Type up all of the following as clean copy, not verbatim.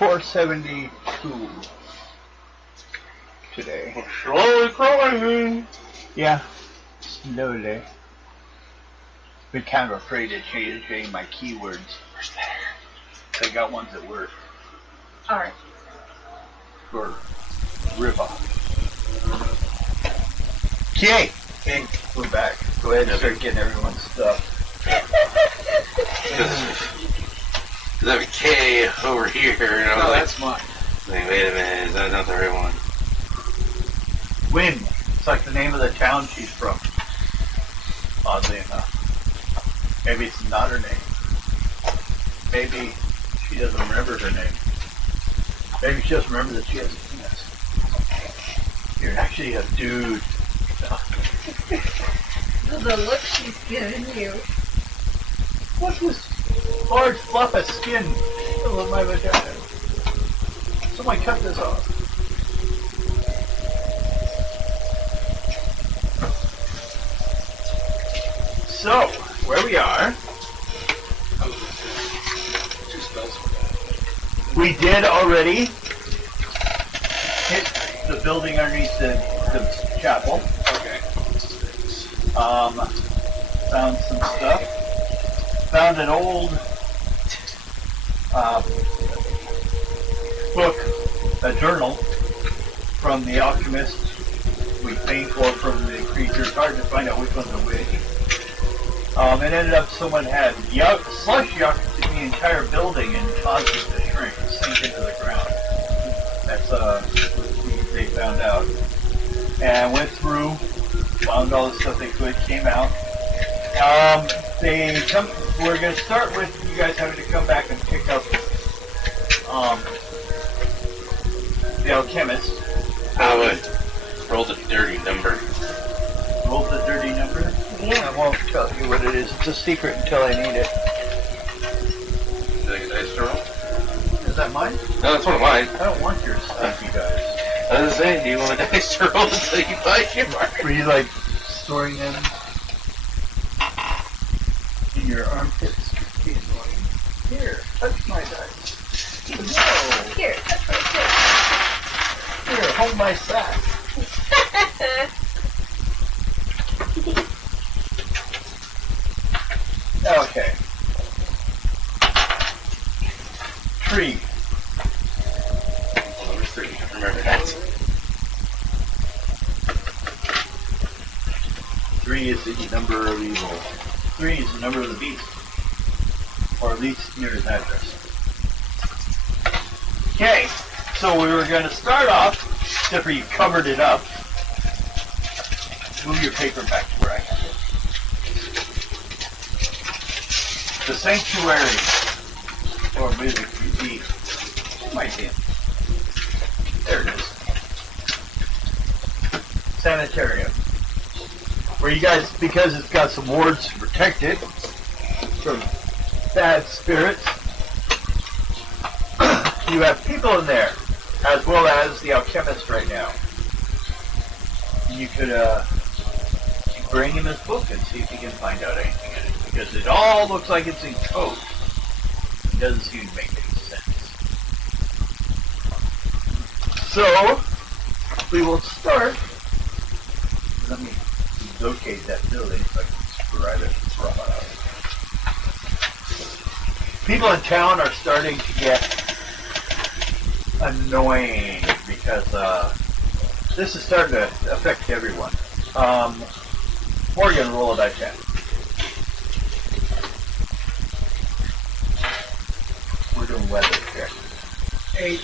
472 today. We're slowly crawling. Yeah, slowly. Been kind of afraid of changing my keywords. I got ones that work. Alright. For river. Okay, we're back. Go ahead and start getting everyone's stuff. Because I have a K over here, and I was No, like, that's mine. wait a minute, is that not the right one? Wynn. It's like the name of the town she's from. Oddly enough. Maybe it's not her name. Maybe she doesn't remember her name. Maybe she doesn't remember that she has a penis. You're actually a dude. The look she's giving you. What's this large fluff of skin filled with my vagina? Somebody cut this off. So, where we are, we did already hit the building underneath the chapel. Okay. Found some stuff. Found an old book, a journal from the alchemist we think, or from the creature. It's hard to find out which one's a which. It ended up someone had slush yuck in the entire building and caused it to shrink, sink into the ground. That's what they found out. And went through, found all the stuff they could, came out. We're going to start with you guys having to come back and pick up the alchemist. I would roll the dirty number. Roll the dirty number? Yeah. I won't tell you what it is. It's a secret until I need it. Is that a dice to roll? Is that mine? No, that's one of mine. I don't want your stuff, you guys. I was saying, do you want a dice to roll until you buy your mark? Were you like storing them in your armpits? Here, touch my dice. No. Here, that's what Here, hold my sack. Okay. Tree. Number 3, remember that. 3 is the number of evil. 3 is the number of the beast. Or at least near his address. Okay, so we were going to start off, except for you covered it up. Move your paper back to where I have it. The sanctuary. Or maybe the might be. There it is. Sanitarium. Where you guys, because it's got some wards to protect it from bad spirits, you have people in there, as well as the alchemist right now. You could bring him his book and see if you can find out anything in it, because it all looks like it's in code. It doesn't seem to make any sense. So, we will start. Let me locate that building so I can describe it properly. People in town are starting to get annoying because this is starting to affect everyone. Morgan, roll a die 10. We're doing weather here. 8.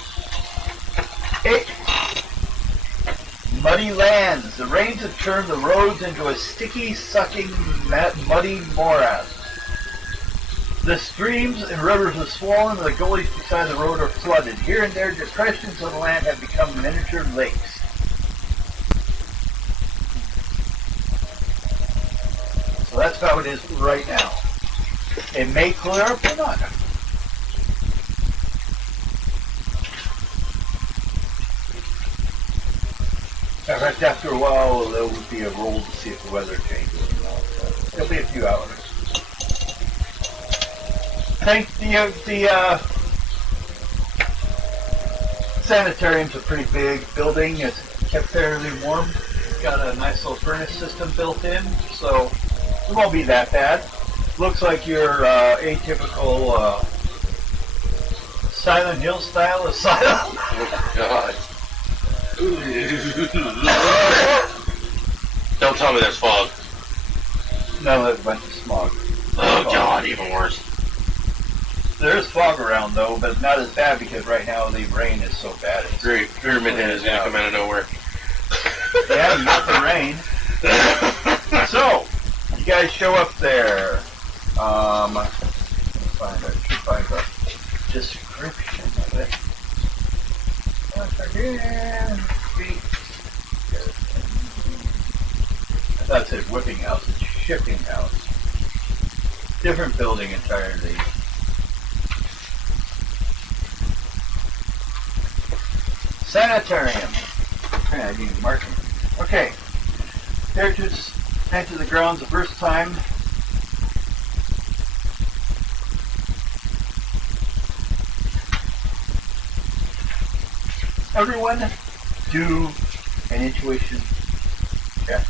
Muddy lands. The rains have turned the roads into a sticky, sucking, muddy morass. The streams and rivers have swollen, and the gullies beside the road are flooded. Here and there, depressions of the land have become miniature lakes. So that's how it is right now. It may clear up or not. In fact, after a while, there will be a roll to see if the weather changes or not. It'll be a few hours. Thank the Sanitarium's a pretty big building. It's kept fairly warm. It's got a nice little furnace system built in, so it won't be that bad. Looks like your atypical Silent Hill style asylum. Oh, God. Don't tell me there's fog. No, there's a bunch of smog. Oh, God, even worse. There's fog around though, but not as bad because right now the rain is so bad. It's Great. Pyramid Head is going to come out of nowhere. Yeah, you got the rain. So, you guys show up there. Let's find it. Should find the description of it. Once again, I thought it said whipping house. It's shipping house. Different building entirely. Sanitarium. Okay, I need marking. Okay. Characters enter the grounds the first time. Everyone do an intuition check.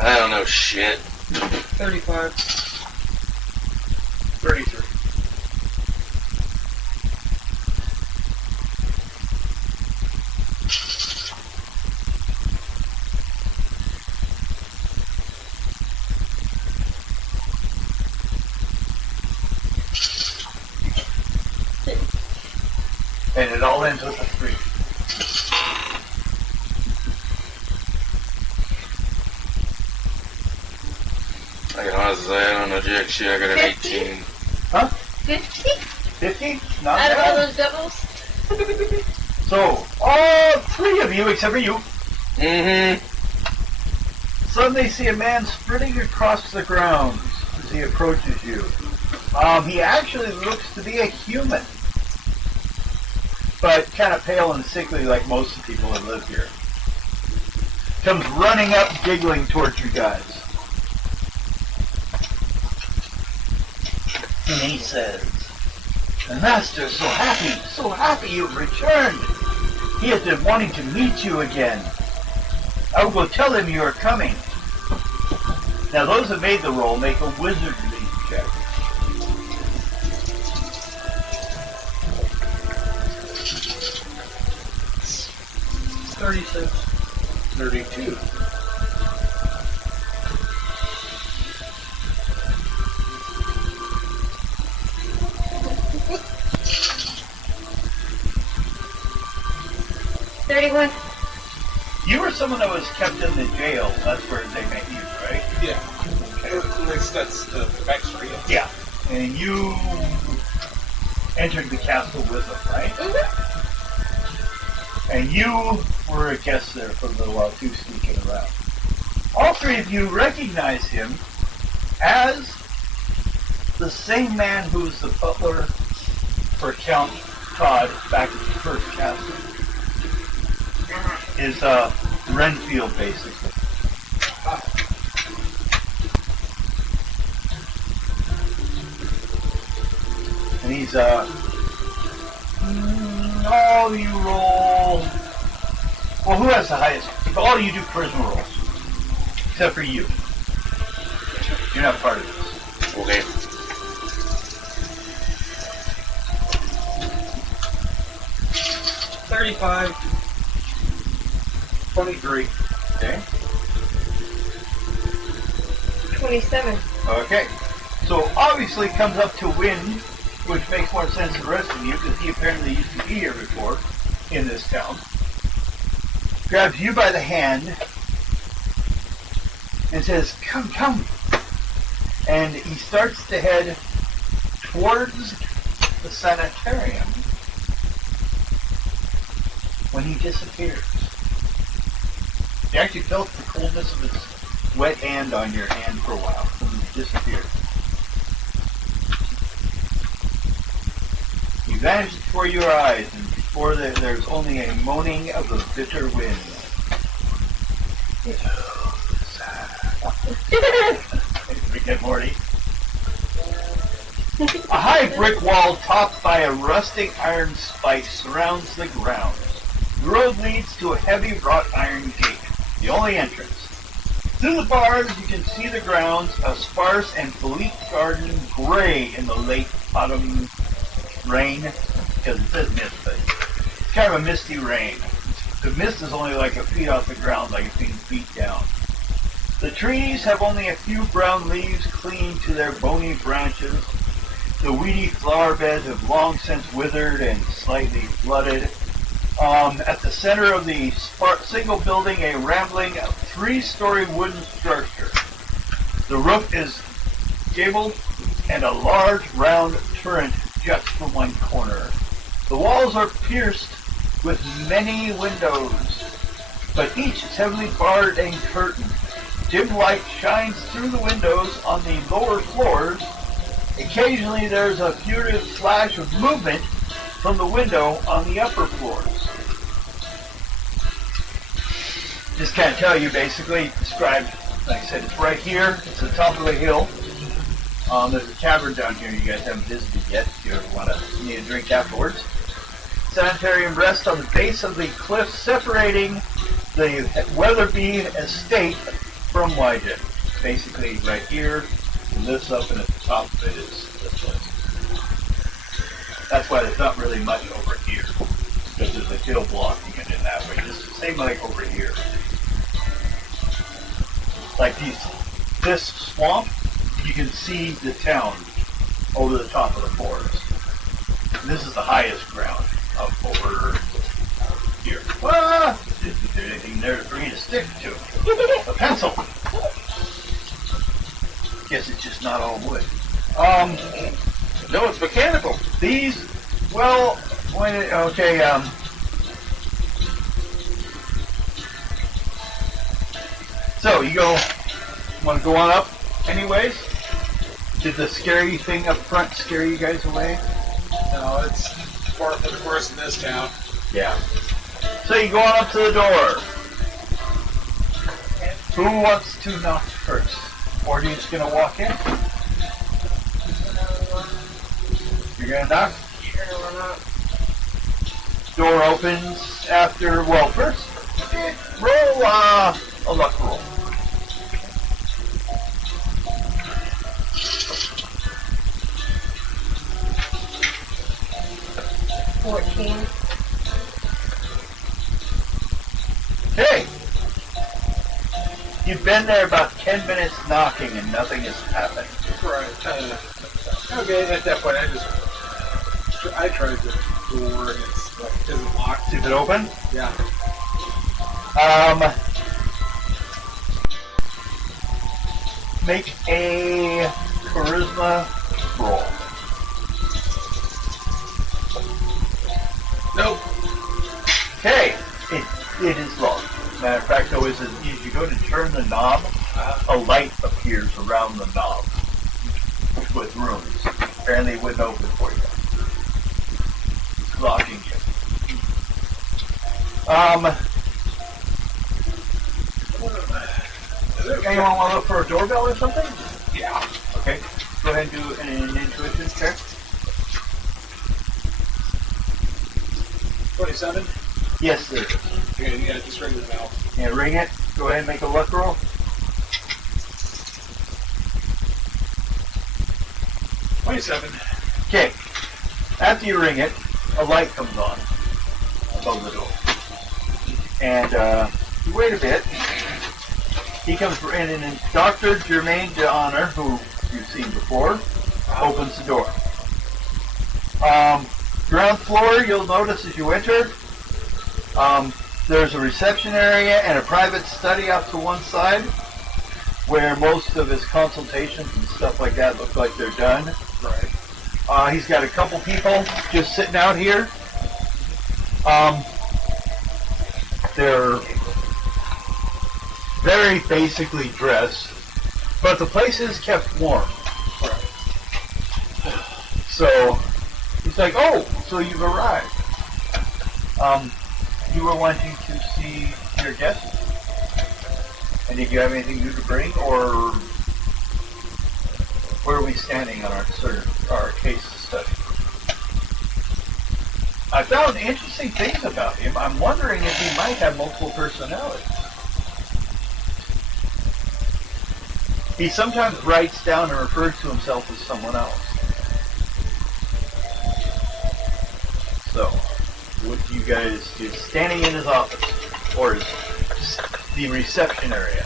I don't know shit. 35. 33. And it all ends with a 3. I can honestly say I don't know jack shit. I got an 18. 50? 50? Not Out of all bad. those doubles? So, all 3 of you, except for you, Mm-hmm. suddenly see a man sprinting across the grounds as he approaches you. He actually looks to be a human, but kind of pale and sickly like most of the people that live here. Comes running up, giggling towards you guys. And he says, "The master is so happy you've returned. He has been wanting to meet you again. I will go tell him you are coming." Now those that made the roll make a wizardly check. 36. 32. $31. You were someone that was kept in the jail. That's where they met you, right? Yeah. At least that's the backstory. Yeah. And you entered the castle with them, right? Mm-hmm. And you were a guest there for a little while too, sneaking around. All 3 of you recognize him as the same man who was the butler for Count Todd back at the first castle. Is Renfield, basically. And he's all you roll. Well, who has the highest? All you do charisma rolls, except for you. You're not part of this. Okay. $35. 23. Okay. 27. Okay. So obviously comes up to win, which makes more sense to the rest of you because he apparently used to be here before in this town. Grabs you by the hand and says, "Come, come." And he starts to head towards the sanitarium when he disappears. You actually felt the coldness of his wet hand on your hand for a while when he disappeared. He vanished before your eyes, and before there's only a moaning of the bitter wind. Rick and Morty. A high brick wall topped by a rusting iron spike surrounds the grounds. The road leads to a heavy wrought iron gate, the only entrance. Through the bars, you can see the grounds, a sparse and bleak garden, gray in the late autumn rain, because it says mist, but it's kind of a misty rain. The mist is only like a feet off the ground, like it's being beat down. The trees have only a few brown leaves clinging to their bony branches. The weedy flower beds have long since withered and slightly flooded. At the center of the single building, a rambling 3-story wooden structure. The roof is gabled, and a large round turret juts from one corner. The walls are pierced with many windows, but each is heavily barred and curtained. Dim light shines through the windows on the lower floors. Occasionally there's a furious flash of movement from the window on the upper floors. Just can't tell you, basically described, like I said, it's right here. It's the top of a hill. There's a tavern down here you guys haven't visited yet if you ever want to need a drink afterwards. Sanitarium rests on the base of the cliff separating the Weatherby estate from Wyjet. Basically right here, it lifts up, and at the top of it is this place. That's why there's not really much over here, because there's a hill blocking it in that way. It's the same like over here. Like this swamp, you can see the town over the top of the forest. And this is the highest ground up over here. Ah! Is there anything there to bring a stick to? A pencil. Guess it's just not all wood. No, it's mechanical. These, well, okay, so you want to go on up anyways? Did the scary thing up front scare you guys away? No, it's far from the worst in this town. Yeah. So you go on up to the door. Who wants to knock first? Or are you just going to walk in? You're going to knock? Sure, why not? Door opens after, well, first, roll a luck roll. Okay. You've been there about 10 minutes knocking and nothing is happening. Right. Okay, at that point, I tried the door and it's like, it isn't locked. Is it open? Yeah. Make a charisma roll. Nope. Okay. It is locked. Matter of fact, though, as you go to turn the knob, a light appears around the knob with runes. Apparently it wouldn't open for you. It's locking you. Anyone want to look for a doorbell or something? Yeah. Okay. Go ahead and do an intuition check. 27? Yes, sir. Okay, yeah, just ring the bell. Yeah, ring it. Go ahead and make a luck roll. 27. Okay. After you ring it, a light comes on above the door. And you wait a bit. He comes in, and Dr. Germaine D'Honor, who you've seen before, opens the door. Ground floor, you'll notice as you enter, there's a reception area and a private study out to one side, where most of his consultations and stuff like that look like they're done. Right. He's got a couple people just sitting out here. They're very basically dressed, but the place is kept warm. Right. So he's like, "Oh, so you've arrived. You were wanting to see your guests, and did you have anything new to bring, or Where are we standing on our case study? I found interesting things about him. I'm wondering if he might have multiple personalities. He sometimes writes down and refers to himself as someone else. So, what do you guys do? Standing in his office, or the reception area.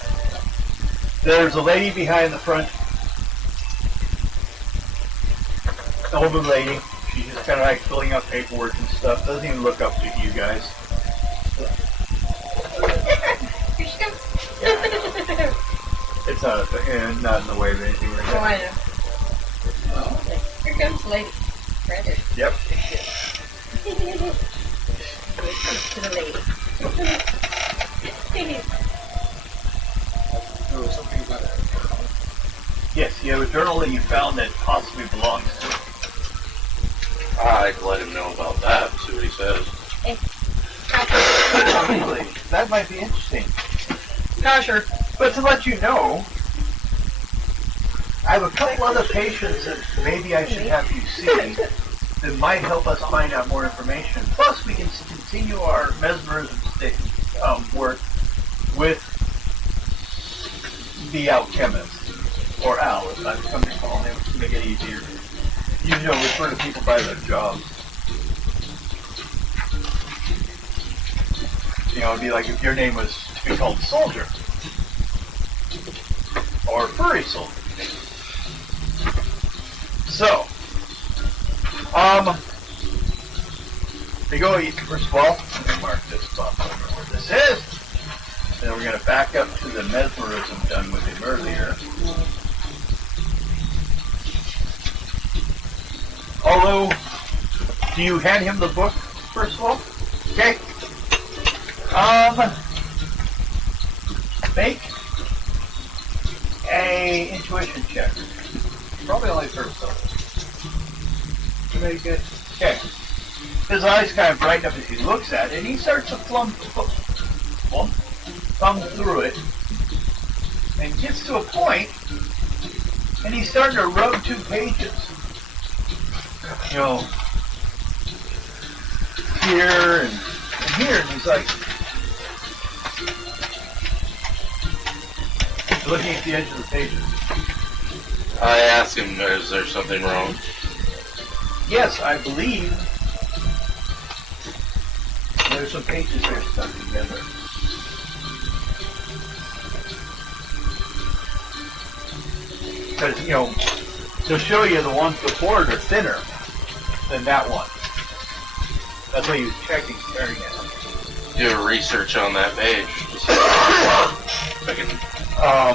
There's a lady behind the front. An older lady. She's just kind of like filling out paperwork and stuff. Doesn't even look up to you guys. Here she comes. It's not not in the way of anything right Oh, now. I know. Oh, here comes the lady. Brandon. Yep. Here comes to the lady. There was something about it. Yes, you have a journal that you found that possibly belongs to him. I'd let him know about that, see what he says. Really? That might be interesting. Not sure. But to let you know, I have a couple other patients that maybe I should have you see that might help us find out more information. Plus, we can continue our mesmerism work with the alchemist, or Al, as I've come to call him, to make it easier. You know, refer to people by their jobs. You know, it'd be like if your name was to be called Soldier. Or Furry Soldier. So, we go, first of all, let me mark this spot over where this is. Then we're going to back up to the mesmerism done with him earlier. Although, do you hand him the book, first of all? Okay. Make a intuition check. Probably only first though. Very good. Okay. His eyes kind of brighten up as he looks at it, and he starts to thumb through it, and gets to a point, and he's starting to rub 2 pages. You know, here and here, and he's like looking at the edge of the pages. I asked him, is there something wrong? Yes, I believe there's some pages there stuck together. Because, you know, to show you the ones before it are thinner than that one. That's why he was checking, staring at them. Do research on that page. To see if I can,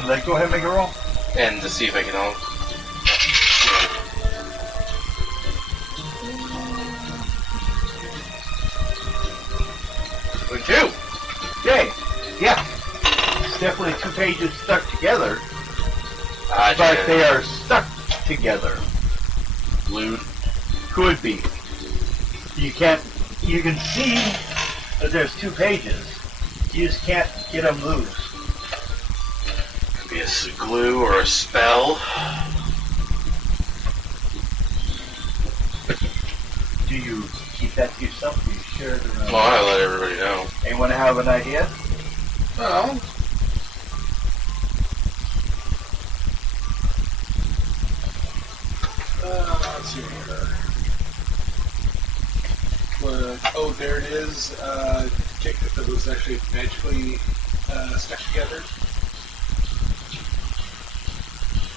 Then go ahead and make a roll. and to see if I can help. Good too. Okay. Yeah. It's definitely 2 pages stuck together, but they are stuck together. Glued. Could be. You can see that there's 2 pages. You just can't get them loose. Could be a glue or a spell. Do you keep that to yourself? Do you share it around? Well, I let everybody know. Anyone have an idea? Well, let's see here. Oh, there it is. Check if it was actually magically stuck together.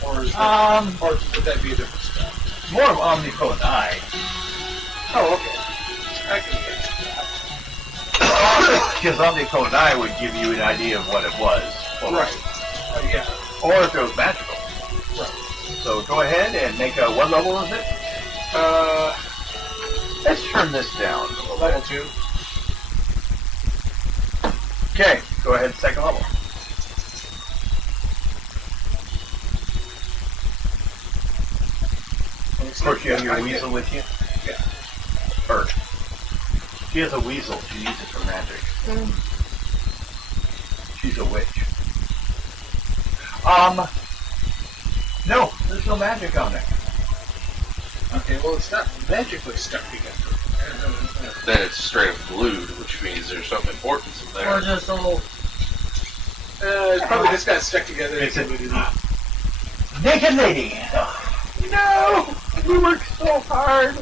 Or is that, or would that be a different spell? It's more of omnipotent eye. Oh, okay. I can fix that. Because omnipotent eye would give you an idea of what it was. Right. Yeah. Or if it was magical. Right. So go ahead and make a, what level is it? Let's turn this down. Level 2. Okay, go ahead, second level. Of course, you have your weasel with you. Yeah. Her. She has a weasel. She uses it for magic. She's a witch. No, there's no magic on it. Okay, well, it's not magically stuck together. Then it's straight up glued, which means there's something important in Or there. just a little. It probably just got stuck together. It's a- It's Naked lady. No, we worked so hard.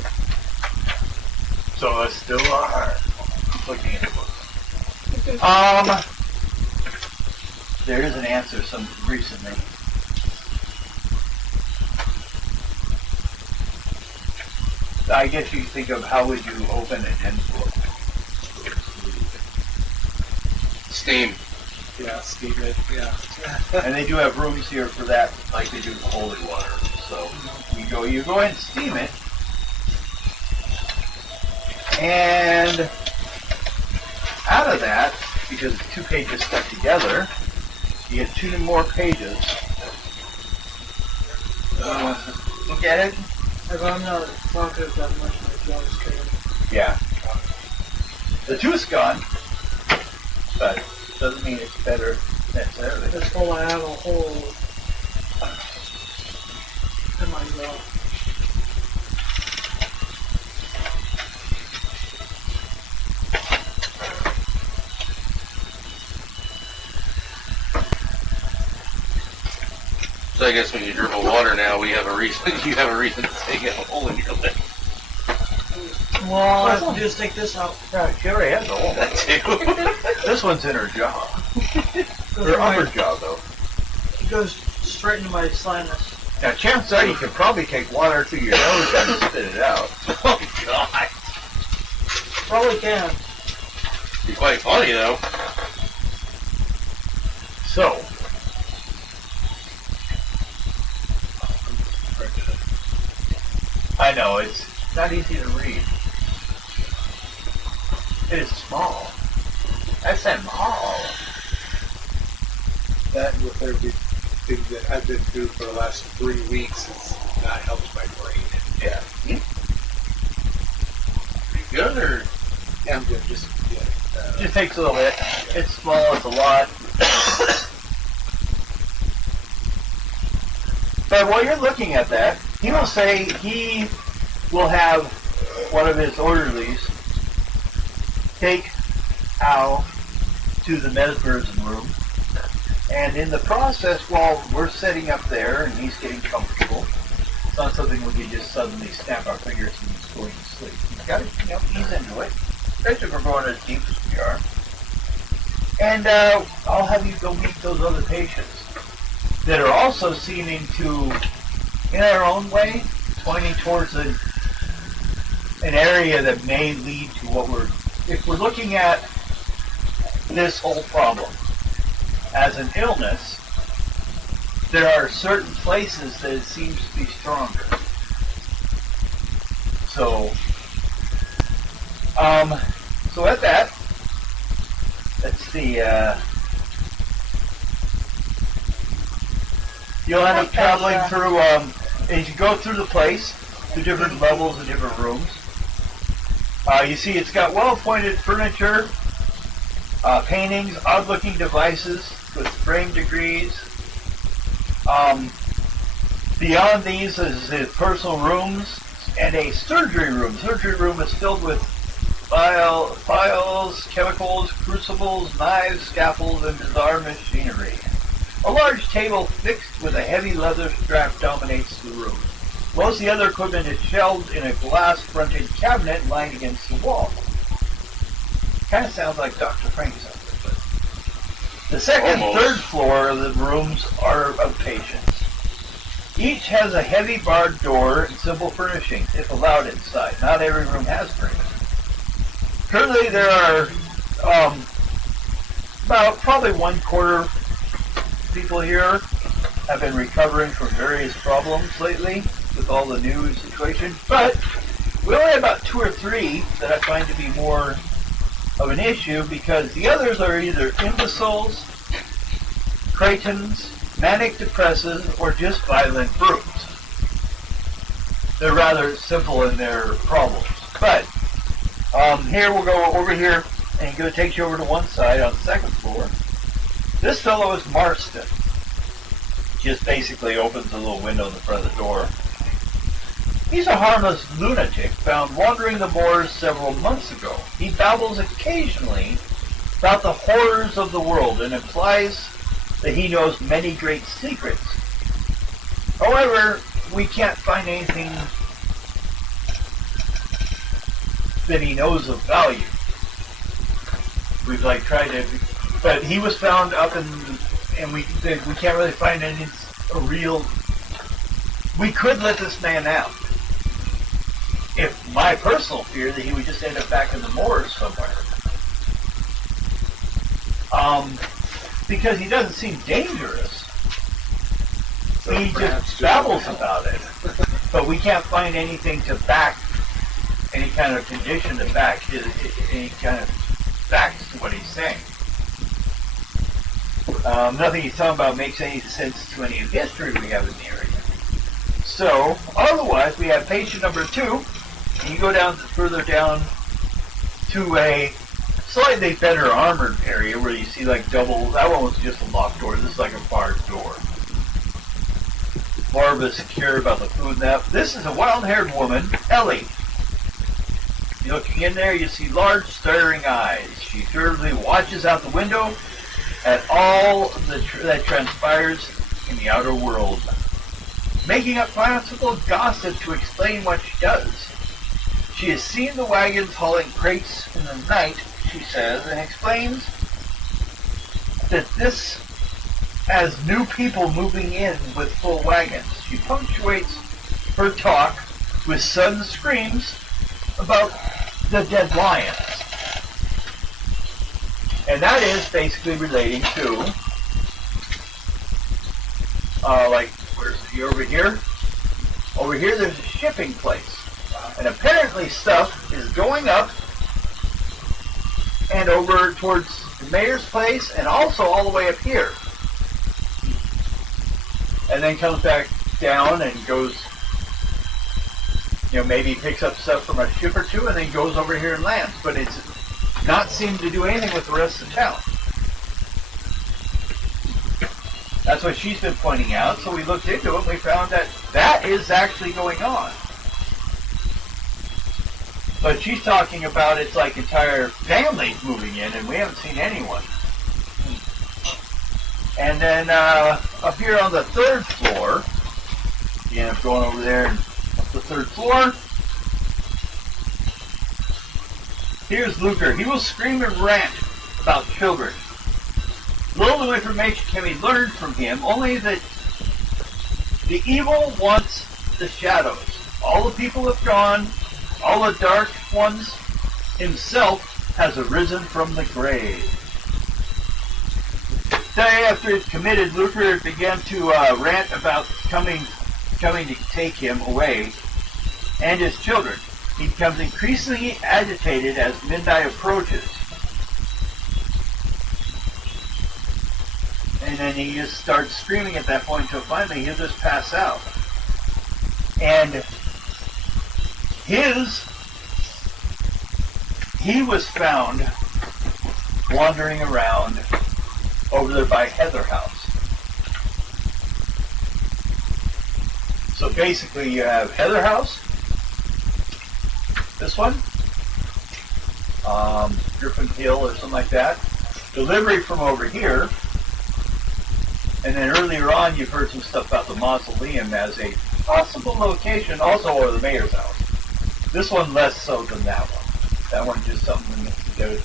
So I still are. Looking at the book. There is an answer some recently. I guess you think of how would you open an envelope? Steam. Yeah, steam it. Yeah. And they do have rooms here for that, like they do with holy water. So you go ahead and steam it. And out of that, because it's 2 pages stuck together, you get 2 more pages. Look at it. If I'm not talkative that much, my jaw's killing me. Yeah. The tooth's gone, but doesn't mean it's better necessarily. This hole I have a hole in my jaw. So I guess when you dribble water now, we have a reason. You have a reason to take a hole in your lip. Well, I have to just take this out. Yeah, she already has a hole. That too. This one's in her jaw. Goes Her in my- upper jaw, though. It goes straight into my sinus. Now, chances are you could probably take water through your nose and spit it out. Oh God. Probably can. Be quite funny though. So, I know, it's not easy to read. It is small. I said small. That with every thing that I've been through for the last 3 weeks has not helped my brain. Yeah. Pretty good, or Yeah, I'm good. Just It just takes a little bit. It's small, it's a lot. But while you're looking at that, he will say he will have one of his orderlies take Al to the mesmerism room. And in the process, while we're sitting up there and he's getting comfortable, it's not something we can just suddenly snap our fingers and he's going to sleep. He's got to, ease into it, especially if we're going as deep as we are. And I'll have you go meet those other patients that are also seeming to, in their own way, pointing towards an area that may lead to what if we're looking at this whole problem as an illness, there are certain places that it seems to be stronger. So, so at that, let's see, you'll end up traveling through, as you go through the place, the different levels and different rooms. You see it's got well-appointed furniture, paintings, odd-looking devices with frame degrees. Beyond these is the personal rooms and a surgery room. Surgery room is filled with files, chemicals, crucibles, knives, scaffolds, and bizarre machinery. A large table fixed with a heavy leather strap dominates the room. Most of the other equipment is shelved in a glass-fronted cabinet lying against the wall. Kind of sounds like Dr. Frankenstein. But the second, Almost. third floor of the rooms are of patients. Each has a heavy barred door and simple furnishings, if allowed inside. Not every room has furnishings. Currently, there are about probably 1/4 people here have been recovering from various problems lately with all the new situation. But we only have about 2 or 3 that I find to be more of an issue because the others are either imbeciles, cretins, manic depressives, or just violent brutes. They're rather simple in their problems. But here we'll go over here and it takes you over to one side on the second floor. This fellow is Marston. just basically opens a little window in the front of the door. He's a harmless lunatic found wandering the moors several months ago. He babbles occasionally about the horrors of the world and implies that he knows many great secrets. However, we can't find anything that he knows of value. We've tried to, but he was found up and we can't really find any real. We could let this man out. If my personal fear that he would just end up back in the moors somewhere, because he doesn't seem dangerous. He just babbles about it, but we can't find anything to back any kind of condition to back any kind of facts to what he's saying. Nothing he's talking about makes any sense to any of the history we have in the area. So, otherwise, we have patient number 2. And you go down further down to a slightly better armored area where you see double. That one was just a locked door. This is like a barred door. More of a secure about the food and that. This is a wild-haired woman, Ellie. You're looking in there, you see large, staring eyes. She furtively watches out the window at all that transpires in the outer world, making up possible gossip to explain what she does. She has seen the wagons hauling crates in the night, she says, and explains that this has new people moving in with full wagons. She punctuates her talk with sudden screams about the dead lions. And that is basically relating to, where's he over here? Over here there's a shipping place. And apparently stuff is going up and over towards the mayor's place and also all the way up here. And then comes back down and goes, maybe picks up stuff from a ship or two and then goes over here and lands. But it's not seemed to do anything with the rest of the town. That's what she's been pointing out. So we looked into it and we found that that is actually going on. But she's talking about it's like entire families moving in, and we haven't seen anyone. And then up here on the 3rd floor, you end up going over there and up the 3rd floor. Here's Luker. He will scream and rant about children. Little information can be learned from him, only that the evil wants the shadows. All the people have gone. All the dark ones, himself has arisen from the grave. Day after it committed, Luker began to rant about coming to take him away and his children. He becomes increasingly agitated as midnight approaches. And then he just starts screaming at that point until finally he'll just pass out. And he was found wandering around over there by Heather House. So basically you have Heather House, this one, Griffin Hill or something like that, delivery from over here, and then earlier on you've heard some stuff about the mausoleum as a possible location, also or the mayor's house. This one less so than that one. That one just something to do.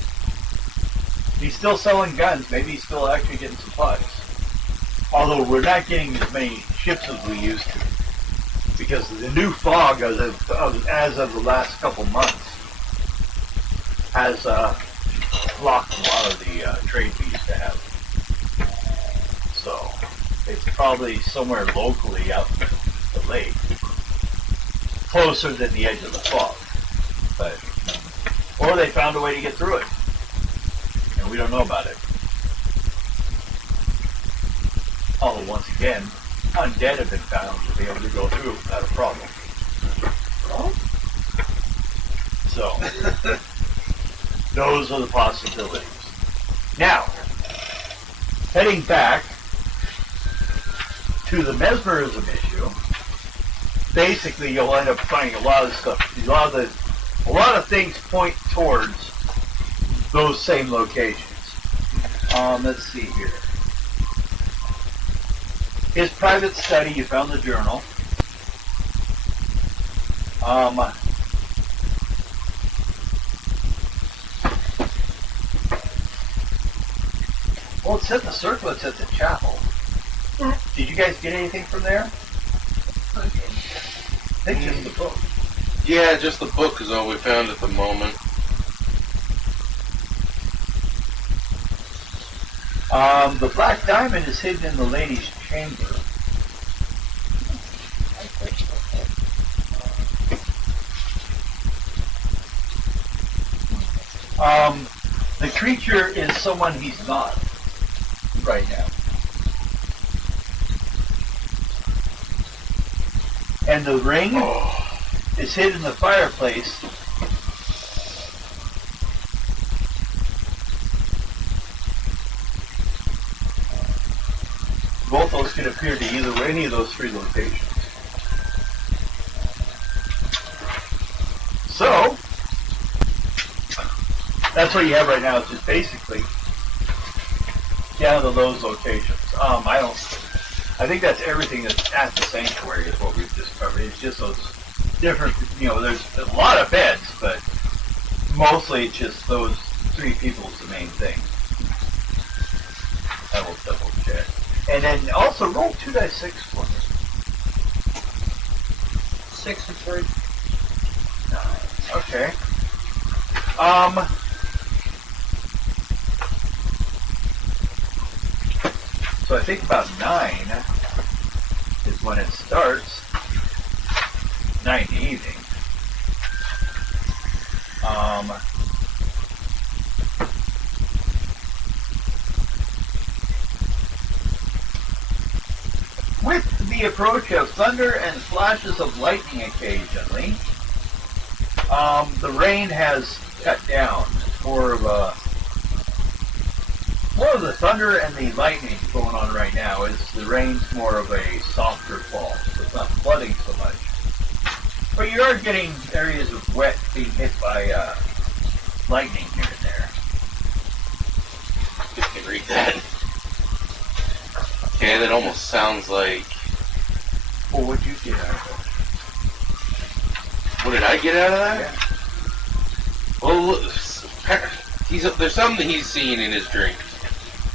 He's still selling guns. Maybe he's still actually getting supplies. Although we're not getting as many ships as we used to. Because the new fog as of the last couple months has blocked a lot of the trade we used to have. So it's probably somewhere locally out the lake. Closer than the edge of the fog. Or they found a way to get through it. And we don't know about it. Although once again, undead have been found to be able to go through without a problem. So, those are the possibilities. Now, heading back to the mesmerism issue, basically you'll end up finding a lot of stuff. A lot of things point towards those same locations. Let's see here. His private study, you found the journal. Well, it's at the circle, it's at the chapel. Did you guys get anything from there? I think just the book. Yeah, just the book is all we found at the moment. The black diamond is hidden in the lady's chamber. The creature is someone he's not right now. And the ring is hid in the fireplace. Both those can appear to any of those three locations. So, that's what you have right now. It's just basically down to those locations. I think that's everything that's at the sanctuary is what we've just covered. It's just those different, there's a lot of beds, but mostly it's just those three people is the main thing. I will double check. And then also roll 2d6 for me. 6 and 3. Okay. So I think about 9 is when it starts. 9 in the evening. With the approach of thunder and flashes of lightning occasionally, the rain has cut down. More of the thunder and the lightning going on right now. Is the rain's more of a softer fall, so it's not flooding so much. But you are getting areas of wet being hit by lightning here and there. You can read that. Okay, that almost sounds like... Well, what'd you get out of What did I get out of that? Yeah. Well, there's something he's seen in his dreams.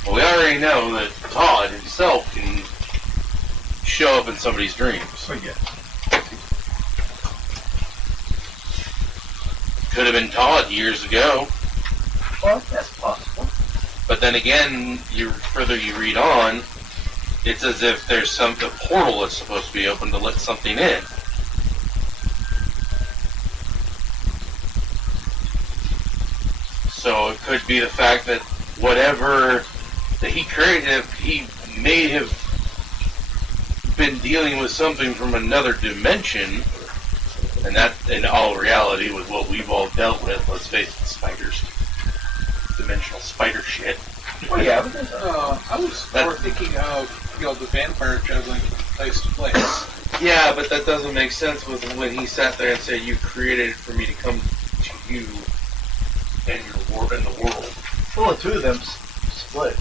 Well, we already know that Todd himself can show up in somebody's dreams. Oh, yeah. Could have been Todd years ago. Well, that's possible. But then again, further you read on, it's as if there's a portal that's supposed to be open to let something in. So it could be the fact that whatever that he created, he may have been dealing with something from another dimension, and that, in all reality, was what we've all dealt with. Let's face it, spiders. Dimensional spider shit. Well, yeah, but there's I was more thinking of, the vampire traveling from place to place. Yeah, but that doesn't make sense with when he sat there and said, "You created it for me to come to you and in the world." well, the two of them split.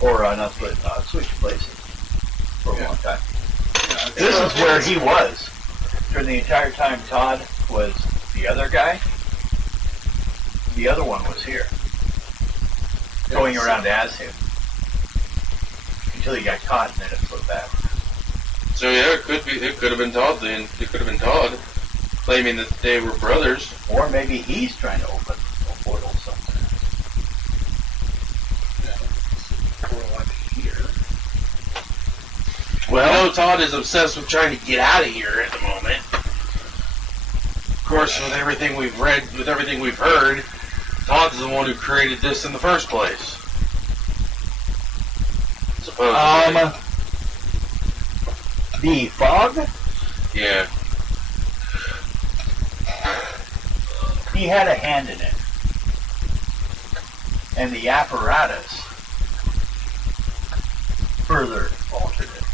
Or not split, switched places for a long time. Yeah, This is where he was. During the entire time Todd was the other guy, the other one was here. Going around as him. Until he got caught and then it flipped back. So yeah, it could have been Todd then. It could have been Todd claiming that they were brothers. Or maybe he's trying to open a portal somewhere. Well, I know Todd is obsessed with trying to get out of here at the moment. Of course, with everything we've read, with everything we've heard, Todd's the one who created this in the first place. Supposedly. The fog? Yeah. He had a hand in it. And the apparatus further altered. yesterday.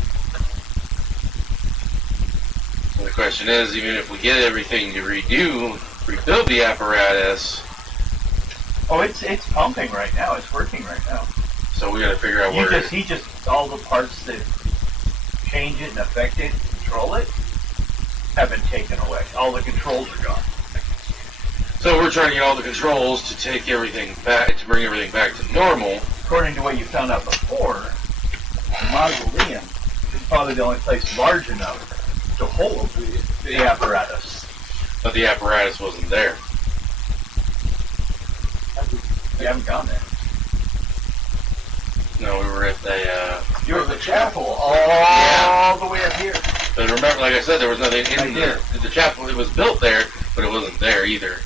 So the question is, even if we get everything to rebuild the apparatus, Oh, it's pumping right now. It's working right now. so we got to figure out He where. just all the parts that change it and affect it, control it, have been taken away. All the controls are gone. So we're trying to get all the controls to take everything back, to bring everything back to normal. According to what you found out before, the mausoleum is probably the only place large enough to hold the apparatus. But the apparatus wasn't there. You haven't gone there. No, we were at the. You're at the chapel all Yeah. the way up here. But remember, like I said, there was nothing Right in there. The chapel, it was built there, but it wasn't there either.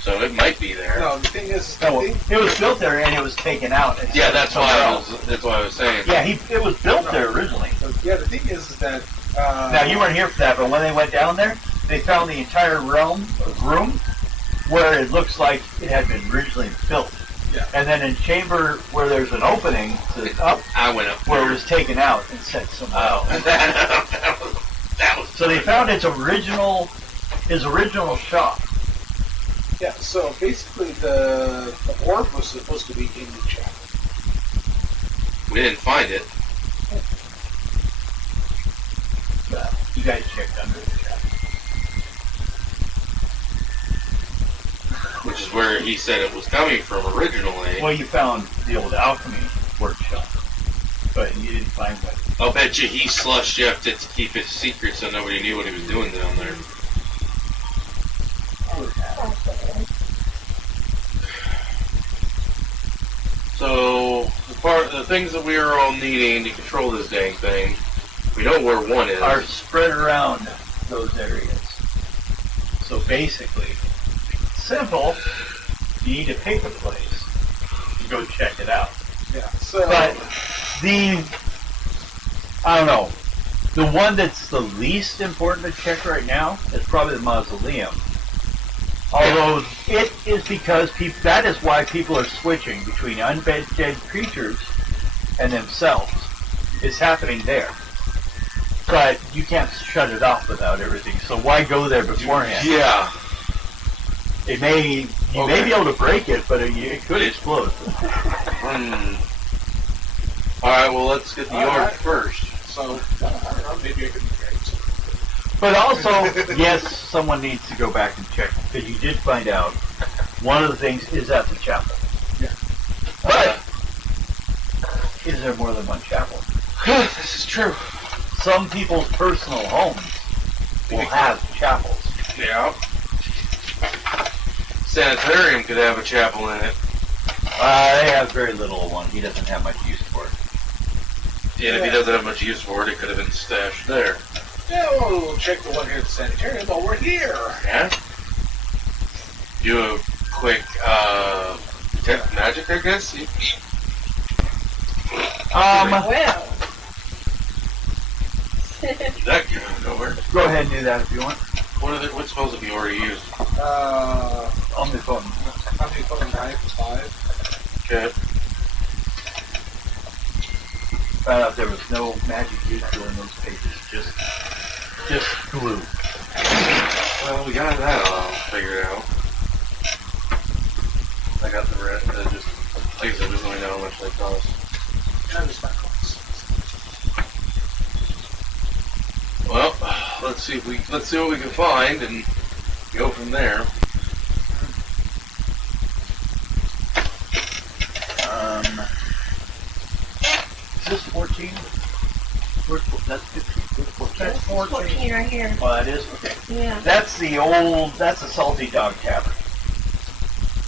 So it might be there. No, the thing is, No, it was built there and it was taken out. and Yeah, set that's somewhere why else. that's why I was saying. Yeah, it was built there originally. yeah, the thing is that. Now you weren't here for that, but when they went down there, they found the entire room where it looks like it had been originally built. Yeah. And then in chamber where there's an opening to up, I went up where it there. was taken out and set somewhere Oh, else. that was. So they found his original shop. Yeah, so basically the orb was supposed to be in the chapel. We didn't find it. You guys checked under the shop. Which is where he said it was coming from originally. Well, you found the old alchemy workshop, but you didn't find what. I'll bet you he slushed Jeff to keep his secret so nobody knew what he was doing down there. So the things that we are all needing to control this dang thing, we know where one is. Are spread around those areas. So basically, simple. You need to pick a place and go check it out. Yeah. So But I don't know. The one that's the least important to check right now is probably the mausoleum. Although it is because that is why people are switching between undead dead creatures and themselves. It's happening there. But you can't shut it off without everything. So why go there beforehand? Yeah. You may be able to break it, but it could explode. Alright, well let's get the All orb right. first. I don't know, maybe I can make something. But also, yes, someone needs to go back and check, because you did find out one of the things is at the chapel. Yeah. But is there more than one chapel? This is true. Some people's personal homes will have chapels. Yeah. Sanitarium could have a chapel in it. They have very little of one. He doesn't have much use for it. And if he doesn't have much use for it, it could have been stashed there. Yeah, well, we'll check the one here at the sanitarium while we're here. Yeah? Do a quick, detect magic, I guess? Well. That came out of nowhere. Go ahead and do that if you want. What spells have you already used? On the phone. How many fucking 9 for 5? Okay. Found out there was no magic used during those pages. Just glue. Well, we got that all figured out. I got the rest. Just like I said, just let me know how much they cost. That is my cost. Well, let's see what we can find and go from there. Is this 14? That's 15. That's 14. 14 right here. Oh, that is? Okay. Yeah. That's the Salty Dog Tavern.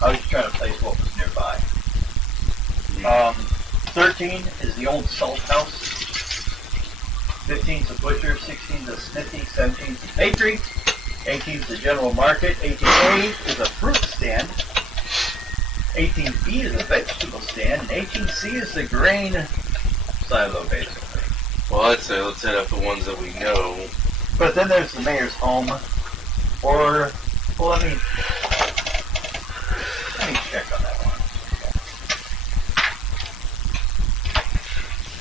I was trying to place what was nearby. 13 is the old Salt House. 15 is the Butcher. 16 is the Smithy. 17 is the Bakery. 18 is the General Market. 18A is a fruit stand. 18B is a vegetable stand. And 18C is the grain silo, basically. Well, I'd say let's hit up the ones that we know. But then there's the mayor's home, or, well, let me check on that one.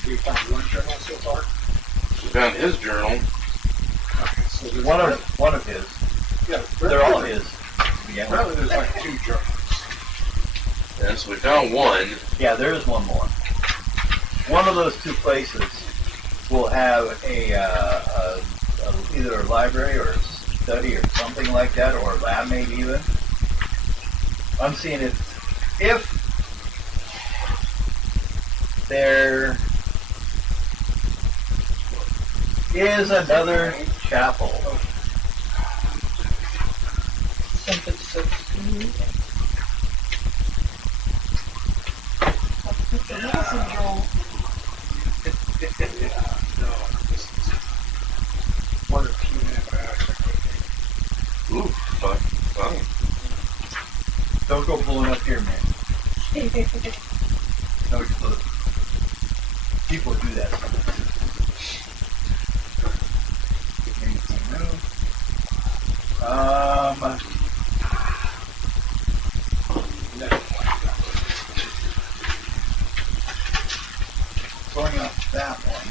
We found one journal so far. found his journal. Okay, so there's One of his. Yeah, They're all his. Yeah. Apparently there's like 2 journals. And so we found one. Yeah, there is one more. One of those 2 places will have either a library or a study or something like that, or a lab maybe even. I'm seeing if there is another chapel. Something so sweet. No, this is 1 or 2 antibiotics. Ooh, fuck. Wow. Don't go pulling up here, man. No explosive. People do that sometimes. Going off that one.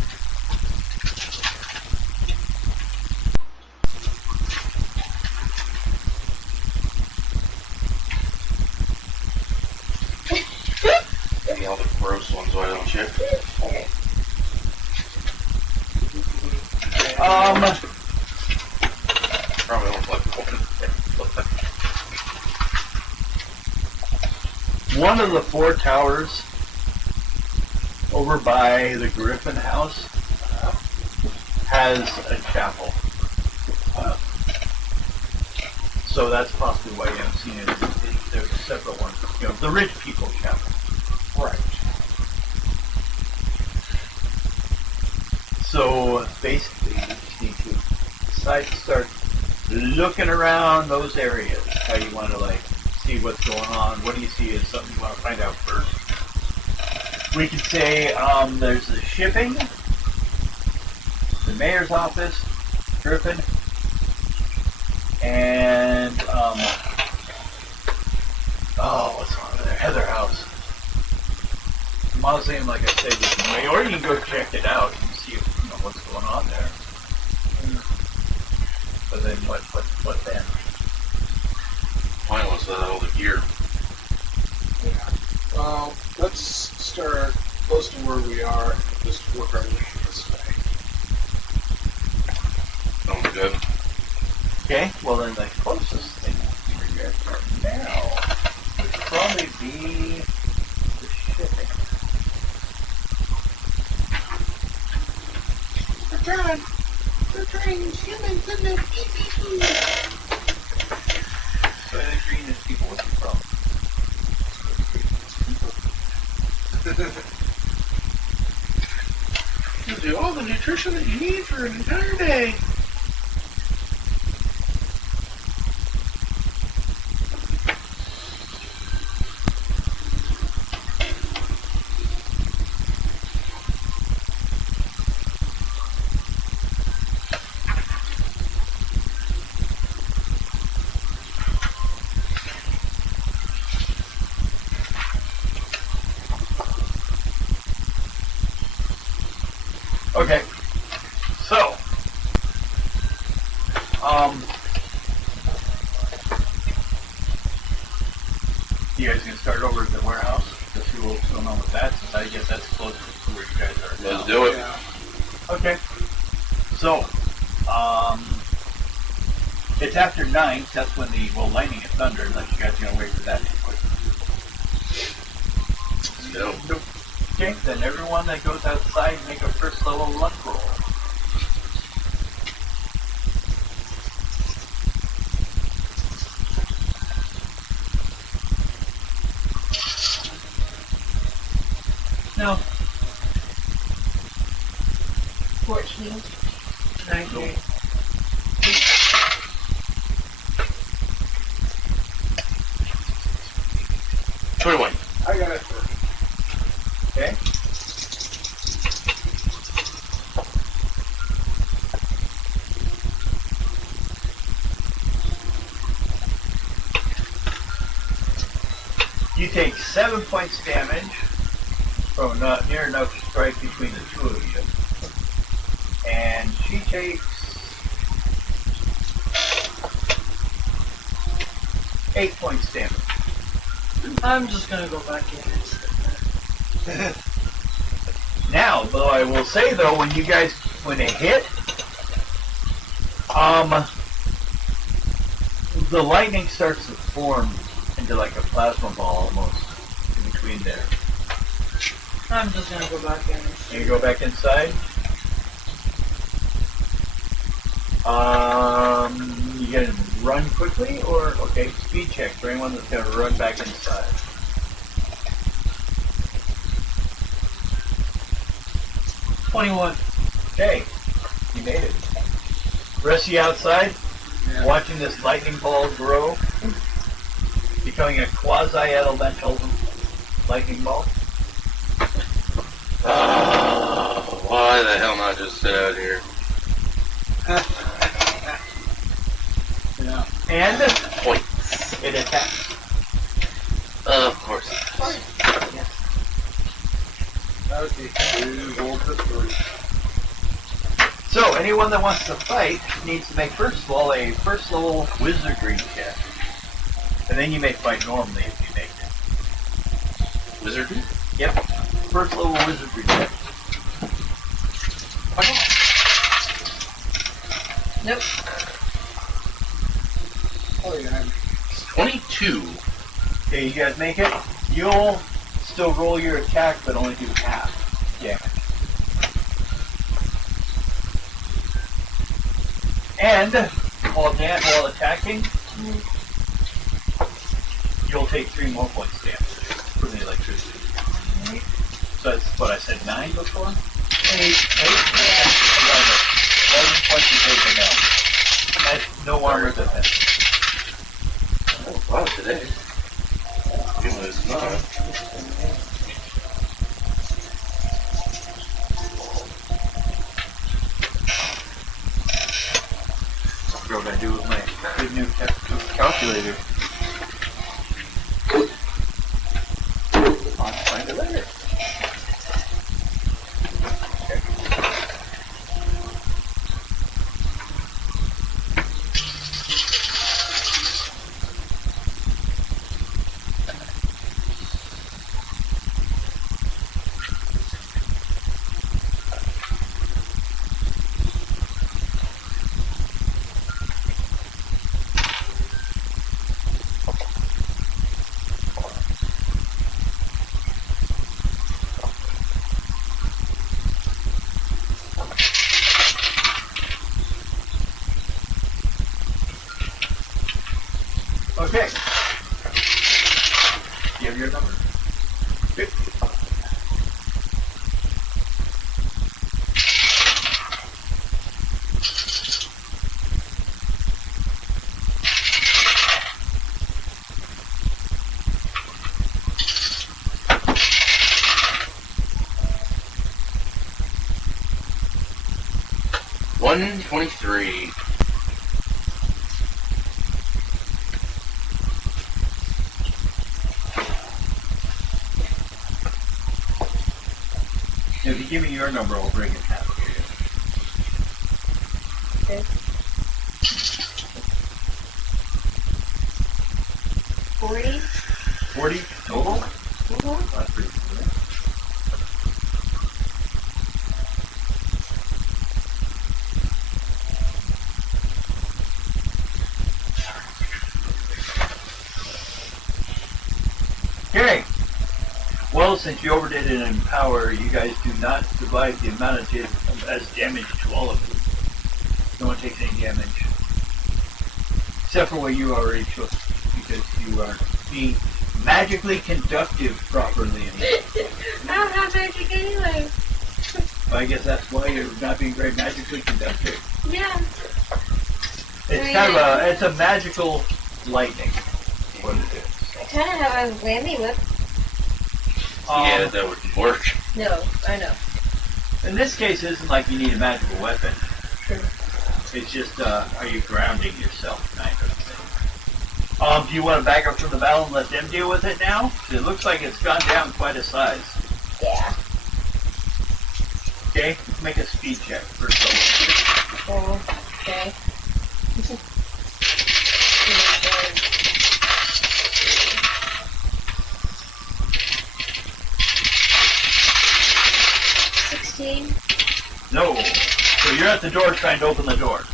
Give me all the gross ones, why don't you? Probably don't like One of the 4 towers over by the Griffin House has a chapel. So that's possibly why you haven't seen it. There's a separate one. You know, the rich people chapel. Right. So basically, you just need to decide to start looking around those areas. How you want to like see what's going on. What do you see as something you want to find out first? We could say there's the shipping, the mayor's office, Griffin, and what's on there? Heather House. The mausoleum, like I said, you can wait, or you can go check it out and see what's going on there. But then what then? pointless without all the gear. Yeah. Well, let's start close to where we are and just work our way this way. Sounds good. Okay, well then the closest thing where you guys are now would probably be the shipping. They're trying humans in their pee-pee-pee. So the green is people with the problem. Gives you all the nutrition that you need for an entire day. Okay, so, you guys gonna start over at the warehouse to see what's going on with that, since I guess that's closer to where you guys are now. Let's do it. Yeah. Okay, so, it's after 9, that's when the, lightning and thunder, unless you guys are gonna wait for that. No. Okay, then everyone that goes outside, make a first level luck roll. No. 14. 98. 21. I got it first. Okay. You take 7 points damage from not near enough strike between the two of you. And And she takes 8 points damage. I'm just gonna go back in. Now, though, I will say though, when it hit, the lightning starts to form into like a plasma ball almost in between there. I'm just gonna go back in. And you go back inside. You gonna run quickly or okay? Speed check for anyone that's gonna run back inside. Okay, you made it. Rest of you outside, watching this lightning ball grow, becoming a quasi-elemental lightning ball. Why the hell not just sit out here? Yeah. And Points. it attacks. Of course. Okay, we rolled the 3. So, anyone that wants to fight needs to make, first of all, a first level wizardry check. And then you may fight normally if you make it. Wizardry? Yep. First level wizardry check. Nope. Oh, yeah. 22. Okay, you guys make it. You'll still roll your attack, but only do half damage. And while attacking, you'll take 3 more points damage from the electricity. So that's what I said, 9 before? 8. 11 points you take now. That's no armor defense. Oh, wow, today. It was not. What would I do with my good new calculator? I'll find it later. Okay. Okay. You have your number? Good. $123. If you give me your number, I'll break it half. Okay. 40? 40 total? Mm-hmm. That's pretty good. Okay. Well, since you overdid it in power, you guys do not divide the amount of as damage to all of you. No one takes any damage. Except for what you already took, because you are being magically conductive properly. I don't have magic anyway. I guess that's why you're not being very magically conductive. Yeah. It's kind of it's a magical lightning. What it is. I kind of have a whammy whip. Yeah, that wouldn't work. No, I know. In this case, it isn't like you need a magical weapon. True. It's just, are you grounding yourself kind of thing. Do you want to back up from the battle and let them deal with it now? It looks like it's gone down quite a size. Yeah. Okay, let's make a speed check first of all. No. So you're at the door trying to open the door.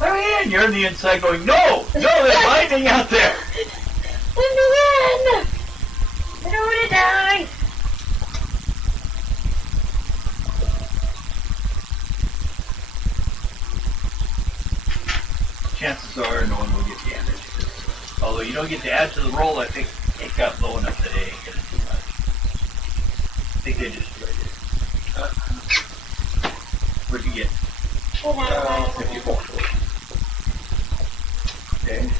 Let me in. You're on the inside going, no, there's lightning out there. Let me in! I don't want to die! Chances are no one will get damaged. Although you don't get to add to the roll, I think it got low enough that they ain't getting too much. I think they just played it. What'd you get? 54. Okay.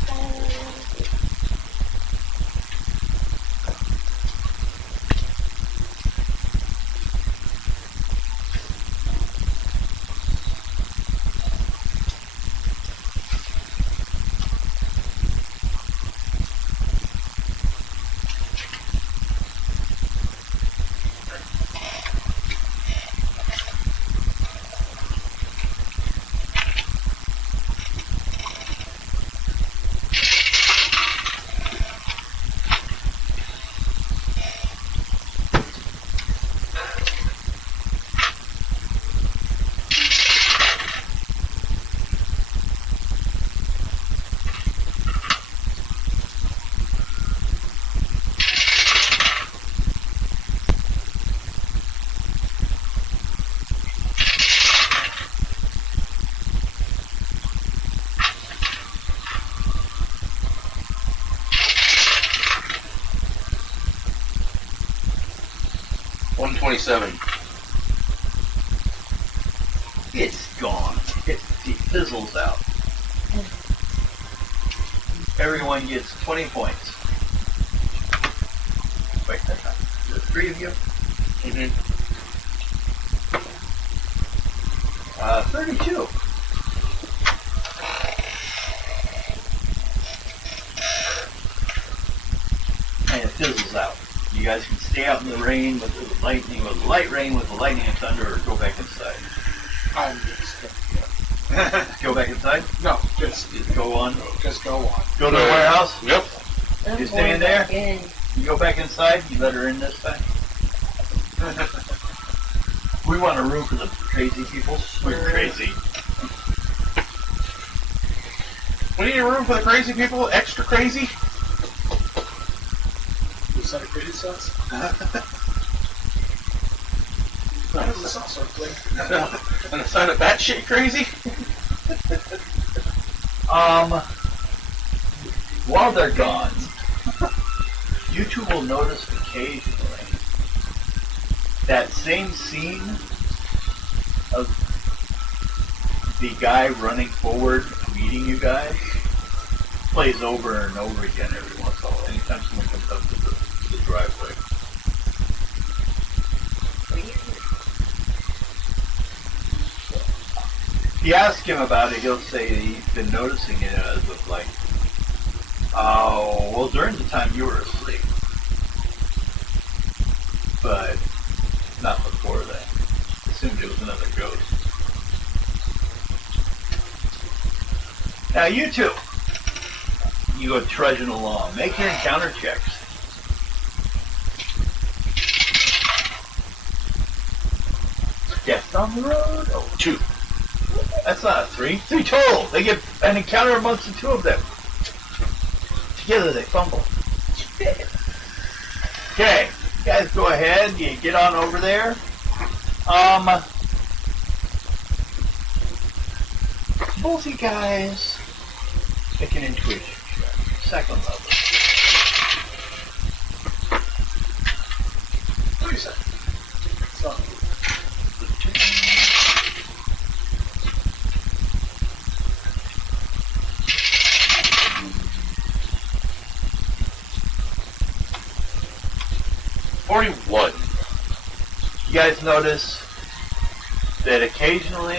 $127. It's gone. It fizzles out. Everyone gets 20 points. Wait, that's not. Is it 3 of you? Mm-hmm. 32. And it fizzles out. You guys can stay out in the rain with the lightning, with the light rain, with the lightning and thunder, or go back inside. I'm just gonna Go back inside? no, just Go on. just go on. Go to the warehouse? Yep. I'm You staying going there? back in. You go back inside? You let her in this time? We want a room for the crazy people. We're crazy. We need a room for the crazy people. Extra crazy. Is that a crazy sauce? How does the sauce work, like? And the side of batshit crazy. While they're gone, you two will notice occasionally that same scene of the guy running forward, meeting you guys, plays over and over again every once in a while, anytime someone comes up to the driveway. If you ask him about it, he'll say he's been noticing it as of like, oh, well, during the time you were asleep. But not before that. Assumed it was another ghost. Now you two, you go trudging along. Make your encounter checks. Death on the road? Oh, 2. that's not a 3. 3 total. They get an encounter amongst the two of them. Together they fumble. Okay, you guys go ahead. You get on over there. Both you guys make an intuition check. Second level. 37. So, 41. You guys notice that occasionally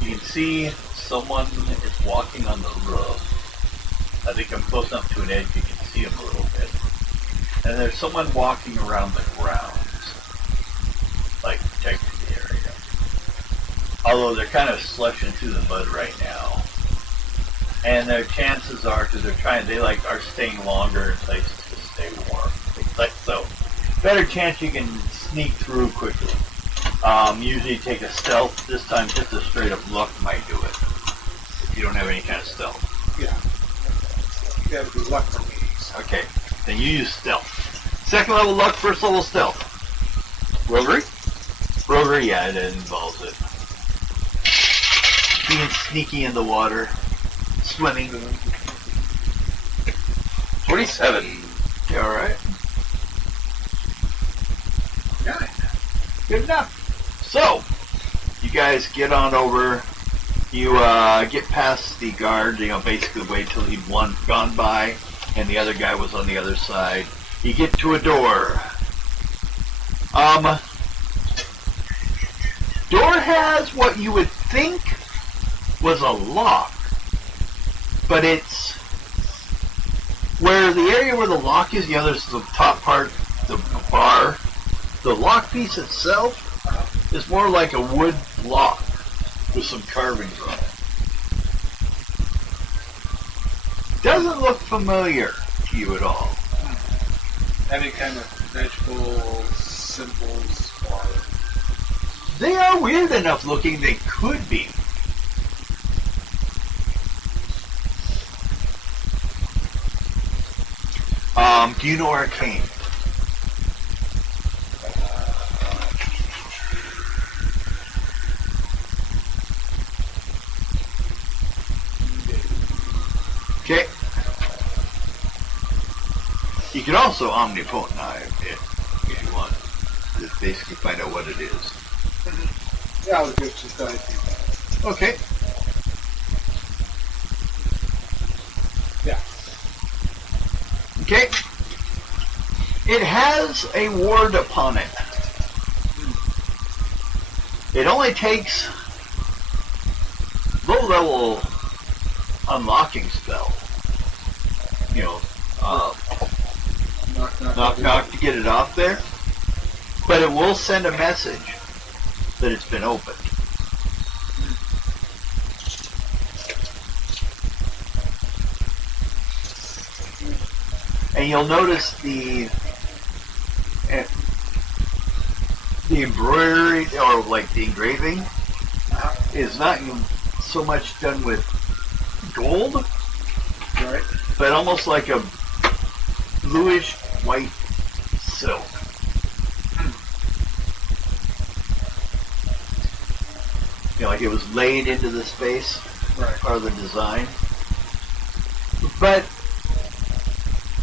you can see someone is walking on the roof. As they come close enough to an edge, you can see them a little bit. And there's someone walking around the grounds, like protecting the area. Although they're kind of slushing through the mud right now. And their chances are, because they like are staying longer in places to stay warm. Like so, better chance you can sneak through quickly. Usually take a stealth. This time, just a straight up luck might do it. If you don't have any kind of stealth. Yeah. You gotta be luck for me. Okay, then you use stealth. Second level luck, first level stealth. Roguery? Roguery, yeah, it involves it. Being sneaky in the water, swimming. 27. You alright? Yeah. Good enough. So, you guys get on over. You get past the guard, basically wait till he'd gone by and the other guy was on the other side. You get to a door. Door has what you would think was a lock, but it's where the area where the lock is, there's the top part, the bar. The lock piece itself is more like a wood block with some carvings on it. Doesn't look familiar to you at all. Any kind of magical symbols or... They are weird enough looking, they could be. Do you know Arcane? Okay. You can also omnipotent if you want. Just basically find out what it is. Yeah, I was good just that I think that. Okay. Yeah. Okay. It has a ward upon it. It only takes low-level unlocking spell. Knock to get it off there. But it will send a message that it's been opened. And you'll notice the embroidery, or like the engraving, is not so much done with gold, Right. but almost like a bluish white silk. Like it was laid into the space, Right. part of the design. But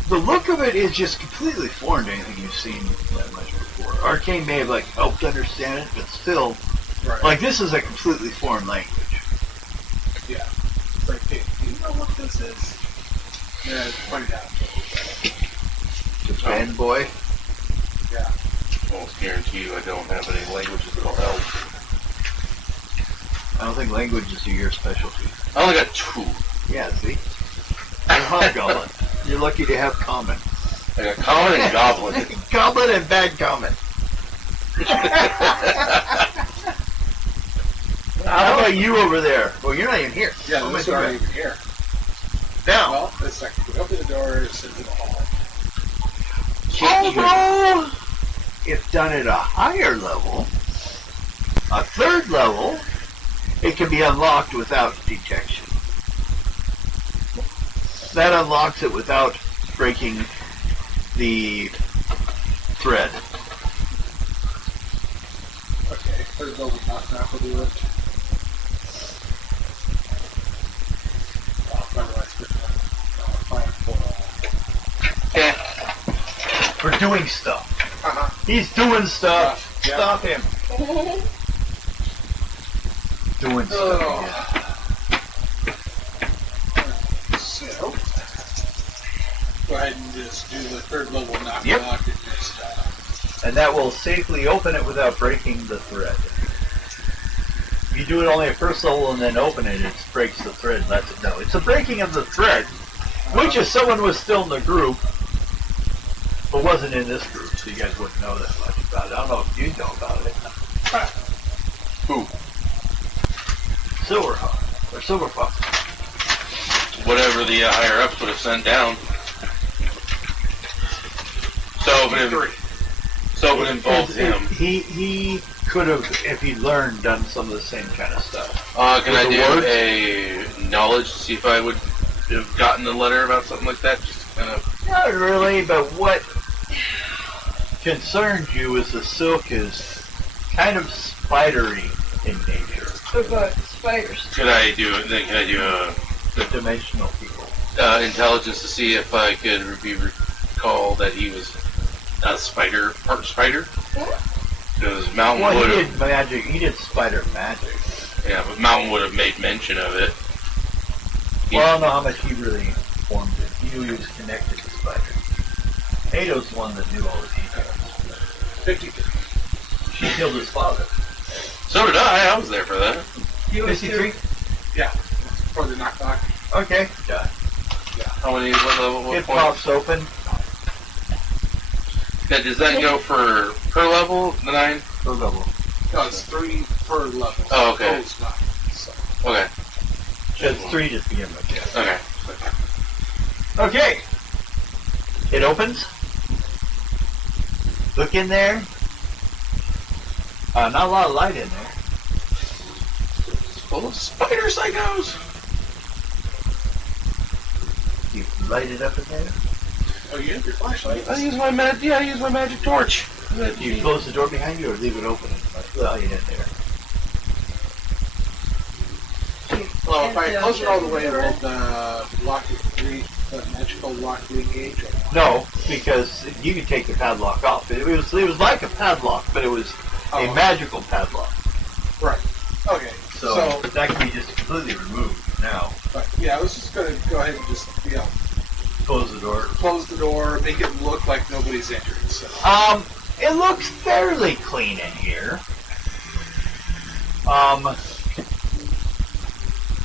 the look of it is just completely foreign to anything you've seen that much before. Arcane may have helped understand it, but still, Right. this is a completely foreign language. Yeah. It's like, hey, do you know what this is? Yeah, point it out. Japan boy. Yeah. Almost guarantee you I don't have any languages that'll help. I don't think languages are your specialty. I only got 2. Yeah, see? You're hobgoblin. You're lucky to have common. I got common and goblin. Goblin and bad common. How about you over there? Well, you're not even here. Yeah, What this am I aren't doing? even here. Now, Well, it's like, we open the door, it's into the hall. although, if done at a higher level, a third level, it can be unlocked without detection. That unlocks it without breaking the thread. Okay, third level knock will do it. By the way, Yeah. For doing stuff. Uh-huh. He's doing stuff. Yeah. Stop him. Doing stuff. Oh. So, go ahead and just do the third level knock Yep. and just, And that will safely open it without breaking the thread. If you do it only at first level and then open it, it breaks the thread and lets it know. It's a breaking of the thread, which if someone was still in the group, but wasn't in this group, so you guys wouldn't know that much about it. I don't know if you know about it. Who? Silverhawk, or Silverfox. Whatever the higher ups would have sent down. So if it involves him. He could have, if he learned, done some of the same kind of stuff. Can I With the do words? a knowledge to see if I would have gotten the letter about something like that? Just kind of. Not really, but what concerns you is the silk is kind of spidery in nature. What about spiders? Could I do it? Then can I do The dimensional people. a intelligence to see if I could recall that he was a spider, part spider? Because Mountain Well, would he have. did magic. He did spider magic. Yeah, but Mountain would have made mention of it. Well, I don't know how much he really informed it. He knew he was connected to spiders. Ada's the one that knew all the details. 50. She killed his father. So did I. I was there for that. You was 53? Yeah. For the knock knock. Okay. Yeah. How many? What level? What It point? pops open. Now, does that go for per level? The 9? Go level. No, it's 3 per level. Oh, okay. It's not. So. Okay. It's 3 to begin with, yeah. Okay. Okay. It opens. Look in there. Not a lot of light in there. Full of spider psychos. You light it up in there. Oh, you have your flashlight. I use my I use my magic torch. You close the door behind you or leave it open and light it in there. Well, if I close it all the way, will the magical lock re-engage? No, because you can take the padlock off. It was like a padlock, but it was a Oh. magical padlock. Right. Okay. So, that can be just completely removed now. But yeah, I was just gonna go ahead and just Close the door. close the door, make it look like nobody's entered. So. It looks fairly clean in here.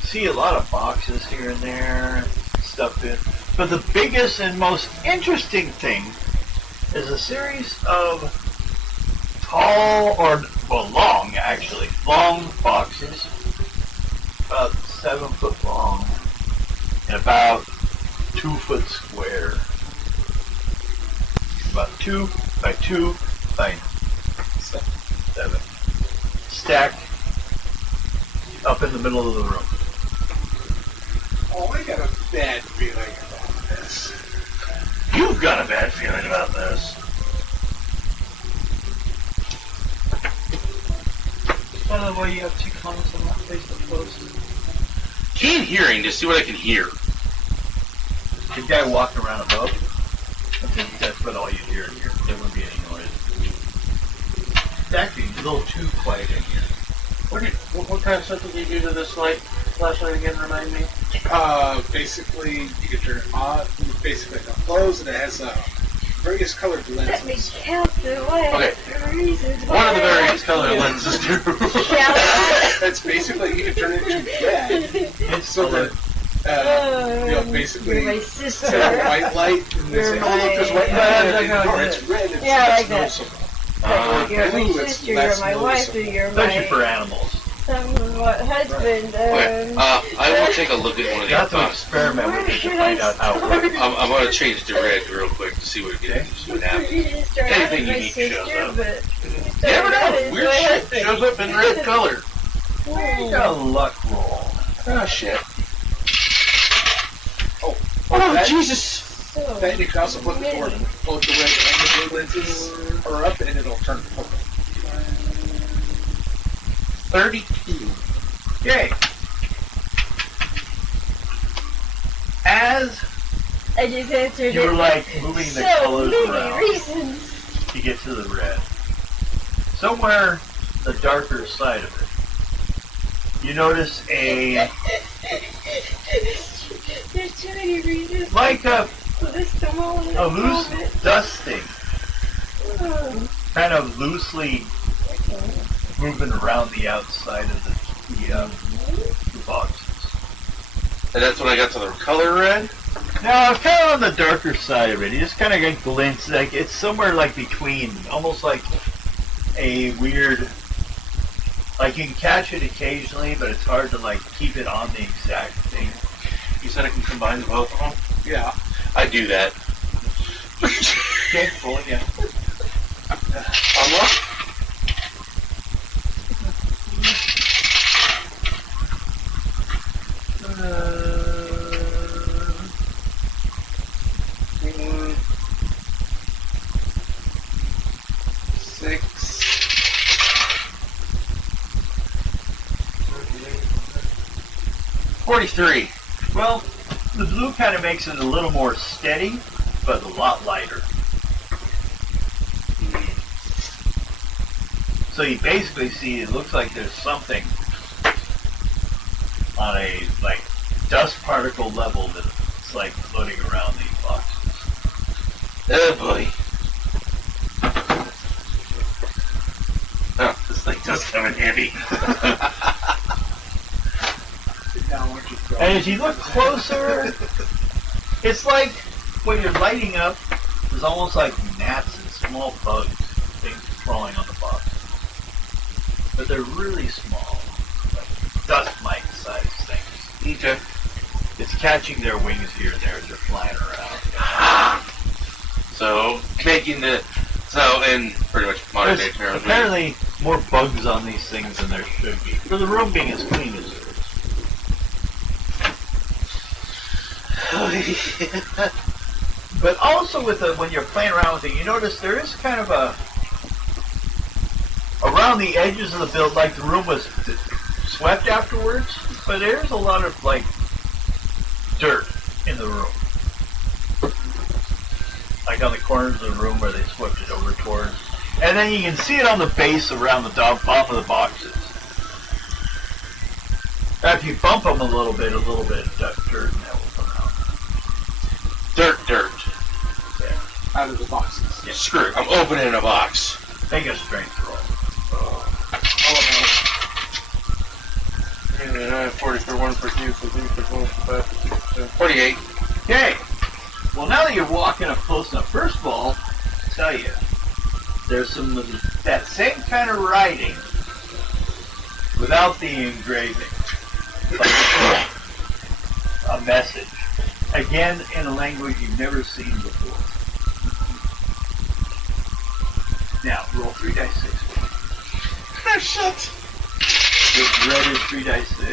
See a lot of boxes here and there, stuff in. But the biggest and most interesting thing is a series of long boxes, about 7 foot long and about 2 foot square. About 2 by 2 by 7. Stacked up in the middle of the room. Oh, I got a bad feeling about this. You've got a bad feeling about this. By the way, you have 2 comments on that Facebook post. Keen hearing to see what I can hear. The guy walking around above. That's what all you hear in here. There wouldn't be any noise. It's actually a little too quiet in here. What kind of stuff did you do to this flashlight again? Remind me. Basically, you can turn it on. Basically, it close, and it has various colored Let me lenses. count the way. Okay. The reasons One why of the I various like color you. lenses do. Count That's basically you can turn it into red, It's so that basically You're my instead of sister. white light, and they say, You're "Oh, look, there's white my- light." Yeah, and I know, it's red. It's Yeah, I less like that. noticeable. You're my blue, it's sister, you're less my wife, or noticeable. you're especially my for animals. somewhat husband. Okay. I will take a look at one of Not these. to experiment with it to find out how it works. I'm going to change to red real quick to see what it gets. See what happens. You just start out Anything as my unique sister, shows up. but You never know. as Weird my shit husband. shows up in red color. You got a luck roll. Oh shit. Oh, that, Jesus. So, that you can also flip the door, both the red and the blue lenses are up, and it'll turn purple. 32. Okay. As I just answered you were it. like moving the So colors many around reasons. to get to the red, somewhere the darker side of it, you notice a There's too many reasons. like a for this to mold and loose mold it. dusting, kind of loosely moving around the outside of the boxes. And that's when I got to the color red? Now, it's kind of on the darker side of it. You just kind of get glimpses, like it's somewhere like between, almost like a weird, like you can catch it occasionally, but it's hard to like keep it on the exact thing. You said I can combine the both of them? Yeah. I do that. Okay, pull it, yeah. Unlock? 43. Well, the blue kind of makes it a little more steady, but a lot lighter. So you basically see it looks like there's something on a like dust particle level that's like floating around these boxes. Oh boy. Oh, this thing does come in handy. Now, once you go. And as you look closer, it's like when you're lighting up, there's almost like gnats and small bugs, things crawling on the box. But they're really small, like dust mite sized things. Okay. It's catching their wings here and there as they're flying around. So, in pretty much modern day There's terms, apparently more bugs on these things than there should be, for the room being as clean as it is. But also with when you're playing around with it, you notice there is kind of around the edges of the build, like the room was swept afterwards, but there's a lot of like dirt in the room. Like on the corners of the room where they swept it over towards. And then you can see it on the base around the bottom of the boxes. After you bump them a little bit of dirt and that will come out. dirt. Yeah. Out of the boxes. Yeah. Screw it. I'm opening a box. Make a strength roll. 44, 1, 42, 48. Okay. Well, now that you're walking up close enough, first of all, I'll tell you, there's some of that same kind of writing without the engraving. Like a message. Again, in a language you've never seen before. Now, roll 3 dice 6. Oh, shit. Good red is 3 dice 6.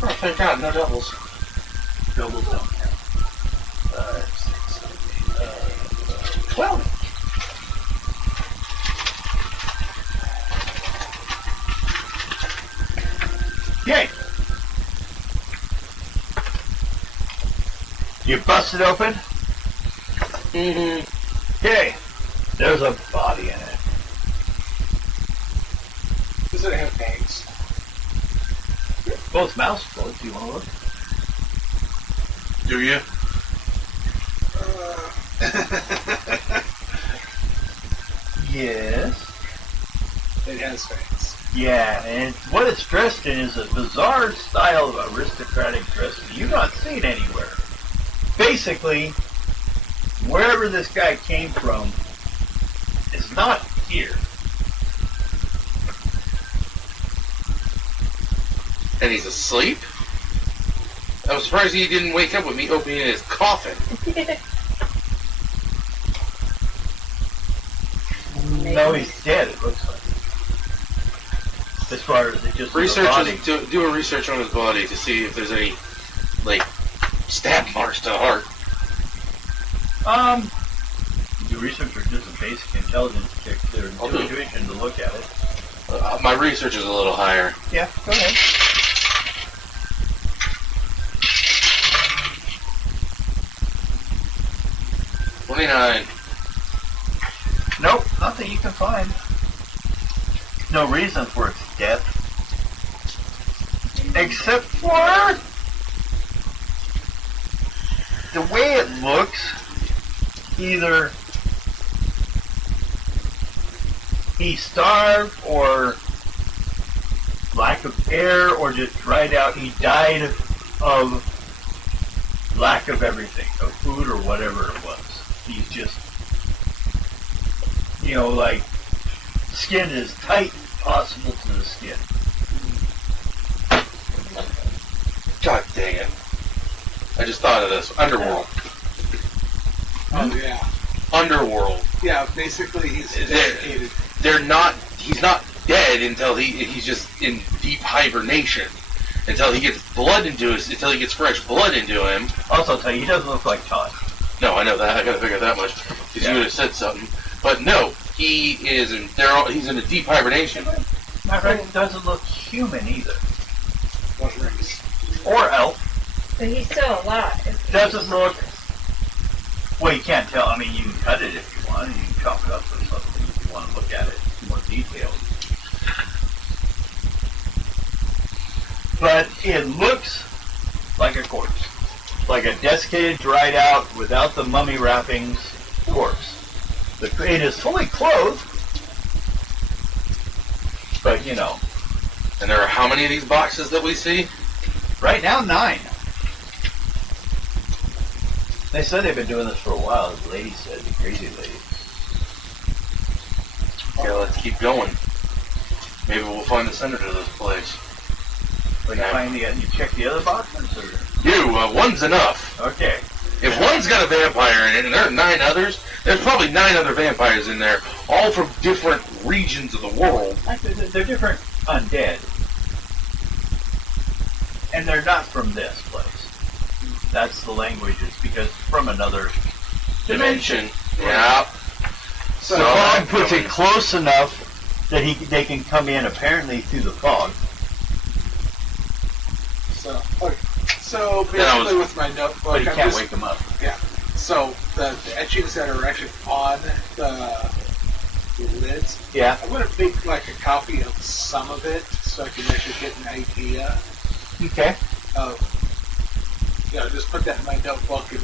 Oh, thank God, no doubles. Doubles don't count. 12. Okay. You bust it open. Mm-hmm. Okay. There's a body in it. Does it have bangs? Well, it's mouse clothes. Do you want to look? Do you? Yes. It has bangs. Yeah, and what it's dressed in is a bizarre style of aristocratic dress you've not seen anywhere. Basically, wherever this guy came from is not here. And he's asleep? I was surprised he didn't wake up with me opening his coffin. No, he's dead, it looks like. As far as it just Research the body. is, do a research on his body to see if there's any, like, stab marks to the heart. Do research or just a basic intelligence check there, I'll do it. intuition to look at it. My research is a little higher. Yeah, go ahead. $29. Nope, nothing you can find. No reason for its death. Except for the way it looks, either he starved or lack of air or just dried out. He died of lack of everything, of food or whatever it was. He's just, like skin as tight as possible to the skin. God dang it. I just thought of this. Underworld. Oh, yeah. Underworld. Yeah, basically he's dedicated. He's not dead until he's just in deep hibernation. Until he gets until he gets fresh blood into him. Also, I'll tell you, he doesn't look like Todd. No, I know that. I gotta figure that much. Because you would have said something. But no, he's in a deep hibernation. Matter of fact, he doesn't look human either. What race? or elf. But he's still alive. Doesn't look. Well, you can't tell. I mean, you can cut it if you want. You can chop it up or something if you want to look at it in more detail. But it looks like a corpse. Like a desiccated, dried out, without the mummy wrappings corpse. It is fully clothed, but you know. And there are how many of these boxes that we see? Right now, 9. They said they've been doing this for a while, the lady said, the crazy lady. Okay, let's keep going. Maybe we'll find the sender to this place. Like you check the other boxes, or? One's enough. Okay. If one's got a vampire in it, and there are 9 others, there's probably 9 other vampires in there, all from different regions of the world. Actually, they're different undead. And they're not from this place. That's the language, it's because it's from another dimension. Yeah. So the fog puts it close enough that they can come in apparently through the fog. So, okay. So basically, with my notebook, But you can't wake them up. Yeah. So the etchings that are actually on the lids, Yeah. I'm gonna make like a copy of some of it so I can actually get an idea Okay. of. Just put that in my notebook and.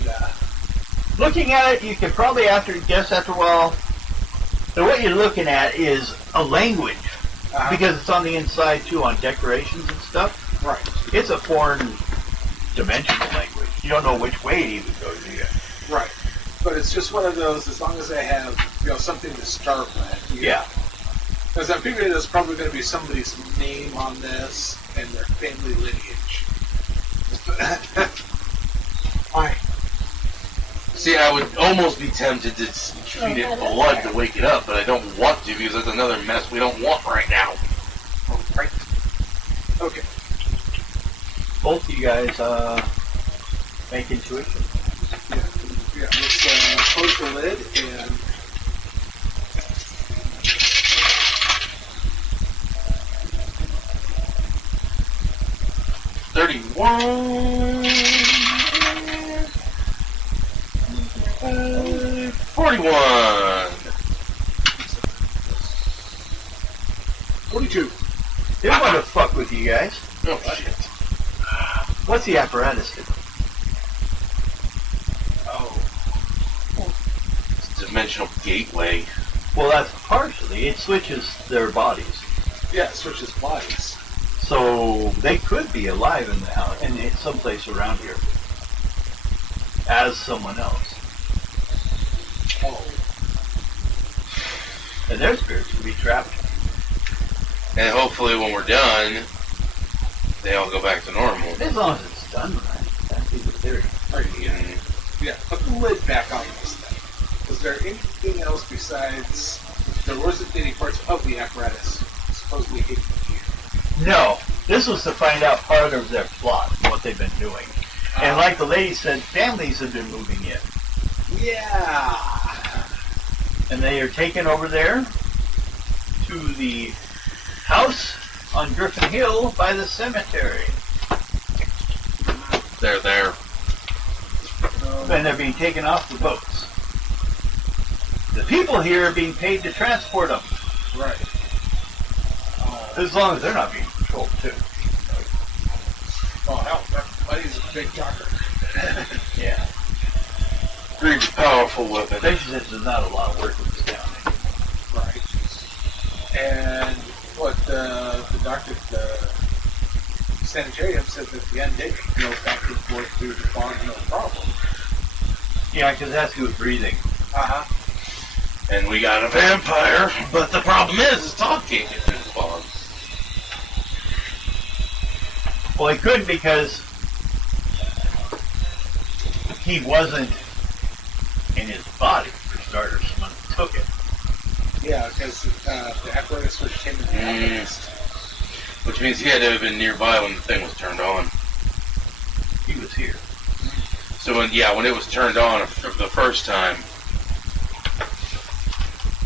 Looking at it, you can probably guess after a while that what you're looking at is a language. Because it's on the inside too, on decorations and stuff. Right. It's a foreign dimensional language. You don't know which way it even goes yet. Right. But it's just one of those, as long as I have, something to start with. Yeah. Because I'm figuring there's probably going to be somebody's name on this and their family lineage. Fine. See, I would almost be tempted to feed it blood to wake it up, but I don't want to because that's another mess we don't want right now. Right. Okay. Both of you guys make intuition. Yeah. Let's close the lid and. $31. 41. 42. Didn't want to fuck with you guys. Oh, shit. What's the apparatus do? Oh. It's a dimensional gateway. Well, that's partially. It switches their bodies. Yeah, it switches bodies. So they could be alive in the house, in someplace around here, as someone else. Oh. And their spirits could be trapped. And hopefully when we're done, they all go back to normal. As long as it's done right. That'd be the theory. Yeah, put the lid back on this thing. Was there anything else besides... There wasn't any parts of the apparatus supposedly hidden here. No. This was to find out part of their plot, what they've been doing. And like the lady said, families have been moving in. Yeah. And they are taken over there to the house on Griffin Hill by the cemetery. They're there. And they're being taken off the boats. The people here are being paid to transport them. Right. As long as they're not being controlled, too. Oh, hell, that buddy's a big talker. Yeah. Greed's a powerful weapon. Especially since there's not a lot of work with this down there. Right. And what the doctor at the sanitarium said that the undead can go back and forth through the fog, no problem. Yeah, because that's who's breathing. Uh-huh. And we got a vampire, but the problem is Todd can't get through the fog. Well, he couldn't because he wasn't in his body, for starters. Someone took it. Yeah, because the apparatus switched him in the apparatus. Which means he had to have been nearby when the thing was turned on. He was here. So when it was turned on for the first time,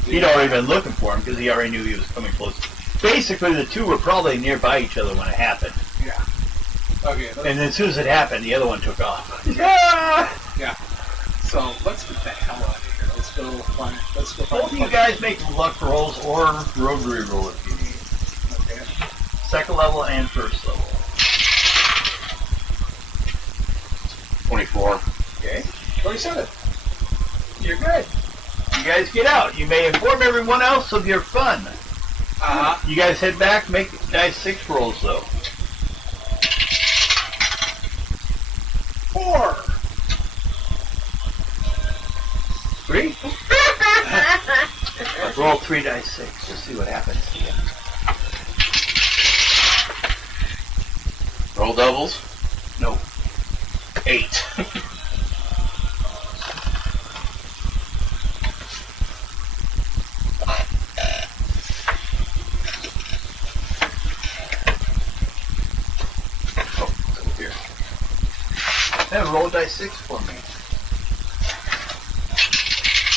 He'd already been looking for him because he already knew he was coming close. Basically, the two were probably nearby each other when it happened. Yeah. Okay, And then as soon as it happened, the other one took off. Yeah! so let's get the hell out of here. Let's go find. Both of you guys make luck rolls or rotary roll if you need. Okay. Second level and first level. 24. Okay? 27. You're good. You guys get out. You may inform everyone else of your fun. You guys head back, make dice 6 rolls though. 4. 3? Roll 3 dice 6. Let's see what happens to you. Roll doubles. No. 8. Here. Now roll dice 6 for me.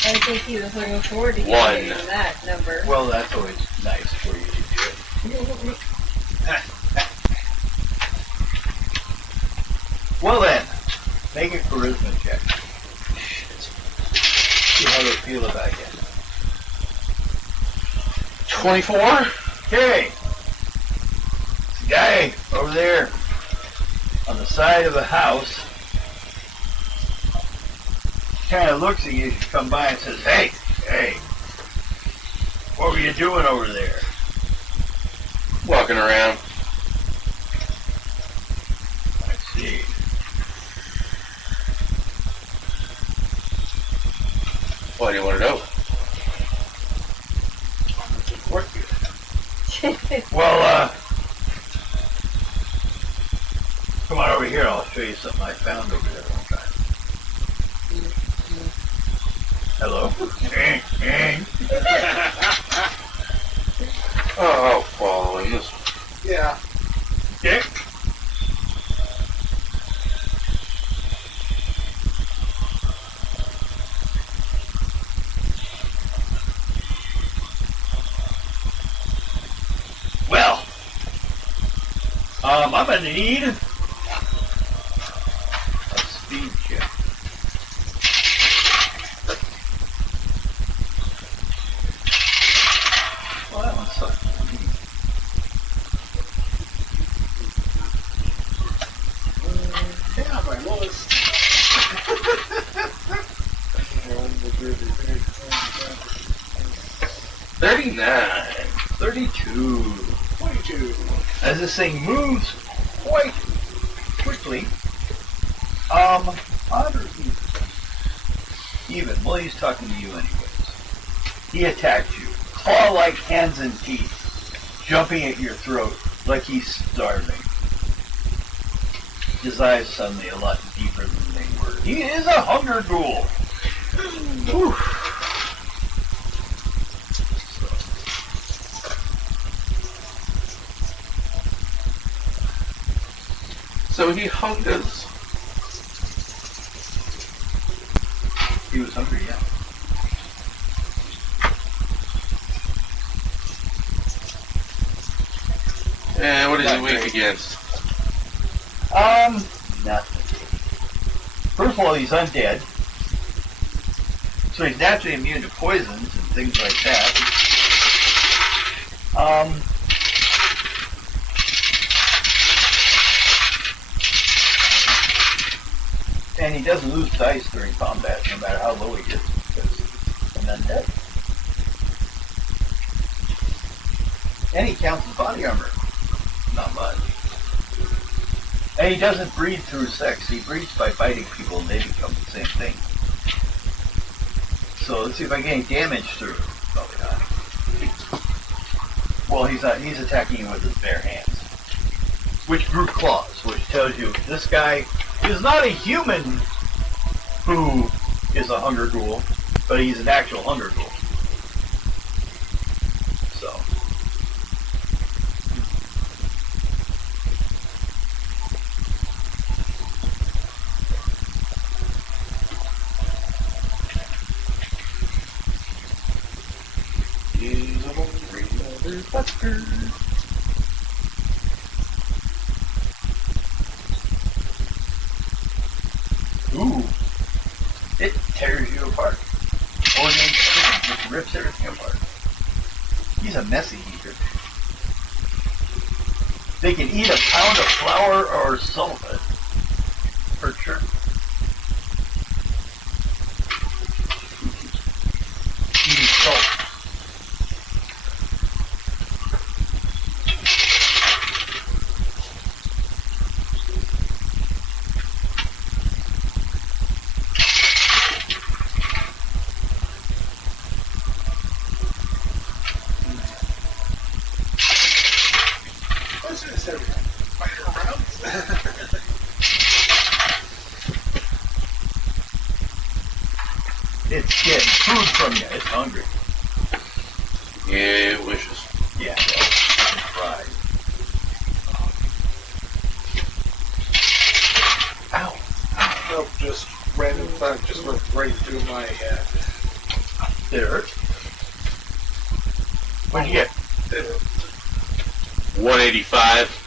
I think he was looking forward to 1. getting that number. Well, that's always nice for you to do. Well then, make a charisma check. See how they feel about you. 24? Okay. This guy over there on the side of the house kind of looks at you as you come by and says, hey, what were you doing over there? Walking around. I see. Why do you want to know? Work you. Well, come on over here. I'll show you something I found over there one time. Hello? Oh, I'll follow in this one. Yeah. Okay. Well, I'm gonna need a speed check. Well, that one sucks. Yeah, my lowest. 39. 32. 22. As this thing moves quite quickly, odd or even. Well, he's talking to you anyways. He attacks you, claw-like hands and teeth, jumping at your throat like he's starving. His eyes suddenly a lot deeper than they were. He is a hunger ghoul. Oof. So he hugged us. He was hungry, yeah. And what is he Not weak great. against? Nothing. First of all, he's undead. So he's naturally immune to poisons and things like that. And he doesn't lose dice during combat, no matter how low he gets, because he's an undead. And he counts his body armor. Not much. And he doesn't breed through sex. He breeds by biting people and they become the same thing. So let's see if I get any damage through. Probably not. Well, he's attacking you with his bare hands. Which grew claws, which tells you this guy is not a human who is a hunger ghoul, but he's an actual hunger ghoul. So. He's a hungry motherfucker. Ooh. It tears you apart. Ordnance just rips everything apart. He's a messy eater. They can eat a pound of flour or sulfur. For sure. Eating salt. What's this everything? Fire around? It's getting food from you. It's hungry. Yeah, it wishes. Yeah. Right. Ow. Nope, just random thought just went right through my head. There. What'd you get? 185.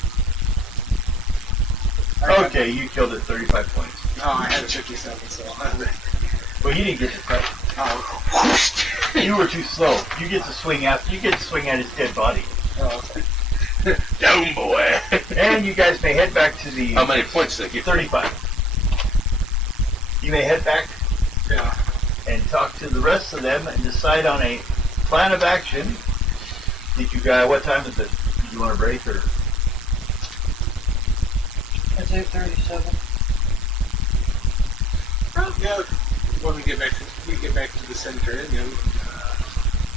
Okay, you killed it 35 points. No, I had 57, so. Well, you didn't get to touch. Oh, You were too slow. You get to swing at his dead body. okay. Down, boy. And you guys may head back to the How many points did I get? 35. You may head back Yeah. and talk to the rest of them and decide on a plan of action. Did you guys? What time is it? Did you want to break or? It's 8:37. Yeah. When we get back to the cemetery, you know,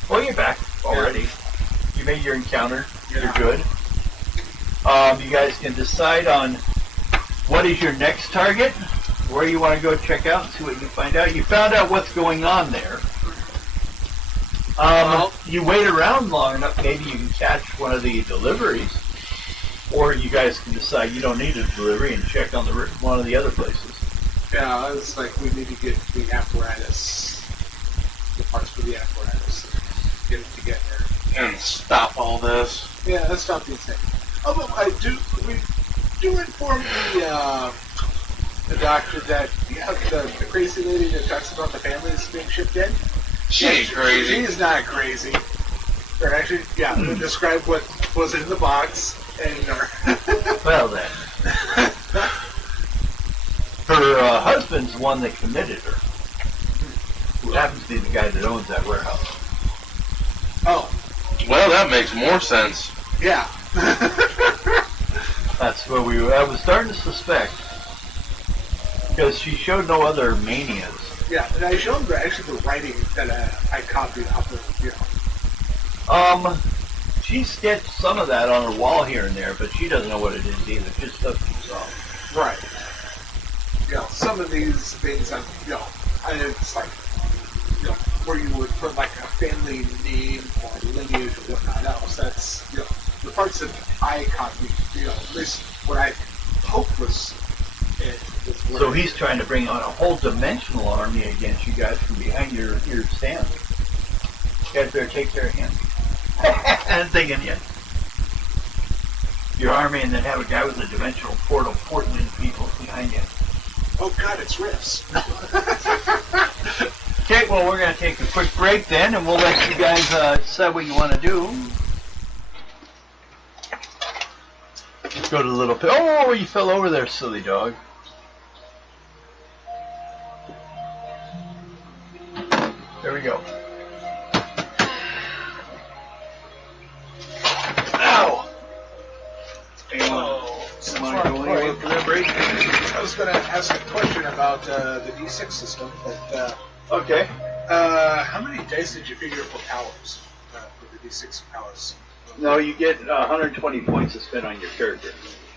Well, you're back already. You made your encounter. Yeah. You're good. You guys can decide on what is your next target, where you want to go check out and see what you find out. You found out what's going on there. You wait around long enough, maybe you can catch one of the deliveries, or you guys can decide you don't need a delivery and check on one of the other places. yeah, it's like we need to get the apparatus, the parts for the apparatus, get it together. And stop all this. Yeah, that's not the thing. Although we do inform the doctor that the crazy lady that talks about the families being shipped in. She ain't crazy. She is not crazy. Or actually, yeah, describe what was in the box and. Well then, her husband's the one that committed her, who happens to be the guy that owns that warehouse. Oh, Well, that makes more sense. yeah. That's what I was starting to suspect, because she showed no other manias. Yeah, and I showed her actually the writing that I copied off of, She sketched some of that on her wall here and there, but she doesn't know what it is either. Just stuff she saw. Right. Some of these things, it's like, where you would put like a family name or lineage or whatnot else. That's, the parts that I copied, at least what I hope was it. So he's trying to bring on a whole dimensional army against you guys from behind your stand. You guys better take care of him. I'm thinking, yeah. Your army, and then have a guy with a dimensional portal porting in people behind you. Oh God, it's Riffs. Okay, well, we're going to take a quick break then, and we'll let you guys decide what you want to do. Let's go to the little pit. Oh, you fell over there, silly dog. There we go. Ow! Wanna go anywhere for that break? I was going to ask a question about the D6 system, but Okay. how many dice did you figure for powers? For the D6 powers? No, you get 120 points to spend on your character.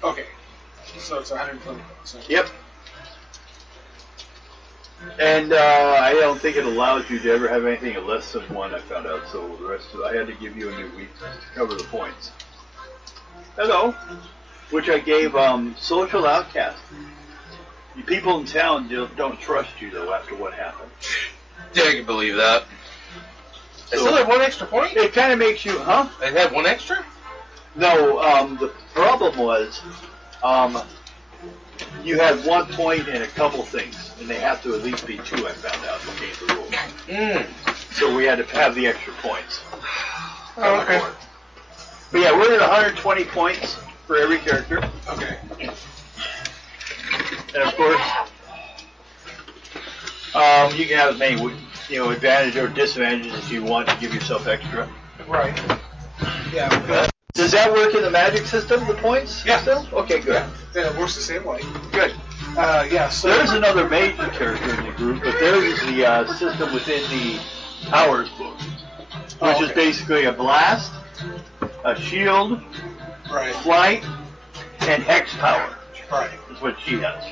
Okay. So it's 120 points. Okay. Yep. And I don't think it allows you to ever have anything at less than one, I found out, so the rest of I had to give you a new week to cover the points. Hello. Which I gave Social Outcast. The people in town don't trust you, though, after what happened. Yeah, I can believe that. I So- still have one extra point? It kind of makes you, huh? I have one extra? No, the problem was, you have 1 point and a couple things, and they have to at least be 2. I found out to change the rules. So we had to have the extra points. Oh, okay. But yeah, we're at 120 points for every character, Okay. and of course, you can have as many, advantage or disadvantages if you want to give yourself extra. Right. Yeah. Because, Does that work in the magic system? The points? Yeah. Still? Okay, good. yeah, it works the same way. Good. Yeah. So There's another major character in the group, but theirs is the system within the powers book, which is basically a blast, a shield, right. flight, and hex power. Right. Is what she has.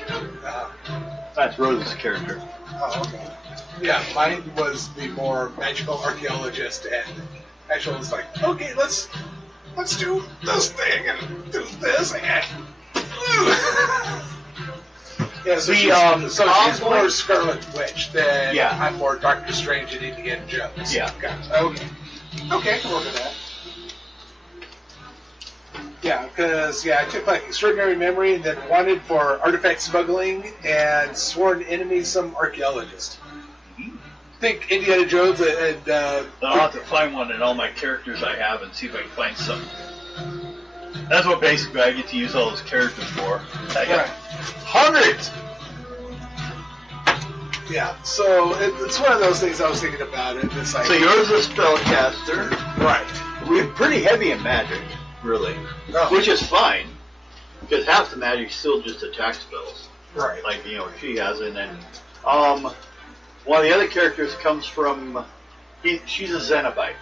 Uh, That's Rose's character. oh, okay. Yeah, mine was the more magical archaeologist, and actually was like, okay, let's do this thing and do this and. Yeah, so she's more Scarlet Witch than I'm more Doctor Strange and Indiana Jones. Yeah. Okay. Okay, I can work with that. Yeah, because I took like Extraordinary Memory and then wanted for artifact smuggling and sworn enemy some archaeologist. Think Indiana Jones and I'll have to find one in all my characters I have and see if I can find some. That's what basically I get to use all those characters for. I got hundreds! Yeah, so it's one of those things I was thinking about it. It's like, So yours is a spellcaster. right. We're pretty heavy in magic, really. Oh, Which is fine, because half the magic's still just attack spells. right. Like, she has it, and then, one of the other characters comes from, she's a Zenobite.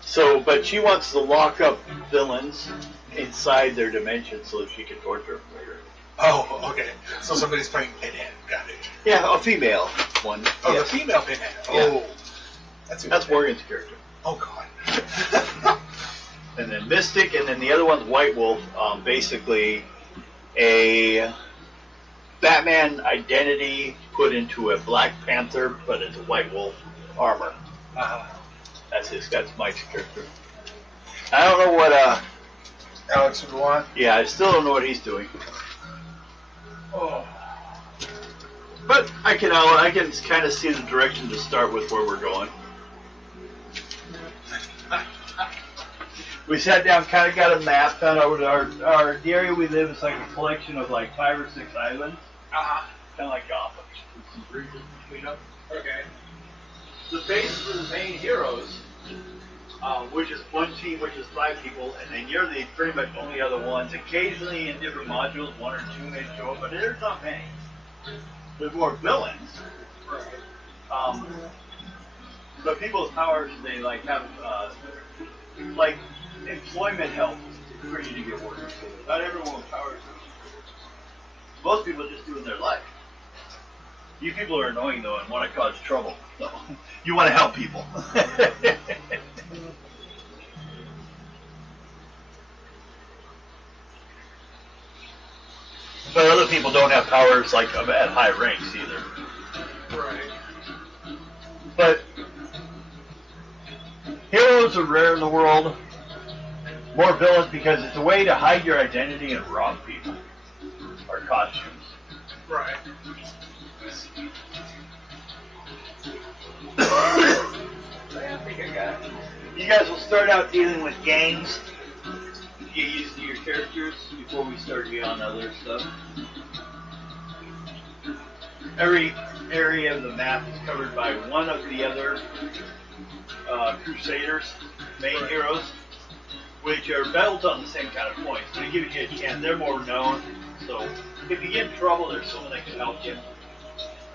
So, but she wants to lock up villains inside their dimension so that she can torture them later. Oh, okay. So somebody's playing Pinhead. Got it. Yeah, a female one. Oh, yes. the female Pinhead. Yeah. Oh, That's Morgan's character. Oh God. And then Mystic, and then the other one's White Wolf. Basically, a Batman identity put into a Black Panther, but it's a White Wolf armor. That's Mike's character. I don't know what Alex would want. yeah, I still don't know what he's doing. Oh. But I can kind of see the direction to start with where we're going. We sat down, kind of got a map, found out where the area we live is like a collection of like 5 or 6 islands, kind of like Gotham, with some bridges between them. Okay. The base for the main heroes, which is one team, which is 5 people, and then you're the pretty much only other ones. Occasionally in different modules, 1 or 2 may show up, but there's not many. There's more villains. Right. But people's powers, they like have like employment help for you to get work. Not everyone with powers. Most people just doing their life. You people are annoying though and want to cause trouble. So you want to help people. But other people don't have powers like at high ranks either. Right. But heroes are rare in the world. More villains because it's a way to hide your identity and rob people. Or costumes. Right. I think I got it. You guys will start out dealing with gangs. Get used to your characters before we start beyond other stuff. Every area of the map is covered by one of the other Crusaders, main heroes, which are built on the same kind of points. They give you a chance. They're more known, so if you get in trouble, there's someone that can help you.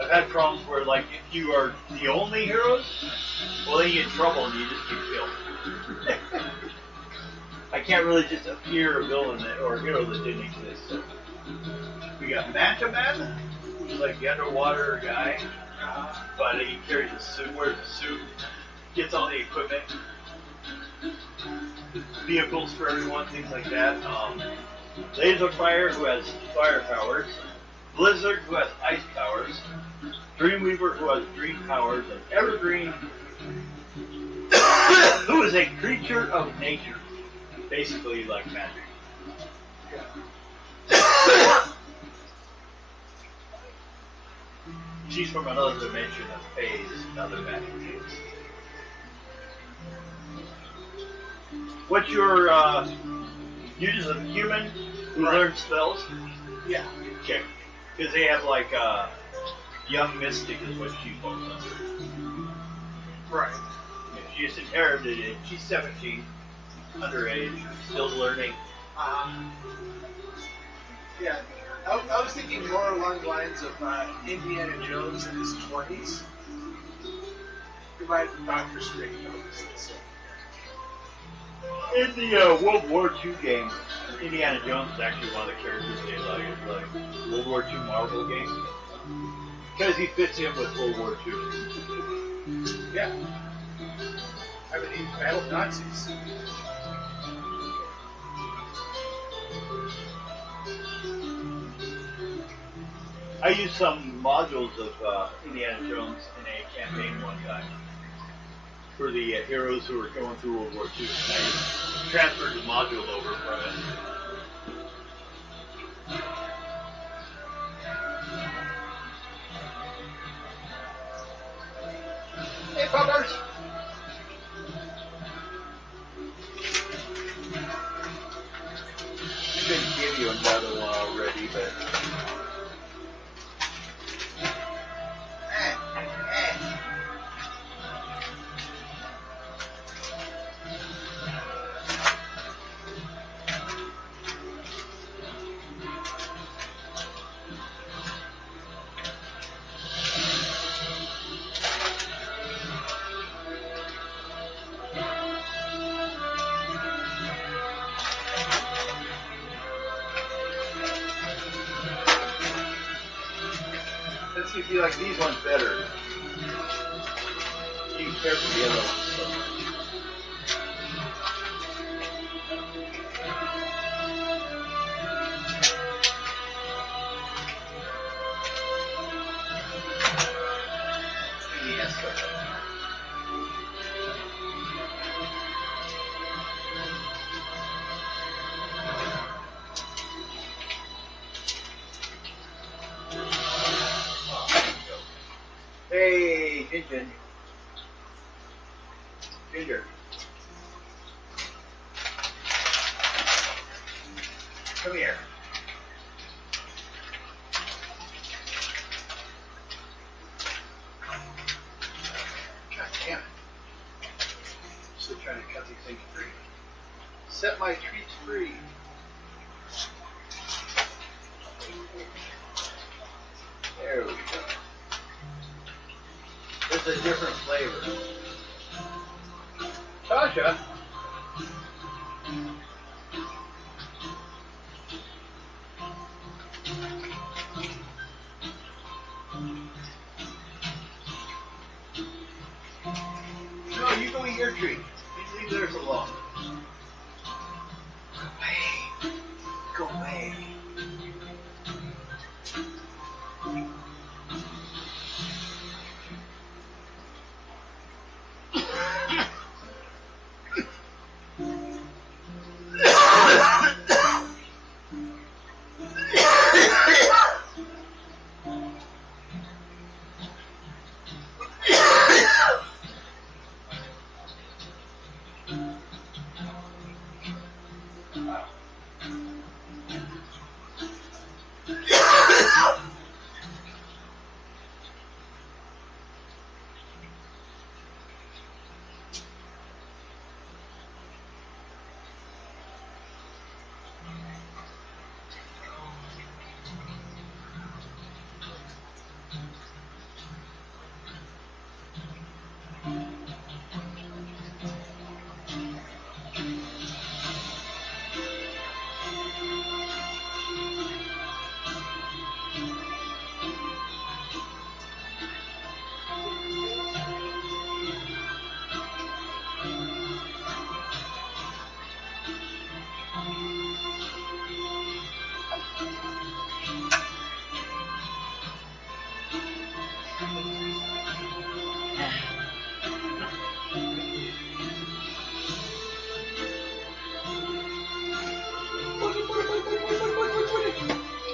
I've had problems where, like, if you are the only heroes, well, then you get in trouble and you just get killed. I can't really just appear a villain or a hero that didn't exist. So. We got Manta Man, who's like the underwater guy, but he carries a suit, wears a suit, gets all the equipment, vehicles for everyone, things like that. Laser Fire, who has fire powers. Blizzard, who has ice powers. Dreamweaver, who has dream powers. And Evergreen, who is a creature of nature. Basically like magic. She's from another dimension of phase, another magic phase. What's your, you just a human who learns spells? Yeah. Okay. Because they have like, young mystic is what she falls under. Right. Yeah, she just inherited it. She's 17, underage, still learning. Yeah. I was thinking more along the lines of Indiana Jones in his 20s. Provided Dr. Strange. In the World War II game, Indiana Jones is actually one of the characters they like. It's like World War II Marvel game. Because he fits in with World War II. Yeah. I mean, he battled Nazis. I used some modules of Indiana Jones in a campaign one time for the heroes who were going through World War II. And I transferred the module over from it. Hey, puppers! I didn't give you another one already, but let's see if you like these ones better. You care for the other ones so much. Yes, sir. Hey, Ginger. Ginger. Come here. God damn it. Still trying to cut these things free. Set my treats free. There we go. It's a different flavor. Tasha? No, you go eat your treat. You leave theirs alone. Go away. Go away.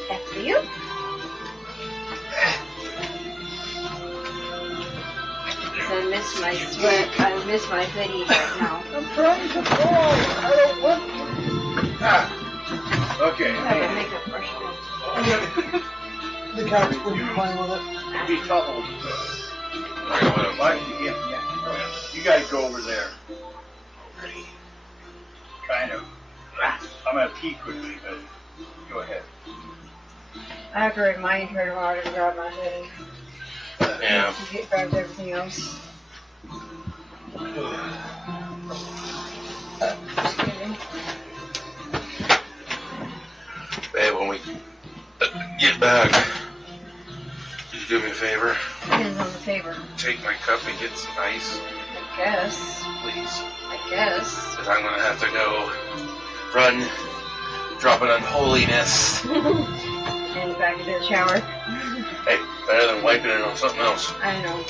That's for you. miss my sweat. I miss my hoodie right now. I'm trying to fall. I don't want to. Ah. Okay. I have a makeup brush on. The couch, were you playing with it? Be troubled. Why? Yeah. You guys go over there. Kind of. I'm gonna pee quickly, but go ahead. I have to remind her tomorrow to grab my hoodie. Yeah. She grabs everything else. Just kidding. Hey, when we get back, could you do me a favor? Depends on the favor. Take my cup and get some ice, I guess. please. I guess. Because I'm going to have to go run, drop an unholiness. And back into the shower. Hey, better than wiping it on something else. I know.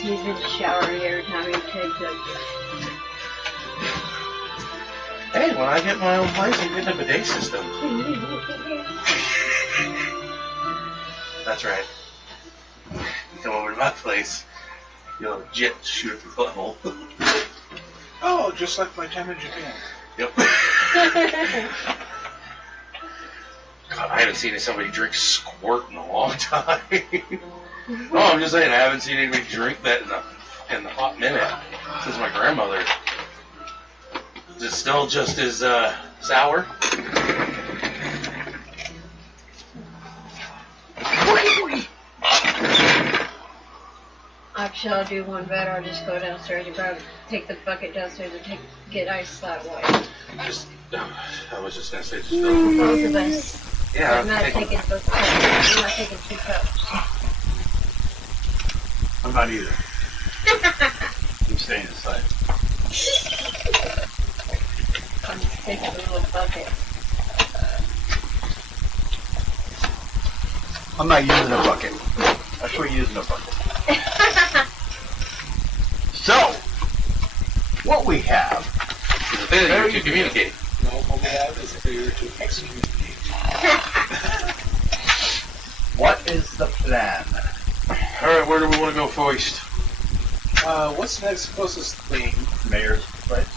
He's been showering every time he takes it. Hey, when I get my own place, I'm getting a bidet system. That's right. You come over to my place, you'll jet shoot at the butthole. Oh, just like my time in Japan. Yep. God, I haven't seen somebody drink squirt in a long time. No, I'm just saying, I haven't seen anybody drink that in a hot minute since my grandmother. Is it still just as sour? Actually, I'll do one better. I'll just go downstairs and take the bucket downstairs and get ice that way. Just, I was just gonna say, just Both of us. yeah. I'm not taking both cups. I'm not taking 2 cups. I'm not either. I'm staying inside. I'm just taking a little bucket. I'm not using a bucket. That's what you're using a bucket. So, what we have. It's a failure to communicate. No, what we have is a failure to excommunicate. What is the plan? Alright, where do we want to go first? What's the next closest thing? Mayor's place.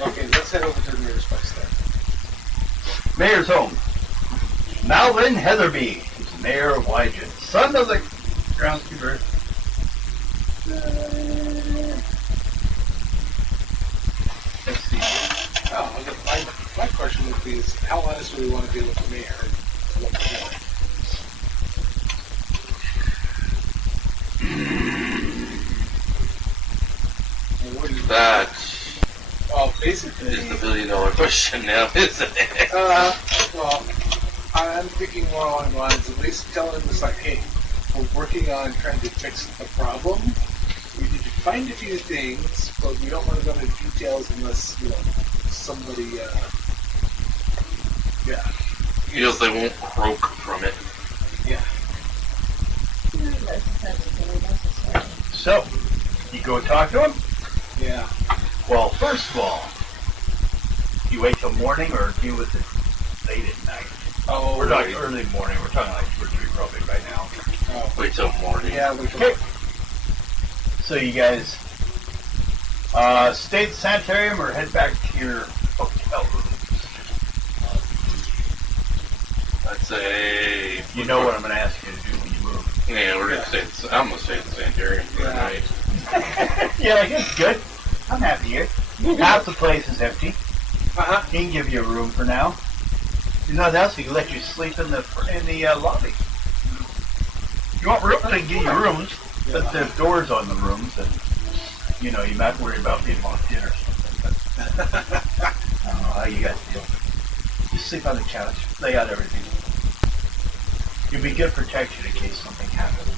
Okay, let's head over to the mayor's place then. Mayor's home. Malvin Heatherby is mayor of Wygen, son of the groundskeeper. Let's see. Oh, my question would be is how honest do we want to be with the mayor? What the hell? And what do you- That Well, basically, is the $1 billion question now, isn't it? well, I'm thinking more along the lines of at least telling them it's like, hey, we're working on trying to fix the problem. We need to find a few things, but we don't want to go into details unless, somebody, Feels they won't croak from it. So, you go talk to him? Yeah. Well, first of all, you wait till morning or deal with it late at night? Oh, We're talking early morning. We're talking like 2 or 3 probably by now. Wait till morning. Yeah, we can. Okay. So you guys stay at the sanitarium or head back to your hotel rooms? I'd say... You know what I'm going to ask you to do when you move. Yeah, we're gonna stay. I'm gonna stay at the sanitarium for the Yeah. night. Yeah, like it's good. I'm happy here. Half the place is empty. Uh-huh. He can give you a room for now. If nothing else, he can let you sleep in the lobby. You want rooms? They can give you rooms, but there's doors on the rooms, and you might worry about being locked in or something. But I don't know how you guys feel. Just sleep on the couch. Lay out everything. You'll be good protection in case something happens.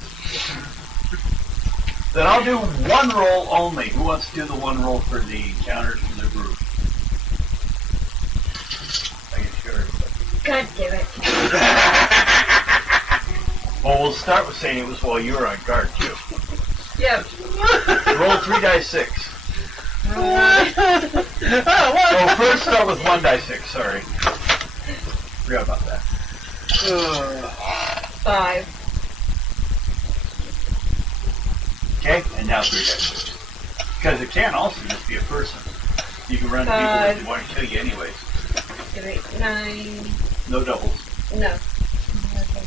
Then I'll do one roll only. Who wants to do the one roll for the counters for the group? I can show everybody. God damn it. Well, we'll start with saying it was while you were on guard, too. Yep. Roll 3 dice 6. Oh, first start with 1 die 6, sorry. Forgot about that. 5. Okay, and now 3 dice. Because it can also just be a person. You can run people if they want to kill you anyways. 7, 8, 9. No doubles. No. Okay.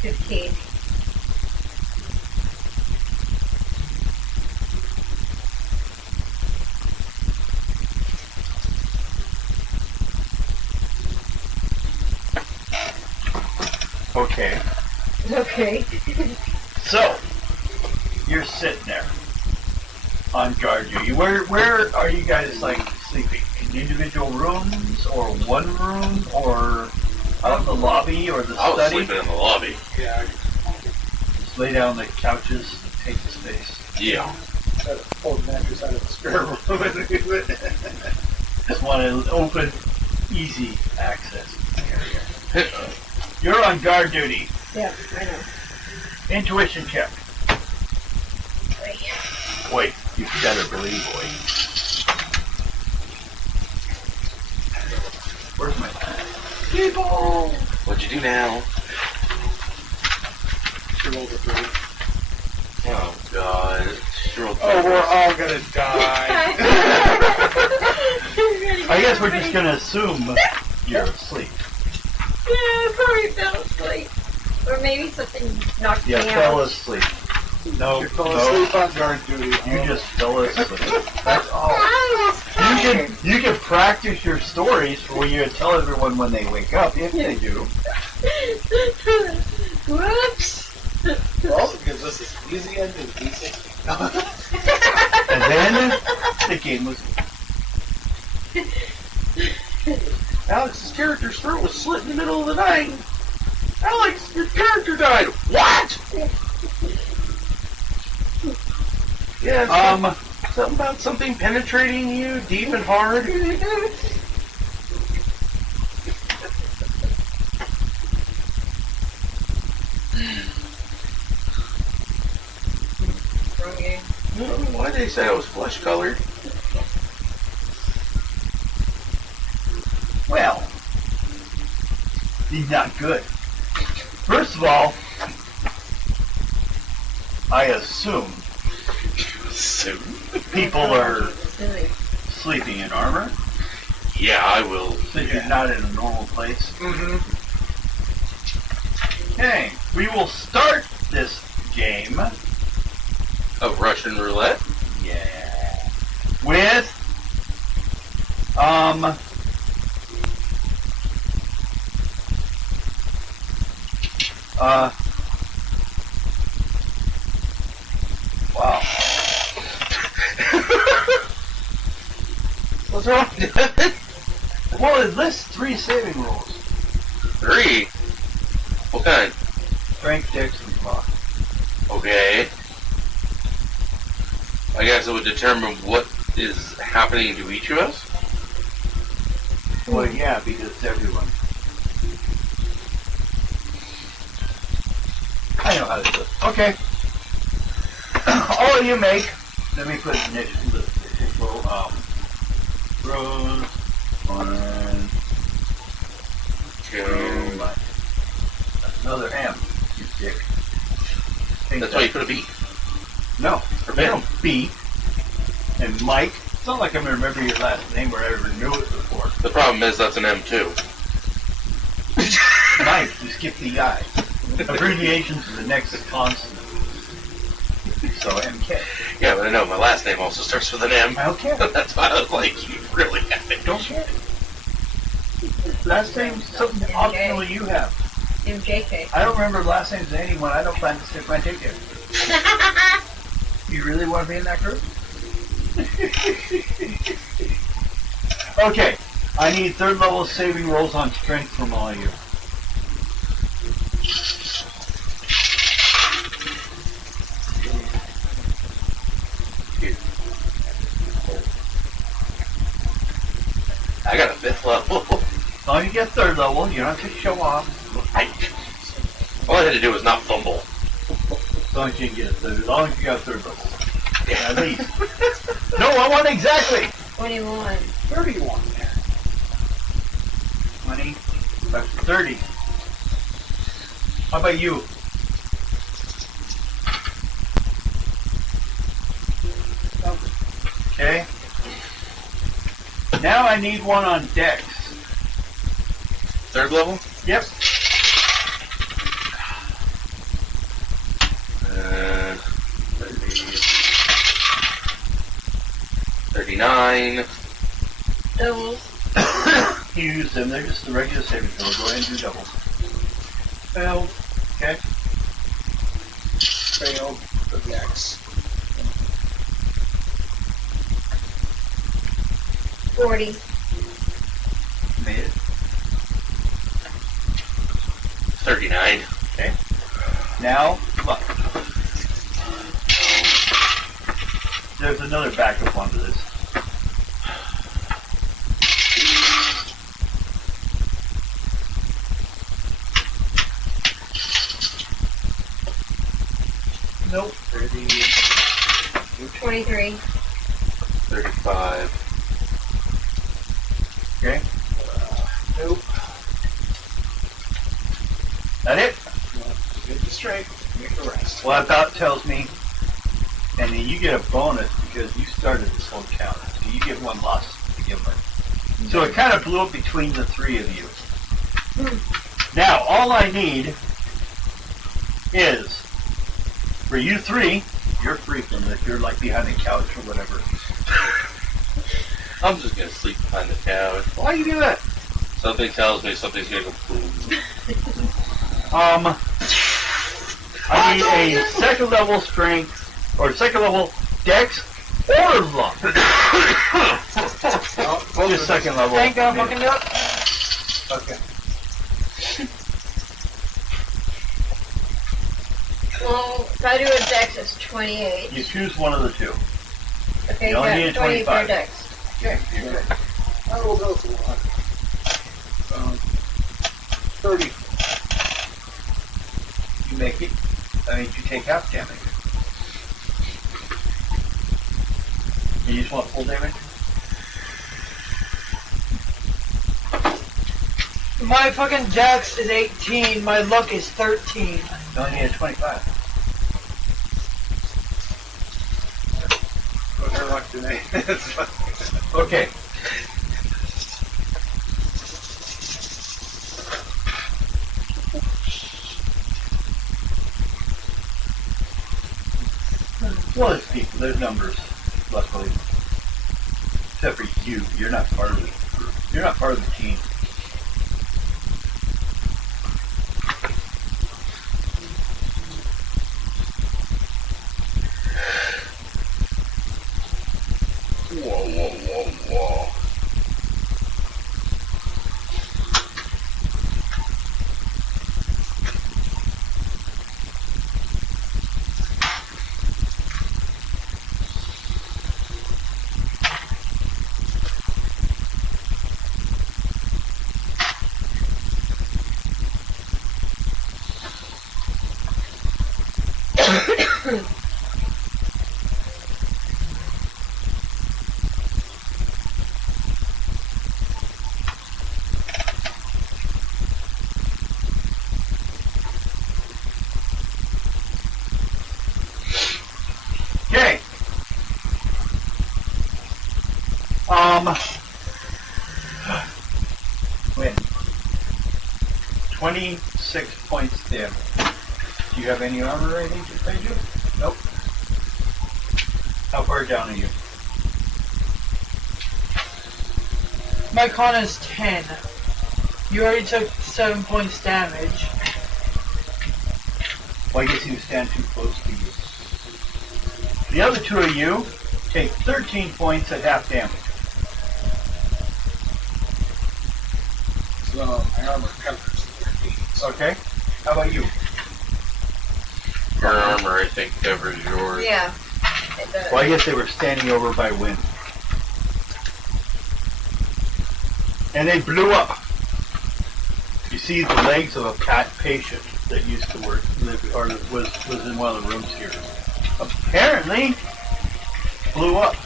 15. Okay. Okay. So, you're sitting there on guard duty. Where are you guys like sleeping? In individual rooms, or one room, or out in the lobby, or the I was study? sleeping in the lobby. Yeah, Just lay down on the couches, take the space. Yeah. I had a old mattress out of the spare room. Just want an open, easy access area. You're on guard duty. Yeah, I know. Intuition check. Wait, you better believe, boy. Where's my People! What'd you do now? She rolled a 3. Oh, God. She rolled Oh, we're all gonna die. I guess we're just gonna assume you're asleep. Yeah, I probably fell asleep. Or maybe something knocked Yeah, me fell out. asleep. No, You fell no, asleep on guard duty. you just fell asleep. That's all. I was tired. You can practice your stories for when you tell everyone when they wake up, if they do. Whoops. Well, because this is easy and easy. And then the game was. Alex's character's throat was slit in the middle of the night. Alex, your character died. What? Yeah, something about something penetrating you deep and hard. Wrong game. Why'd they say I was flesh colored? Well, he's not good. First of all, I assume Soon. people are Silly. sleeping in armor, Yeah, I will. since you're not in a normal place. Mm-hmm. Okay, we will start this game. Of Russian roulette. Yeah. With wow. What's wrong, Devin? Well, it lists 3 saving rolls. 3. What kind? Strength, dex, and block. Okay. I guess it would determine what is happening to each of us. Well, yeah, because it's everyone. I know how to do it. Okay. All of you make. Let me put initial. Rose. 1, 2. Another M. You dick. That's why you put a B. No. For Ben. B. And Mike. It's not like I'm going to remember your last name or I ever knew it before. The problem is that's an M2. Mike, you skip the I. Abbreviation to the next consonant. So MK. Yeah, but I know my last name also starts with an M. I don't care. That's why I was like, you really have it. Don't care. Last name's something optional you have. MJK. I don't remember last names of anyone. I don't plan to stick my dick in. You really want to be in that group? Okay. I need 3rd level saving rolls on strength from all of you. I got a 5th level. As long as you get 3rd level, you don't have to show off. All I had to do was not fumble. As long as you can get it. As long as you got 3rd level. At least. No, I want exactly. 21. 31 there. 20. That's 30. How about you? Now I need one on Dex. Third level? Yep. 39. Doubles. You use them. They're just the regular saving throw. Go ahead and do doubles. Failed. Okay. Failed for the X. 40. Made it. 39. Okay. Now, look. There's another backup one to this. Nope. 23. 35. Okay. Nope. That it? Get the strength. Make the rest. Well, that about tells me, and then you get a bonus because you started this whole challenge. So you get one loss to begin with. So it kind of blew up between the three of you. Now, all I need is, for you three, you're free from this. You're like behind the couch or whatever. I'm just gonna sleep behind the couch. Why do you do that? Something tells me something's gonna go boom. I need a second level strength, or second level dex, or luck. Just second level. Ain't gonna fucking do it. Okay. Well, if I do a dex, it's 28. You choose one of the two. Okay, you only need a 20 for 25. dex. Okay, you're good. I will go for one. 30. You make it. That means you take half damage. You just want full damage? My fucking dex is 18, my luck is 13. You only need a 25. But her luck today. That's fine. Okay. Well, there's people, there's numbers, luckily. Except for you, you're not part of the group. You're not part of the team. Whoa, whoa, whoa, whoa. Okay. Win. 26 points damage. Do you have any armor or anything to defend you? Nope. How far down are you? My con is 10. You already took 7 points damage. Well, I guess you stand too close to you. The other two of you take 13 points at half damage. So my armor covers the 13. Okay? How about you? Her armor, I think, covers yours. Yeah. It does. Well, I guess they were standing over by wind. And they blew up. You see the legs of a patient that used to work, or was in one of the rooms here. Apparently, blew up.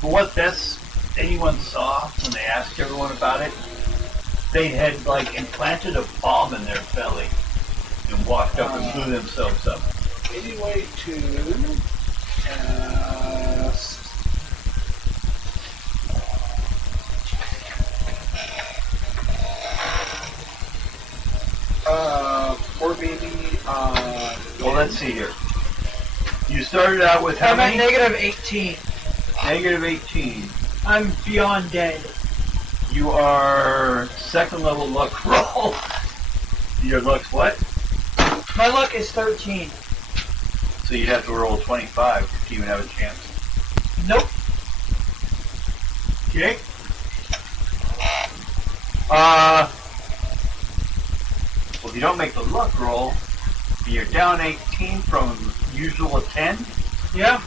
For what anyone saw when they asked everyone about it, they had like implanted a bomb in their belly and walked up and blew themselves up. Any way to cast maybe. Well, let's see here. You started out with how I'm at many? negative 18. Negative 18. I'm beyond dead. You are second level luck roll. Your luck's what? My luck is 13. So you'd have to roll 25 to even have a chance. Nope. Okay. Well, if you don't make the luck roll, you're down 18 from usual 10. Yeah.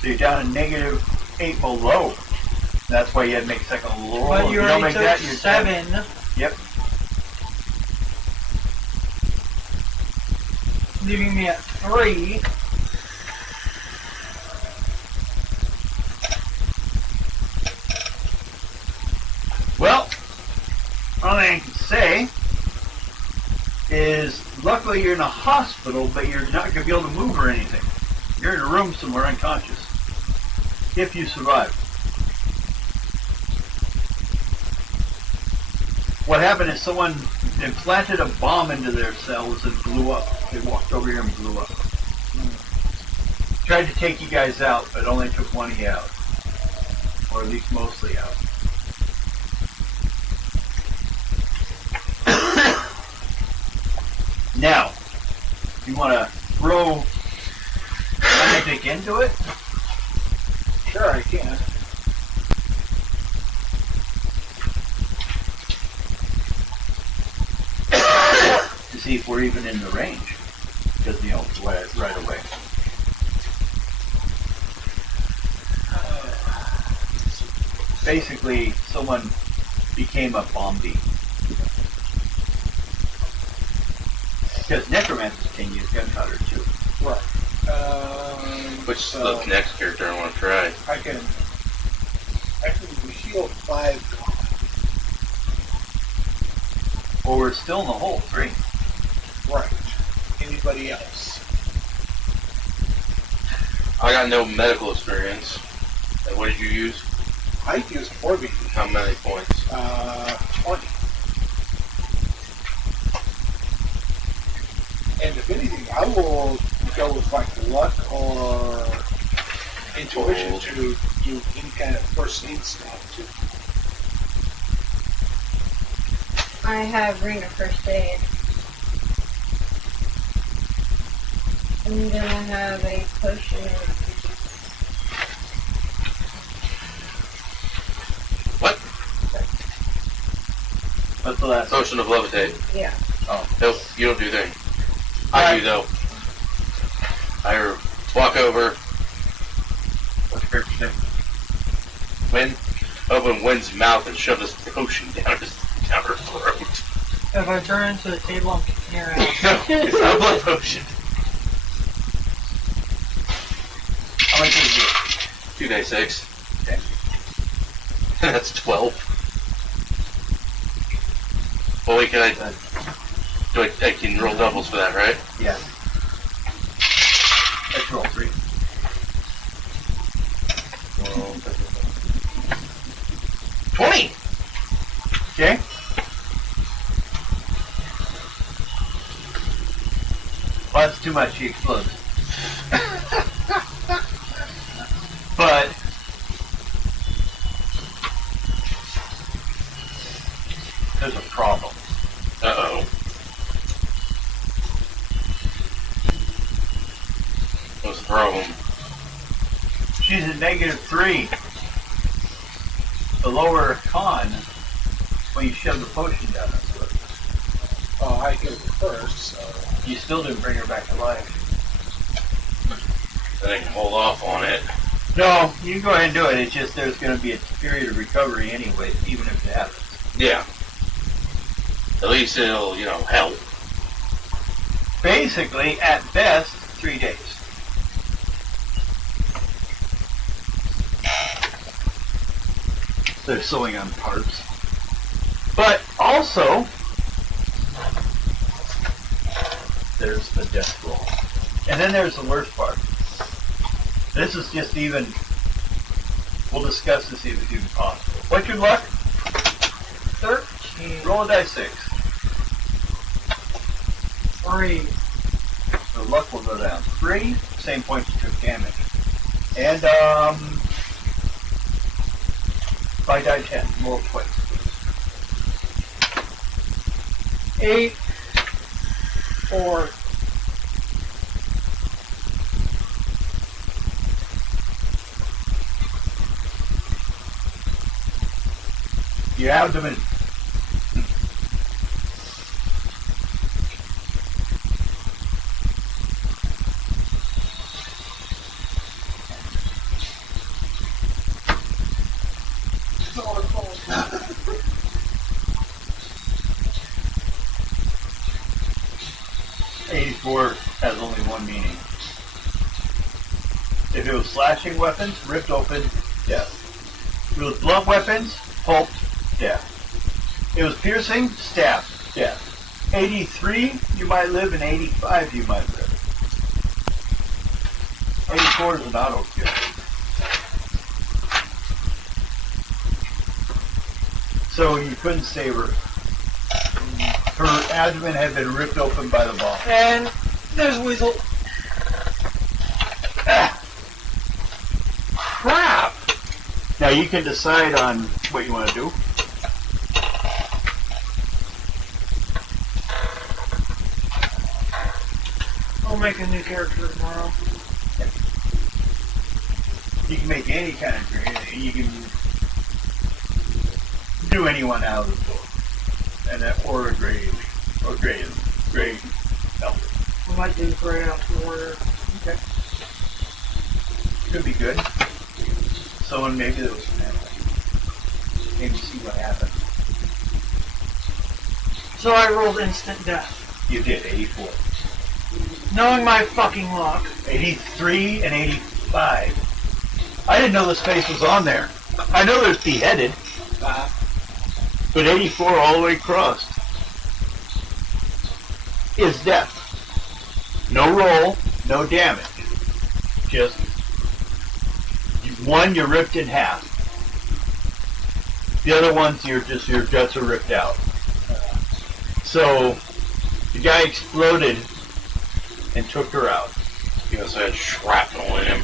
So you're down to negative 8 below. That's why you had to make second level roll. But If you don't already make took that, you're 7. down. Yep. Leaving me at 3. Well, all I can say is luckily you're in a hospital, but you're not going to be able to move or anything. You're in a room somewhere unconscious. If you survive. What happened is someone implanted a bomb into their cells and blew up. They walked over here and blew up. Tried to take you guys out, but only took one of you out. Or at least mostly out. Now, you want to throw magic into it? Sure, I can. To see if we're even in the range. Because, you know, right away. Basically, someone became a zombie. Because necromancers can use gunpowder too. Right. Which is so the next character I want to try. I can heal 5 Well, we're still in the hole, 3. Right. Anybody else? I got no medical experience. And what did you use? I used 4B. How many points? 20. And if anything, I will go with like luck or intuition to do any kind of first aid stuff too. I have ring of first aid. And then I have a potion of... What? What's the last? Potion of levitate. Yeah. Nope, you don't do that. I do though. I walk over, What's your character name? open Wynn's mouth and shove this potion down her throat. If I turn into the table, I'm kicking your ass. No, it's not a blood potion. How many did you do? 2d6. Okay. That's 12. Well, wait, can I can roll doubles for that, right? Yeah. Let's roll 3. 20! Okay. Well, that's too much. He explodes. But there's a problem. Uh-oh. What's the problem? She's at -3. The lower con when you shove the potion down her throat. Oh, I healed first, so You still didn't bring her back to life. Then I can hold off on it. No, you can go ahead and do it. It's just there's going to be a period of recovery anyway, even if it happens. Yeah. At least it'll, help. Basically, at best, 3 days. They're sewing on parts. But also, there's the death roll. And then there's the worst part. This is just even, we'll discuss to see if it's even possible. What's your luck? 13. Roll a die 6. 3. So luck will go down 3. Same points you took damage. And if I die 10, roll twice. 8. 4. Your abdomen. .84 has only one meaning. If it was slashing weapons, ripped open, death. If it was blunt weapons, pulped, death. It was piercing, stab, death. 83, you might live, and 85, you might live. 84 is an auto kill. So you couldn't save her. Her abdomen had been ripped open by the ball. And there's Weasel. Crap! Now you can decide on what you want to do. I'll make a new character tomorrow. You can make any kind of grade. You can do anyone out of the book. And that, or a grade. Or grade. Grade. Elder. I might do Grey Out the Warrior. Okay. Could be good. Someone maybe that was family. Maybe see what happened. So I rolled instant death. You did 84. Knowing my fucking luck. 83 and 85. I didn't know this face was on there. I know there's beheaded. But 84 all the way across is death. No roll, no damage. Just one you're ripped in half. The other ones your guts are ripped out. So the guy exploded and took her out. He also had shrapnel in him.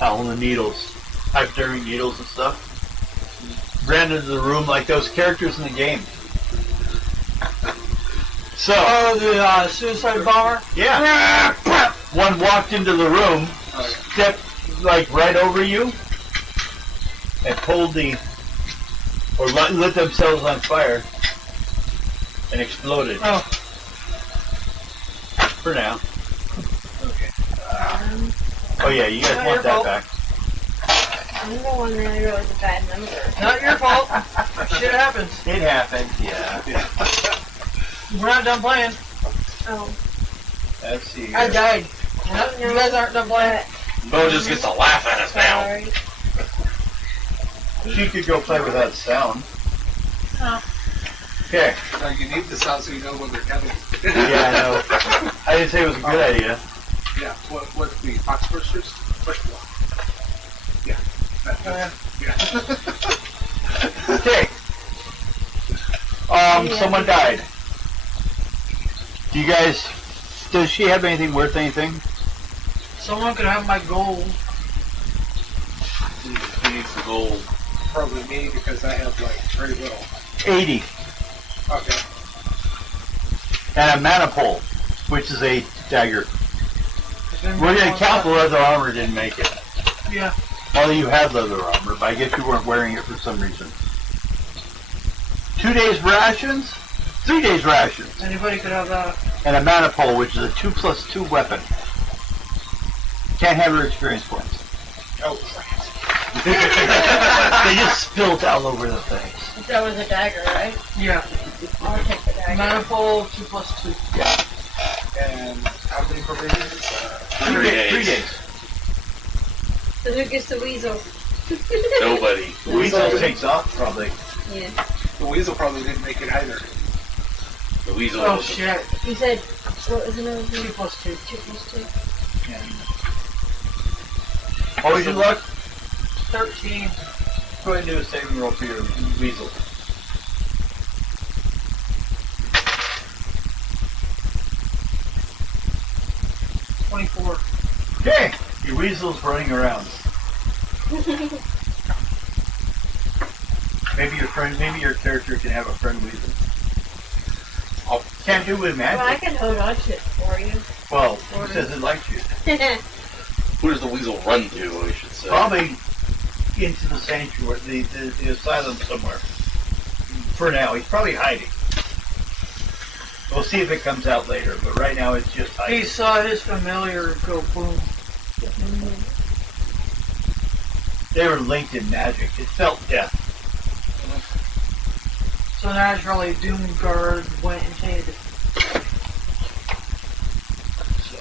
Out on the needles, hypodermic needles and stuff. Ran into the room like those characters in the game. So, Oh, the suicide bomber? yeah. One walked into the room, stepped like right over you, and pulled or lit themselves on fire, and exploded. Oh, For now. Okay. Oh yeah, you guys Not want your that fault. back. I'm the one that I wrote a bad number. not your fault. Shit happens. It happened, yeah. We're not done playing. Oh. Let's see. I died. You guys aren't done playing. Bo just gets to laugh at us now. Sorry. She could go play without sound. Oh. Okay. Now you need the sound so you know when they're coming. Yeah, I know. I didn't say it was a good idea. Yeah. What's the Fox Bursters? Push block. Yeah. Yeah. Okay. Someone died. Do you guys? Does she have anything worth anything? Someone could have my gold. He needs the gold. Probably me because I have like very little. 80. Okay. And a mana pole, which is a dagger. We're gonna count the leather armor didn't make it. Yeah. Although you had leather armor, but I guess you weren't wearing it for some reason. 2 days rations, 3 days rations, Anybody could have that. and a mana pole, which is a 2+2 weapon. Can't have your experience points. Oh. They just spilled all over the place. That was a dagger, right? Yeah. I'll take the dagger. Manifold 2+2. And how many provisions? 3 days. 3 days. So who gets the weasel? Nobody. Weasel takes off probably. Yeah. The weasel probably didn't make it either. The weasel. Oh was- shit. He said, what was another 2+2. 2+2. What was your luck? 13. Go ahead and do a saving roll for your weasel. 24. Okay, your weasel's running around. Maybe your character can have a friend weasel. Oh. Can't do it with Well, I magic. can hold on to it for you. Well, who says it likes you? Who does the weasel run to, I should say? Probably into the sanctuary, the asylum somewhere. For now, he's probably hiding. We'll see if it comes out later, but right now it's just hiding. He saw his familiar go boom. They were linked in magic. It felt death. So naturally, Doomguard went and hid. So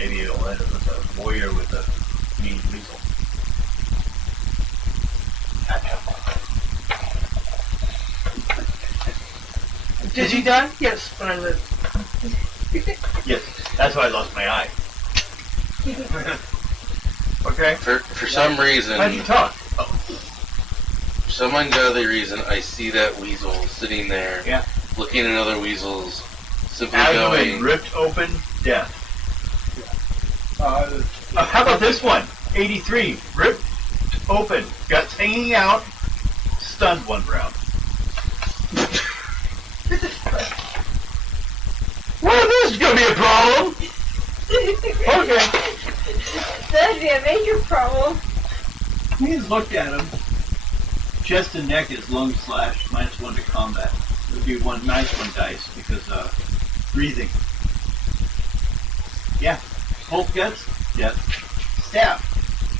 maybe it'll end up with a warrior with a mean weasel. Did he die? Yes, but I lived. Yes, that's why I lost my eye. Okay. For some reason, How'd you talk? Oh, for some ungodly reason, I see that weasel sitting there, Yeah. looking at other weasels, simply out of a going, ripped open death. Uh, How about this one? 83, ripped open, guts hanging out, stunned one round. Well, this is gonna be a problem. Okay. That'd be a major problem. He looked at him. Chest and neck is lung slash, -1 to combat. It would be one -1 dice because breathing. Yeah. Both guts, death. Stab,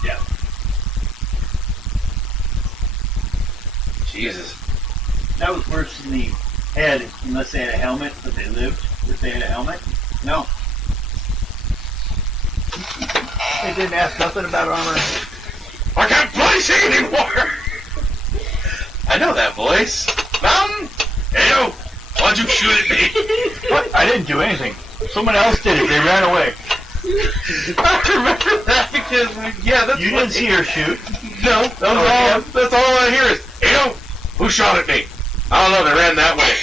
death. Jesus. That was worse than the head, unless they had a helmet, but they lived. If they had a helmet, no. They didn't ask nothing about armor. I can't place it anymore! I know that voice. Mountain? Hey, yo! Why'd you shoot at me? What? I didn't do anything. Someone else did it. They ran away. I remember that because, yeah, that's You what- didn't see her shoot. No, that's all I hear is, hey, yo! Who shot at me? I don't know, they ran that way.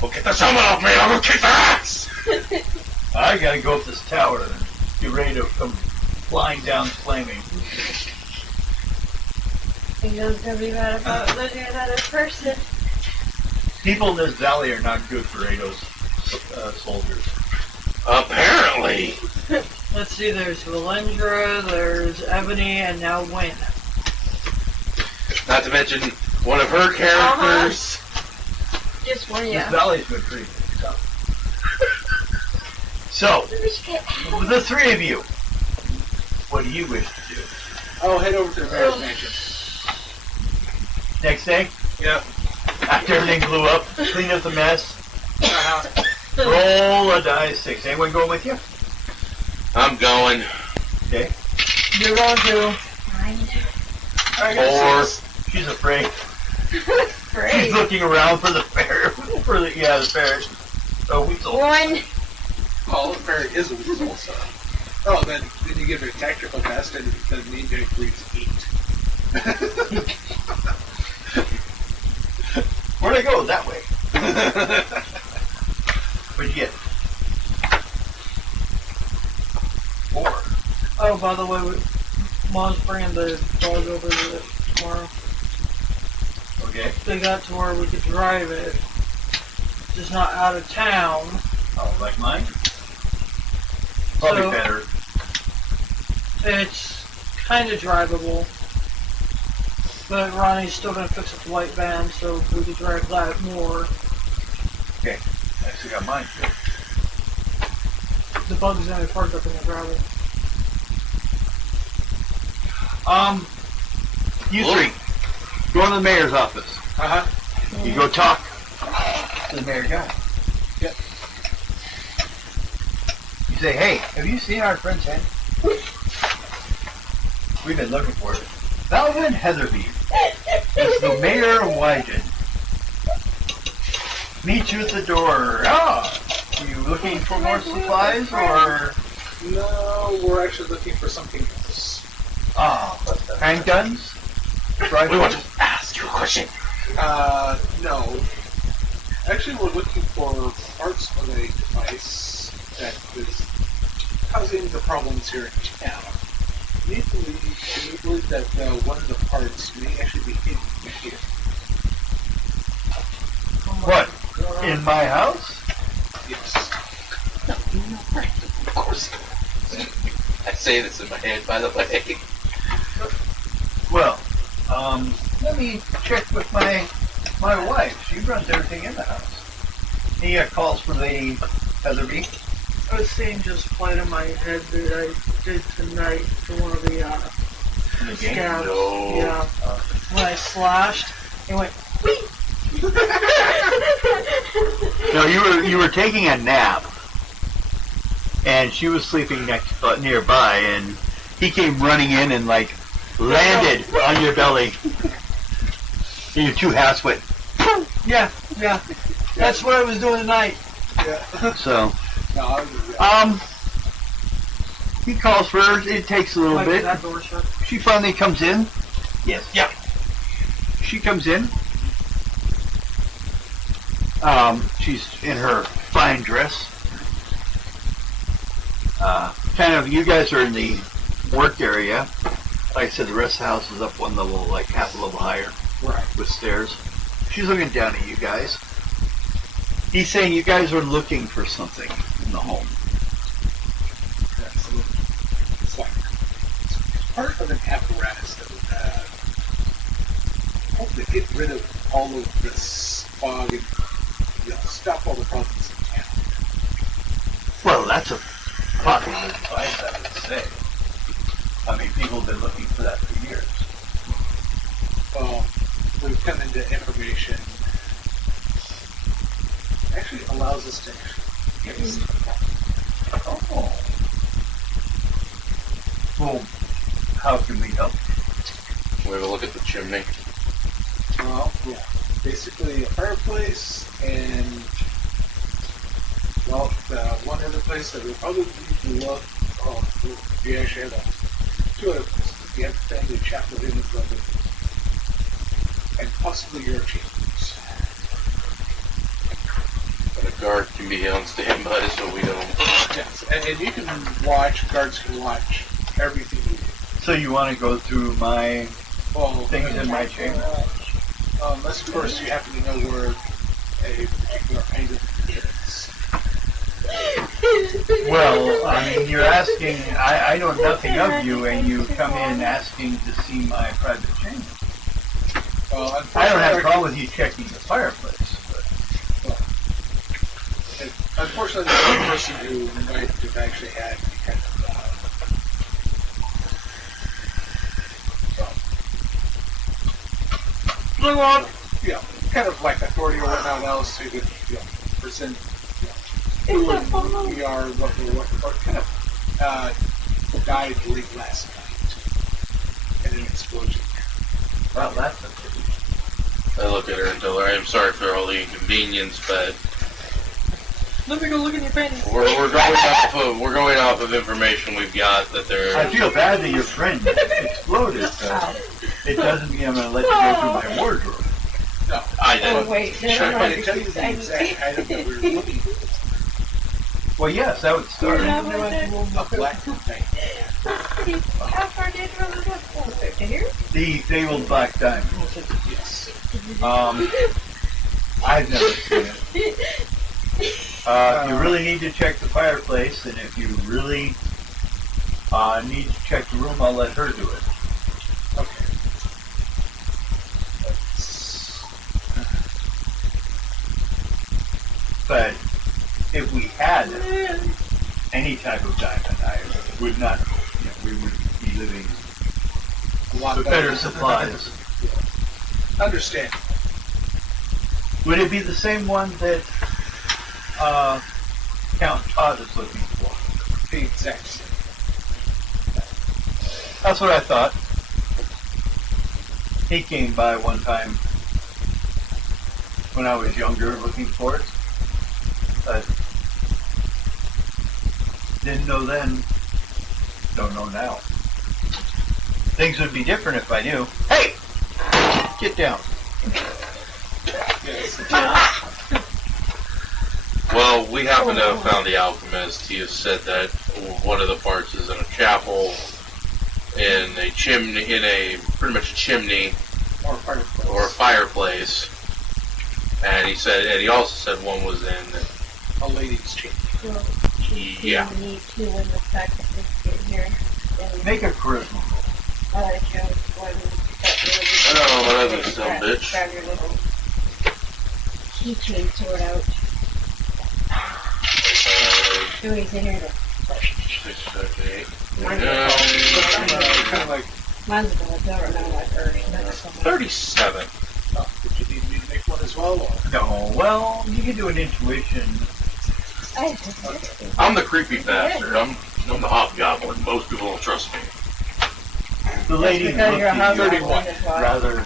Well, get the helmet off me, I'm gonna kick their ass! I gotta go up this tower and get ready to come flying down flaming. He knows gonna be mad about losing another person. People in this valley are not good for Ados soldiers. Apparently. Let's see, there's Valendra, there's Ebony, and now Wynn. Not to mention one of her characters. Just one, This yeah. valley's been pretty tough. So, with the three of you, what do you wish to do? I'll head over to the mayor's mansion. Next day, Yep. after everything blew up, clean up the mess, roll a dice 6. Anyone going with you? I'm going. Okay. You're going to. I got Four. 6. She's afraid. Great. She's looking around for the ferret. The ferret. Oh, weasel. One. Oh, the ferret is a weasel, so. Oh, then you give it a tactical test, and the ninja agrees 8. Where'd I go? That way. What'd you get? 4. Oh, by the way, Mom's bringing the dog over tomorrow. Okay. They got to where we could drive it. Just not out of town. Oh, like mine? Probably So- better. It's kind of drivable. But Ronnie's still going to fix up the white van so we could drive that more. Okay. I still got mine too. The bug's only parked up in the gravel. You three. Go to the mayor's office. Uh-huh. You go talk to the mayor guy. Yep. You say, hey, have you seen our friend's head? We've been looking for it. Valvin Heatherby. It's the mayor of Wygen. Meet you at the door. Ah, are you looking for more supplies or No, we're actually looking for something else. handguns? We want to ask you a question. No. Actually, we're looking for parts of a device that is causing the problems here in town. Can you believe that one of the parts may actually be hidden here? What? In my house? Yes. No, right. Of course. I say this in my head, by the way. Well, let me check with my wife. She runs everything in the house. He calls for Lady Heatherby. A scene just played in my head that I did tonight for one of the In the game. scabs. No. Yeah. When I slashed, it went. No, you were taking a nap, and she was sleeping nearby, and he came running in and like landed on your belly. And your two halves went. Yeah. That's what I was doing tonight. Yeah. So, No, he calls for her. It takes a little Like bit. that door shut. She finally comes in. Yes. Yep. She comes in. She's in her fine dress. Kind of, you guys are in the work area. Like I said, the rest of the house is up one level, like half a level higher, right. with stairs. She's looking down at you guys. He's saying you guys are looking for something in the home. Absolutely. It's like it's part of an apparatus that would help to get rid of all of this fog and stop all the problems in town. Well, that's a popular device, I would say. I mean, people have been looking for that for years. Well, we've come into information. Actually allows us to get us. Oh. Well, how can we help? We have a look at the chimney. Well, yeah. Basically a fireplace and, well, one other place that we probably need to look, we actually have two other places. We have the family chapel in the building, and possibly your chambers. But a guard can be on standby so we don't. Yes, and you can watch, guards can watch everything you do. So you want to go through my Well, things in my chamber? Unless, of course, you happen to know where a particular item is. Well, I mean, you're asking, I know nothing of you, and you come in asking to see my private chamber. Well, I don't have a problem with you checking the fireplace, but unfortunately, the only person who might have actually had any kind of, Blue on. kind of like authority or whatnot else to present, who we are, what kind of died late last night in an explosion. well, that's a pity. I look at her and tell her, I am sorry for all the inconvenience, but Let me go look in your panties. we're going off of information we've got that there. I feel bad that your friend exploded, but it doesn't mean I'm going to let you go through my wardrobe. No, I Oh, did. wait, sure, never I mind. can tell you the exact item that we're looking for. Well, yes, that would start. A black knight. How far did you look closer to here? The fabled black diamond. Yes. I've never seen it. If you really need to check the fireplace, and if you really need to check the room, I'll let her do it. Okay. But if we had any type of diamond, I would not, we would be living A lot with better supplies. Understand. Would it be the same one that Count Todd is looking for? The exact same. That's what I thought. He came by one time when I was younger looking for it. But didn't know then, don't know now. Things would be different if I knew. Hey! Get down. Yes. Well, Well, we happen to have found the alchemist. He has said that one of the parts is in a chapel, in a chimney, pretty much a chimney Or fireplace. or a fireplace. And he also said one was in, a lady's chamber. Well, yeah. we need to win the fact that this get here. And Make a charisma roll. I'll let you know when Oh, but that's a dumb bitch. grab your little keychain sword out. So he's in here to 6, 7, 8. Mine's Yeah. Kind of like, mine's gonna go around like 30. That's something. 37. did you need me to make one as well? Or? No, well, you can do an intuition. I'm the creepy bastard. I'm the hobgoblin. Most people don't trust me. The lady That's because looked you're a at you hobgoblin, that's why. rather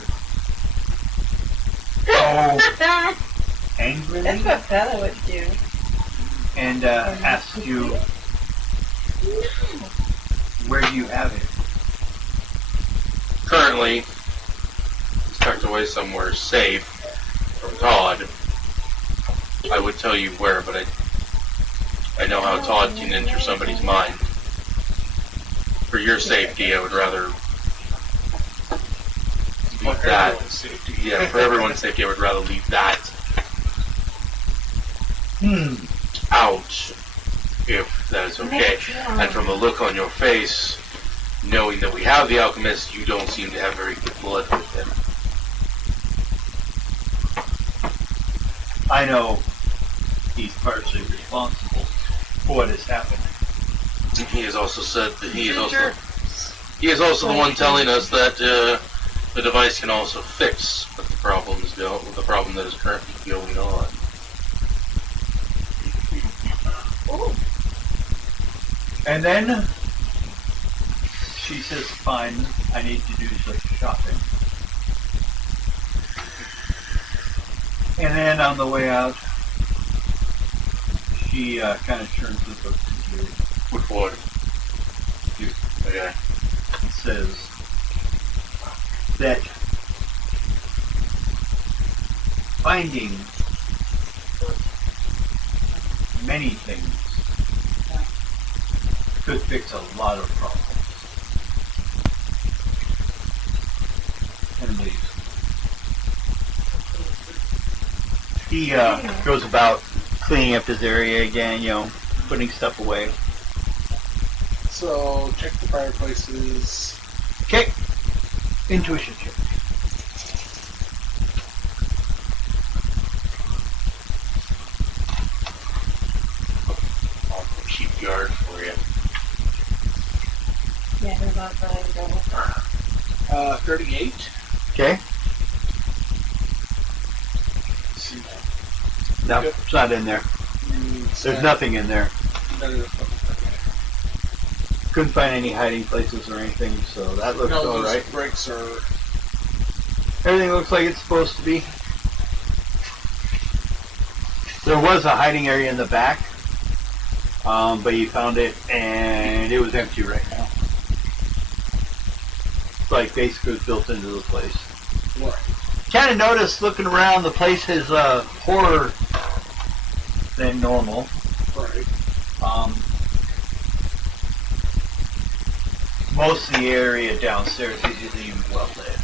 angrily That's what Bella would do. and asked you, where do you have it? Currently, it's tucked away somewhere safe from Todd. I would tell you where, but I know how Todd can enter somebody's mind. For your safety, I would rather leave For that. everyone's safety. Yeah, for everyone's safety, I would rather leave that out, if that is okay. And from the look on your face, knowing that we have the alchemist, you don't seem to have very good blood with him. I know he's partially responsible for what has happened. He has also said that he is also the one telling us that the device can also fix what the problem that is currently going on. And then she says, fine, I need to do some shopping. And then on the way out, she kind of turns the book to you With what? You. Okay. and says that finding many things could fix a lot of problems. And leaves. He goes about cleaning up his area again, putting stuff away. So, check the fireplaces. Okay. Intuition check. I'll keep guard for you. Yeah, they're about double. 38. Okay. See No, it's not in there. There's nothing in there. Okay. Couldn't find any hiding places or anything, so that looks No, those alright. bricks are. Everything looks like it's supposed to be. There was a hiding area in the back, but you found it and it was empty right now. It's like basically it was built into the place. What? Kind of noticed looking around, the place is poorer than normal. Right. Most of the area downstairs isn't even well lit.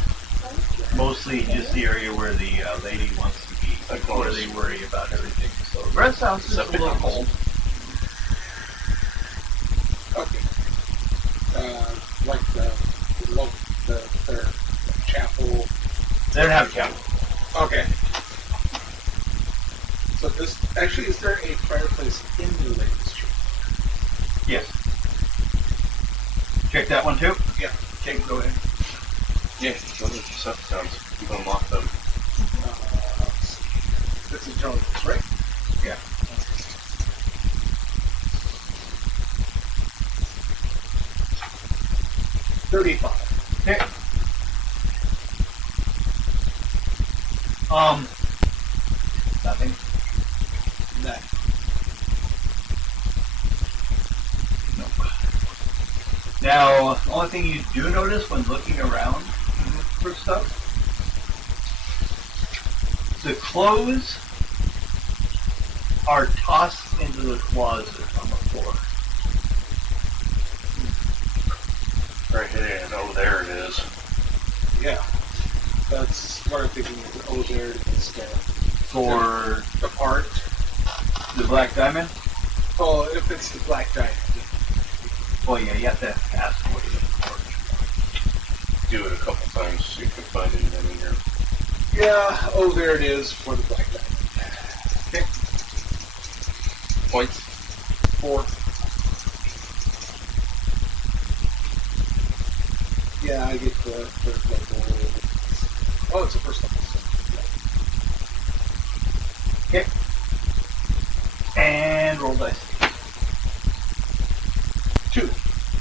Mostly just the area where the lady wants to be, where they worry about everything. So the rest house is a little cold. Okay. Like the their chapel. They don't have a chapel. Okay. So is there a fireplace in the lady's chamber? Yes. Check that one too. Yeah. Okay, go ahead. Yeah, those are set sounds. You can unlock them. It's intelligence, right? Yeah. $35. Okay. Nothing. No. Now, the only thing you do notice when looking around for stuff, the clothes are tossed into the closet on the floor. Right here. Oh, there it is. Yeah. That's what I'm thinking of. Oh, there it is. For The part. the Black Diamond? Oh, if it's the Black Diamond. Oh yeah, you have to ask what it is for. Do it a couple times so you can find it in here. Yeah, oh, there it is for the Black Diamond. Okay. Points. 4. Yeah, I get the third level. Oh, it's a first level. So, Okay. And roll dice. 2.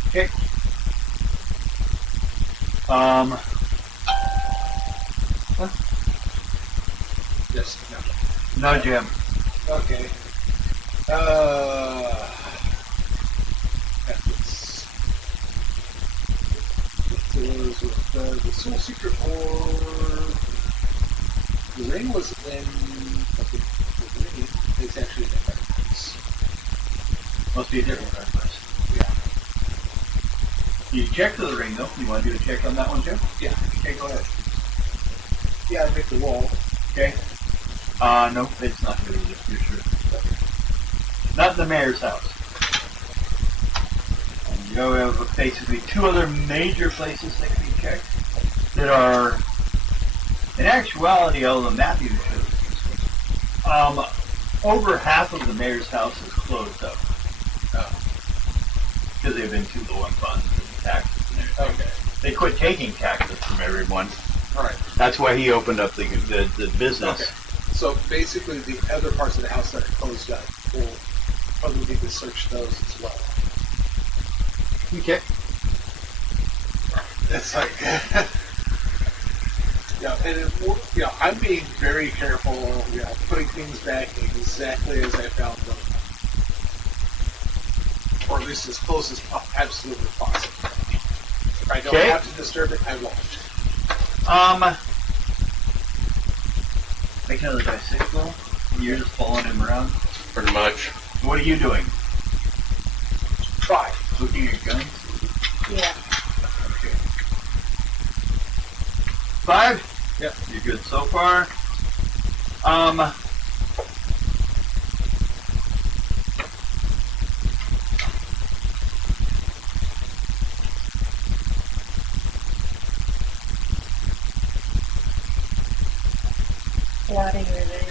Okay. Yes, no. No, Jim. Okay. The Soul Secret Orb. The ring was in. Okay, the ring is actually in the fireplace. Must be a different reference. Yeah. You check the ring though. You want to do a check on that one, Jim? Yeah. Okay, go ahead. Yeah, I make the wall. Okay. No, it's not good either. You're sure. Not in the mayor's house. And you have basically 2 other major places that can be checked that are, in actuality, all the map you showed. Over half of the mayor's house is closed up. Because they've been too low on funds and taxes and everything. Okay. They quit taking taxes from everyone. All right. That's why he opened up the business. Okay. So basically, the other parts of the house that are closed up, we'll probably need to search those as well. Okay. It's like, I'm being very careful, putting things back exactly as I found them. Or at least as close as absolutely possible. If I don't Okay. have to disturb it, I won't. Make another dice 6 roll. You're just following him around. Pretty much. What are you doing? 5. Looking at your guns? Yeah. Okay. 5? Yep. You're good so far. Plotting revenge.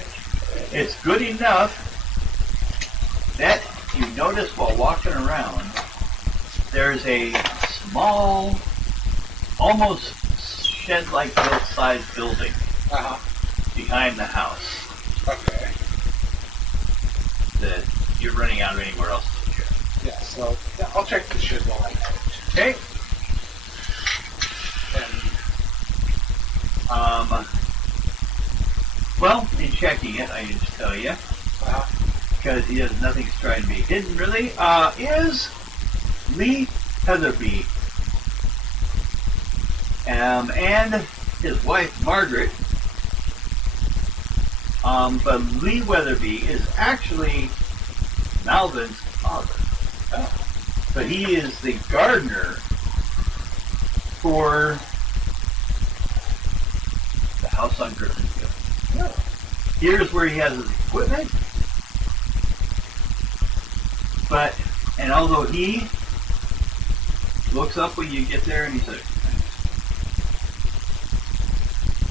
It's good enough that you notice while walking around, there's a small, almost shed-like built-sized building Uh-huh. behind the house Okay. that you're running out of anywhere else to check. Yeah, so I'll check the shit while I have it. Okay. Well, in checking it, I can just tell you, because he has nothing's trying to be hidden really, is Lee Heatherby. And his wife, Margaret. But Lee Weatherby is actually Malvin's father. But he is the gardener for the house on Griffinfield. Here's where he has his equipment. And although he looks up when you get there and he says,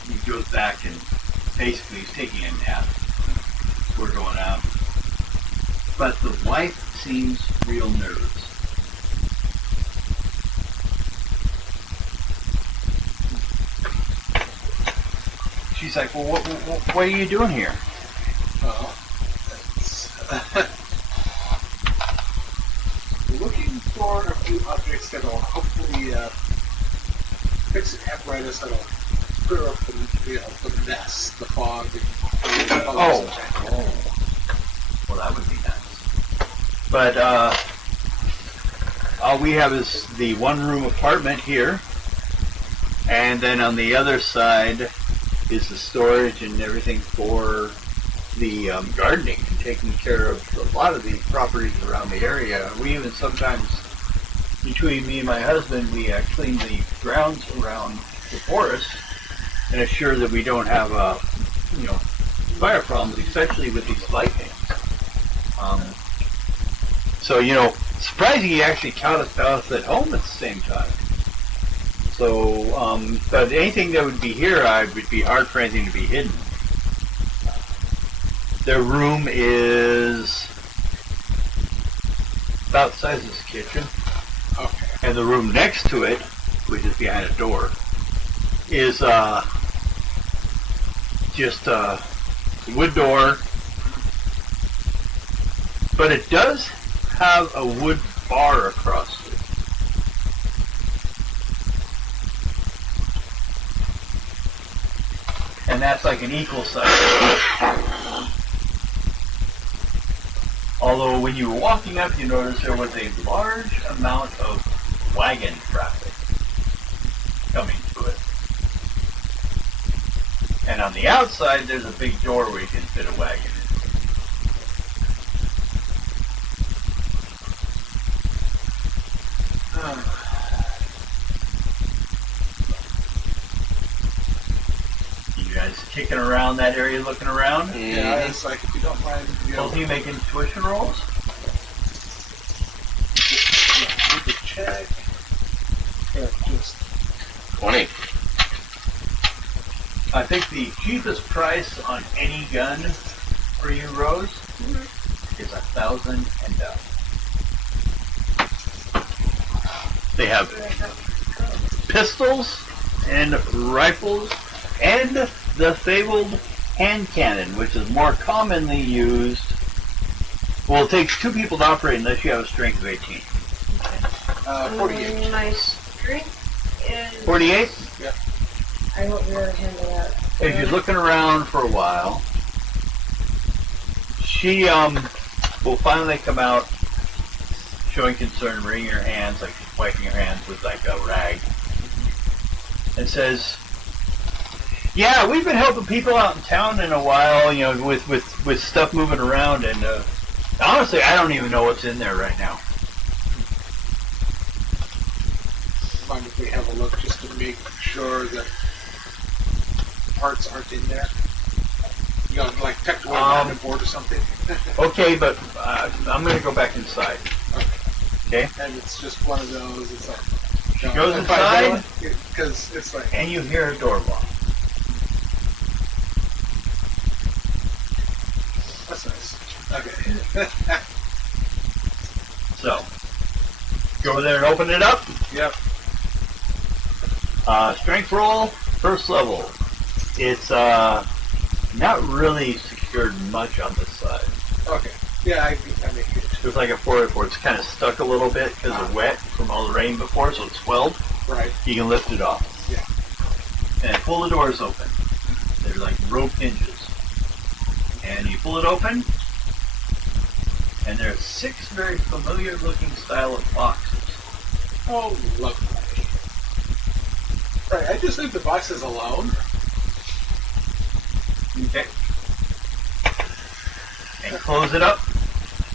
he goes back and basically he's taking a nap. We're going out. But the wife seems real nervous. She's like, well, what are you doing here? Well, looking for a few objects that will hopefully fix an apparatus that will clear up the mess, the fog, and Oh, well, that would be nice. But all we have is the one-room apartment here, and then on the other side is the storage and everything for the gardening and taking care of a lot of the properties around the area. We even sometimes, between me and my husband, we clean the grounds around the forest and assure that we don't have, fire problems, especially with these lightnings. So, surprising he actually caught us at home at the same time. So, but anything that would be here, it would be hard for anything to be hidden. Their room is about the size of this kitchen. Okay. And the room next to it, which is behind a door, is just a wood door. But it does have a wood bar across it. And that's like an equal size. Although when you were walking up, you noticed there was a large amount of wagon traffic coming to it. And on the outside, there's a big door where you can fit a wagon in. You guys kicking around that area, looking around? Yeah, it's like, if you don't mind, Both of you making tuition rolls? need to check. Yeah, just 20. I think the cheapest price on any gun for you, Rose, is $1,000 and up. They have pistols and rifles and the fabled hand cannon, which is more commonly used. Well, it takes 2 people to operate unless you have a strength of 18. 48. My strength is... 48? I won't be able to handle that. As you're looking around for a while, she will finally come out showing concern, wringing her hands, like wiping her hands with like a rag, and says, yeah, we've been helping people out in town in a while, with stuff moving around, and honestly, I don't even know what's in there right now. Mind if we have a look just to make sure that parts aren't in there? Like tucked away on the board or something? Okay, but I'm going to go back inside. Okay? And it's just one of those, it's like... She goes inside, because it's like... and you hear a door lock. That's nice. Okay. So, go over there and open it up. Yep. Strength roll, first level. It's not really secured much on this side. Okay. Yeah, I make it. There's like a 4 it's kind of stuck a little bit because of wet from all the rain before, so it's swelled. Right. You can lift it off. Yeah. And pull the doors open. They're like rope hinges. And you pull it open, and there's 6 very familiar looking style of boxes. Oh, lovely. Right, I just leave the boxes alone. Okay. And close it up.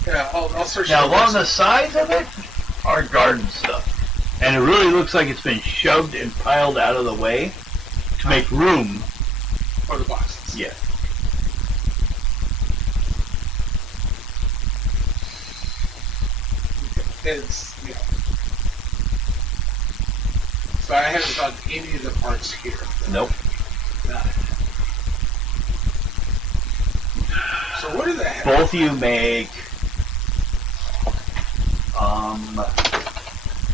Yeah, I'll search Now, the along the boxes. sides of it are garden stuff. And it really looks like it's been shoved and piled out of the way to make room. For the boxes. Yeah. It's, So I haven't found any of the parts here. Nope. So what do they have? Both of you make.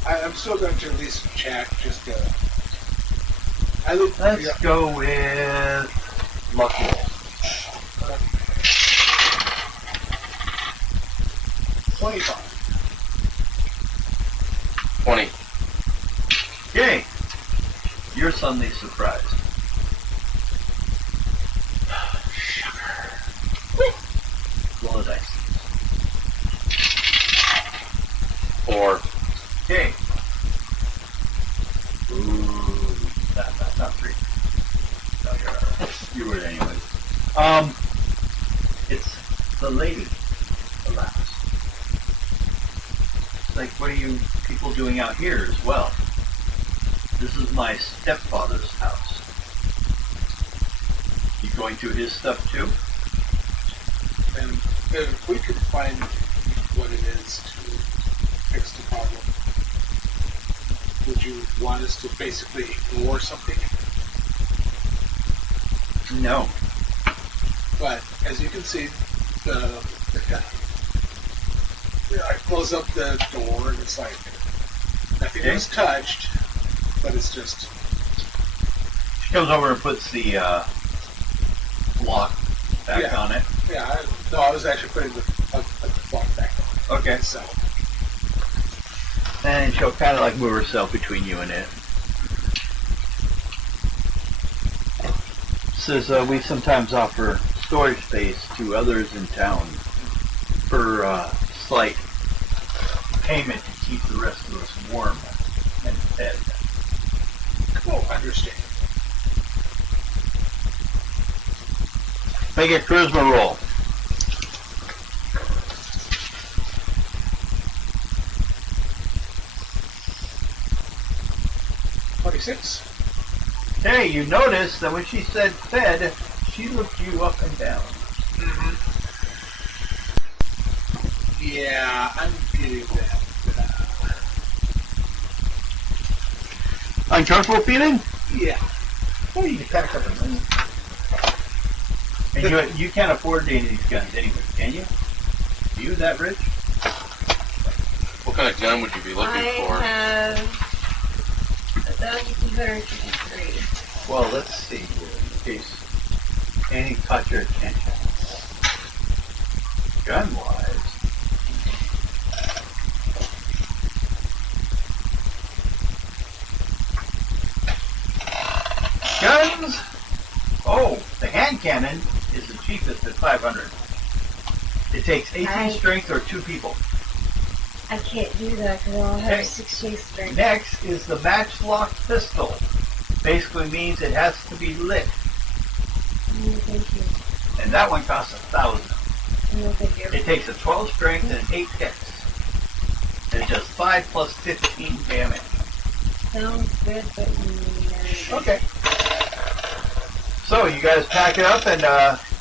I'm still going to at least check just to. Let's go with luck roll. 25. 20. Okay. You're suddenly surprised. Roll a dice. 4. Okay. Ooh, not 3. No, you're alright. You would anyways. the lady, alas. It's like, what are you people doing out here as well? This is my stepfather's house. You going through his stuff too? And if we could find what it is to fix the problem, would you want us to basically ignore something? No. But as you can see, I close up the door and it's like nothing Okay. was touched, but it's just She comes over and puts the lock back Yeah. on it. I was actually putting the block back on. Okay. So And she'll kind of like move herself between you and it. Says we sometimes offer storage space to others in town for slight payment to keep the rest of us warm and fed. cool, understand. Make a charisma roll. $26. Hey, you notice that when she said fed, she looked you up and down. Yeah, I'm getting that. Uncomfortable feeling? Yeah. Well, you can pack up and leave. And you can't afford any of these guns anyway, can you? Are you that rich? What kind of gun would you be looking I for? have 1,253. Well, let's see here, in case any caught your attention. Gun-wise, guns! Oh, the hand cannon is the cheapest at 500. It takes 18 I- strength or 2 people. I can't do that because I'll have Okay. 16 strength. Next is the matchlock pistol. Basically means it has to be lit, No, thank you. and that one costs 1,000. No, thank you. It takes a 12 strength and 8 hits. And it does 5 plus 15 damage. Sounds good, but no. Okay. So you guys pack it up and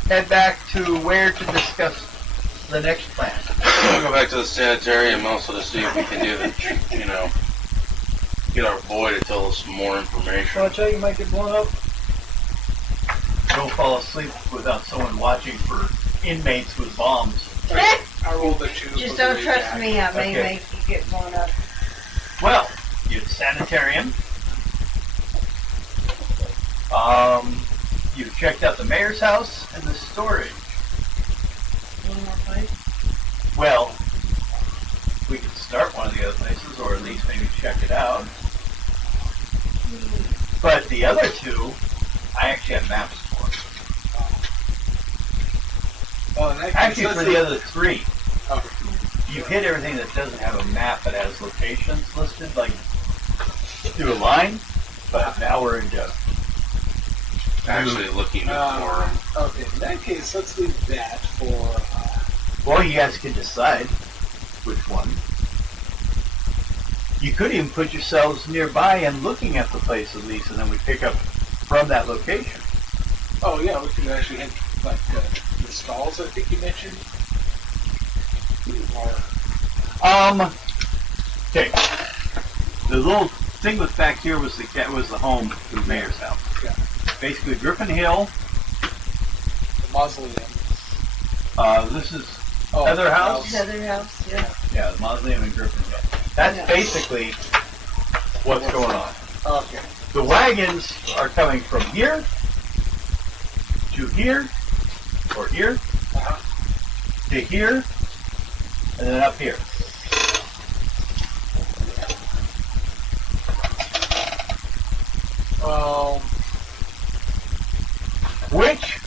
head back to where to discuss the next plan. We'll go back to the sanitarium also to see if we can do the, get our boy to tell us some more information. So I tell you, might get blown up. Don't fall asleep without someone watching for inmates with bombs. I rolled a 2. Just don't trust me. I may Okay. make you get blown up. Well, you have the sanitarium. You've checked out the mayor's house and the storage. One more place. Well, we could start one of the other places, or at least maybe check it out. But the other two, I actually have maps for. Oh, in that case, Actually, let's for see- the other 3, Okay. you've hit everything that doesn't have a map that has locations listed, like through a line. But now we're into. Actually looking for him. Okay, in that case, let's leave that for. Well, you guys can decide which one. You could even put yourselves nearby and looking at the place at least, and then we pick up from that location. Oh yeah, we could actually hit like the stalls. I think you mentioned. Or Okay. The little thing was back here was the home to the mayor's house. Yeah. Basically, Griffin Hill. the mausoleum. This is Oh, Heather House? Other house, yeah. yeah, the mausoleum in Griffin Hill. That's Yeah. basically what's going on. Okay. The wagons are coming from here to here, or here Uh-huh. to here, and then up here. Which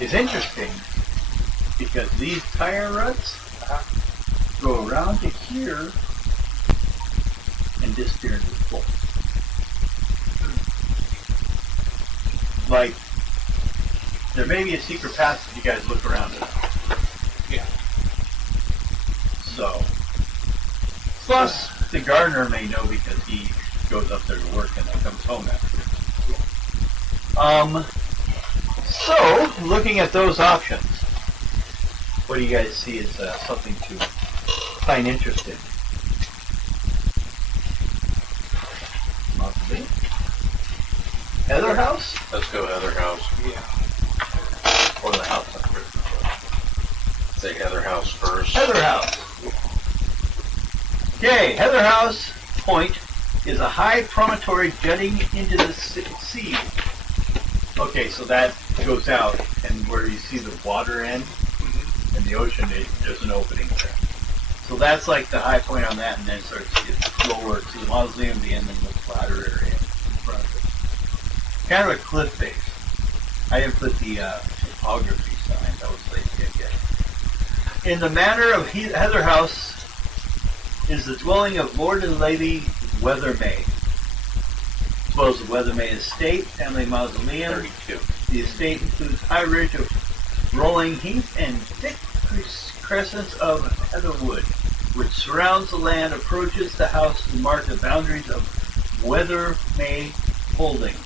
is interesting because these tire ruts go around to here and disappear into the floor. Like there may be a secret passage you guys look around it. Yeah. So, plus the gardener may know because he goes up there to work and then comes home after. So, looking at those options, what do you guys see as something to find interest in? Possibly. Heather House? Let's go Heather House. Yeah. Or the house on Christmas? Say Heather House first. Heather House. Okay, Heather House Point is a high promontory jutting into the sea. Okay, so that goes out, and where you see the water end and the ocean, there's an opening there. So that's like the high point on that, and then it starts to get lower to the mausoleum, the end, and the flatter area in front of it. Kind of a cliff face. I didn't put the topography sign. That was lazy again. In the manor of Heather House is the dwelling of Lord and Lady Weathermay. As well as the Weathermay Estate, family mausoleum. 32. The estate includes high ridge of rolling heath and thick crescents of heatherwood, which surrounds the land, approaches the house to mark the boundaries of Weathermay Holdings.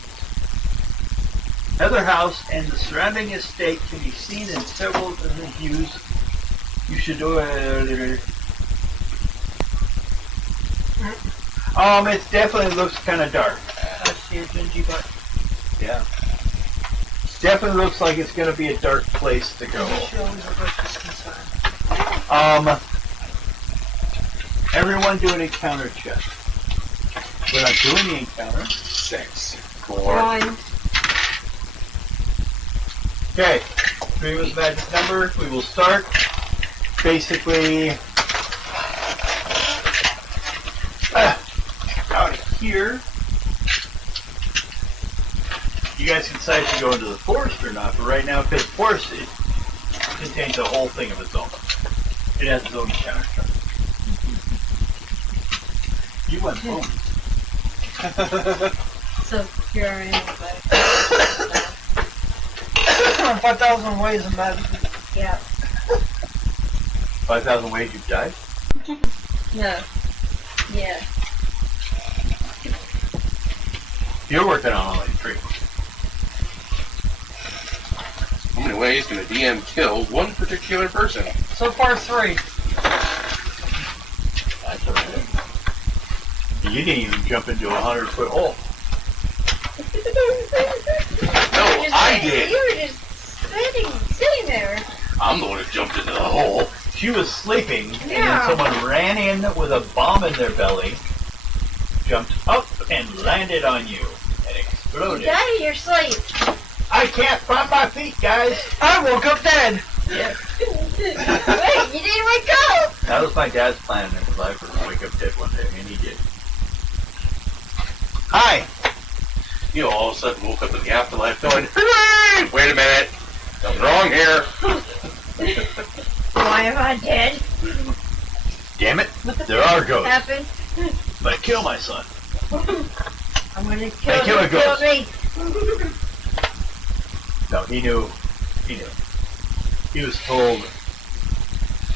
Heather House and the surrounding estate can be seen in several different views. You should do it. It definitely looks kind of dark. I see a dingy butt. Yeah. Definitely looks like it's going to be a dark place to go. She always refers to inside. Everyone do an encounter check. We're not doing the encounter. 6. 4. 1. Okay. 3 was magic number. We will start. Basically, out here. You guys can decide to go into the forest or not, but right now, because forest it contains a whole thing of its own. It has its own encounter chart. You went home. So here I am. 5,000 ways of magic. Yeah. 5,000 ways you've died? No. Yeah. You're working on only 3. How many ways can a DM kill one particular person? So far, 3. That's alright. You didn't even jump into a 100-foot hole. No, I did. You were just sitting there. I'm the one who jumped into the hole. She was sleeping, and Yeah. then someone ran in with a bomb in their belly, jumped up, and landed on you, and exploded. Get out of your sleep. I can't find my feet, guys! I woke up dead. Yeah. Wait, you didn't wake up. That was my dad's plan in his life, was to wake up dead one day, and he did. Hi! You know, all of a sudden woke up in the afterlife going, "Hooray! Wait a minute. Something wrong here." Why am I dead? Damn it, there are ghosts. Happened. But kill my son. I'm gonna Hey, kill kill a you. Kill ghost. me. No, he knew. He knew. He was told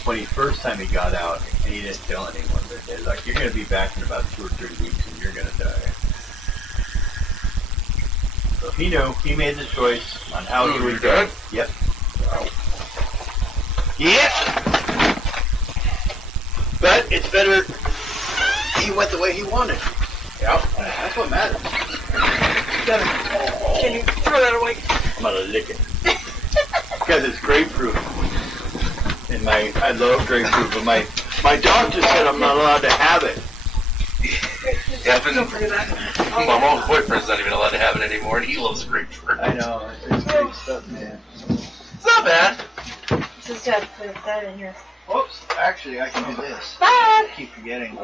when first time he got out, and he didn't tell anyone that day, like, you're going to be back in about 2 or 3 weeks and you're going to die. So he knew. He made the choice on how he Oh, would you're go. dead? Yep. Wow. Yep. But it's better he went the way he wanted. Yeah. That's what matters. Can you throw that away? I'm gonna lick it. Because it's grapefruit. And I love grapefruit, but my doctor said I'm not allowed to have it. Don't forget that. My mom's boyfriend's not even allowed to have it anymore, and he loves grapefruit. I know, it's great stuff, man. It's not bad. Just have to put that in here. Whoops, actually I can do this. Bye. Keep forgetting.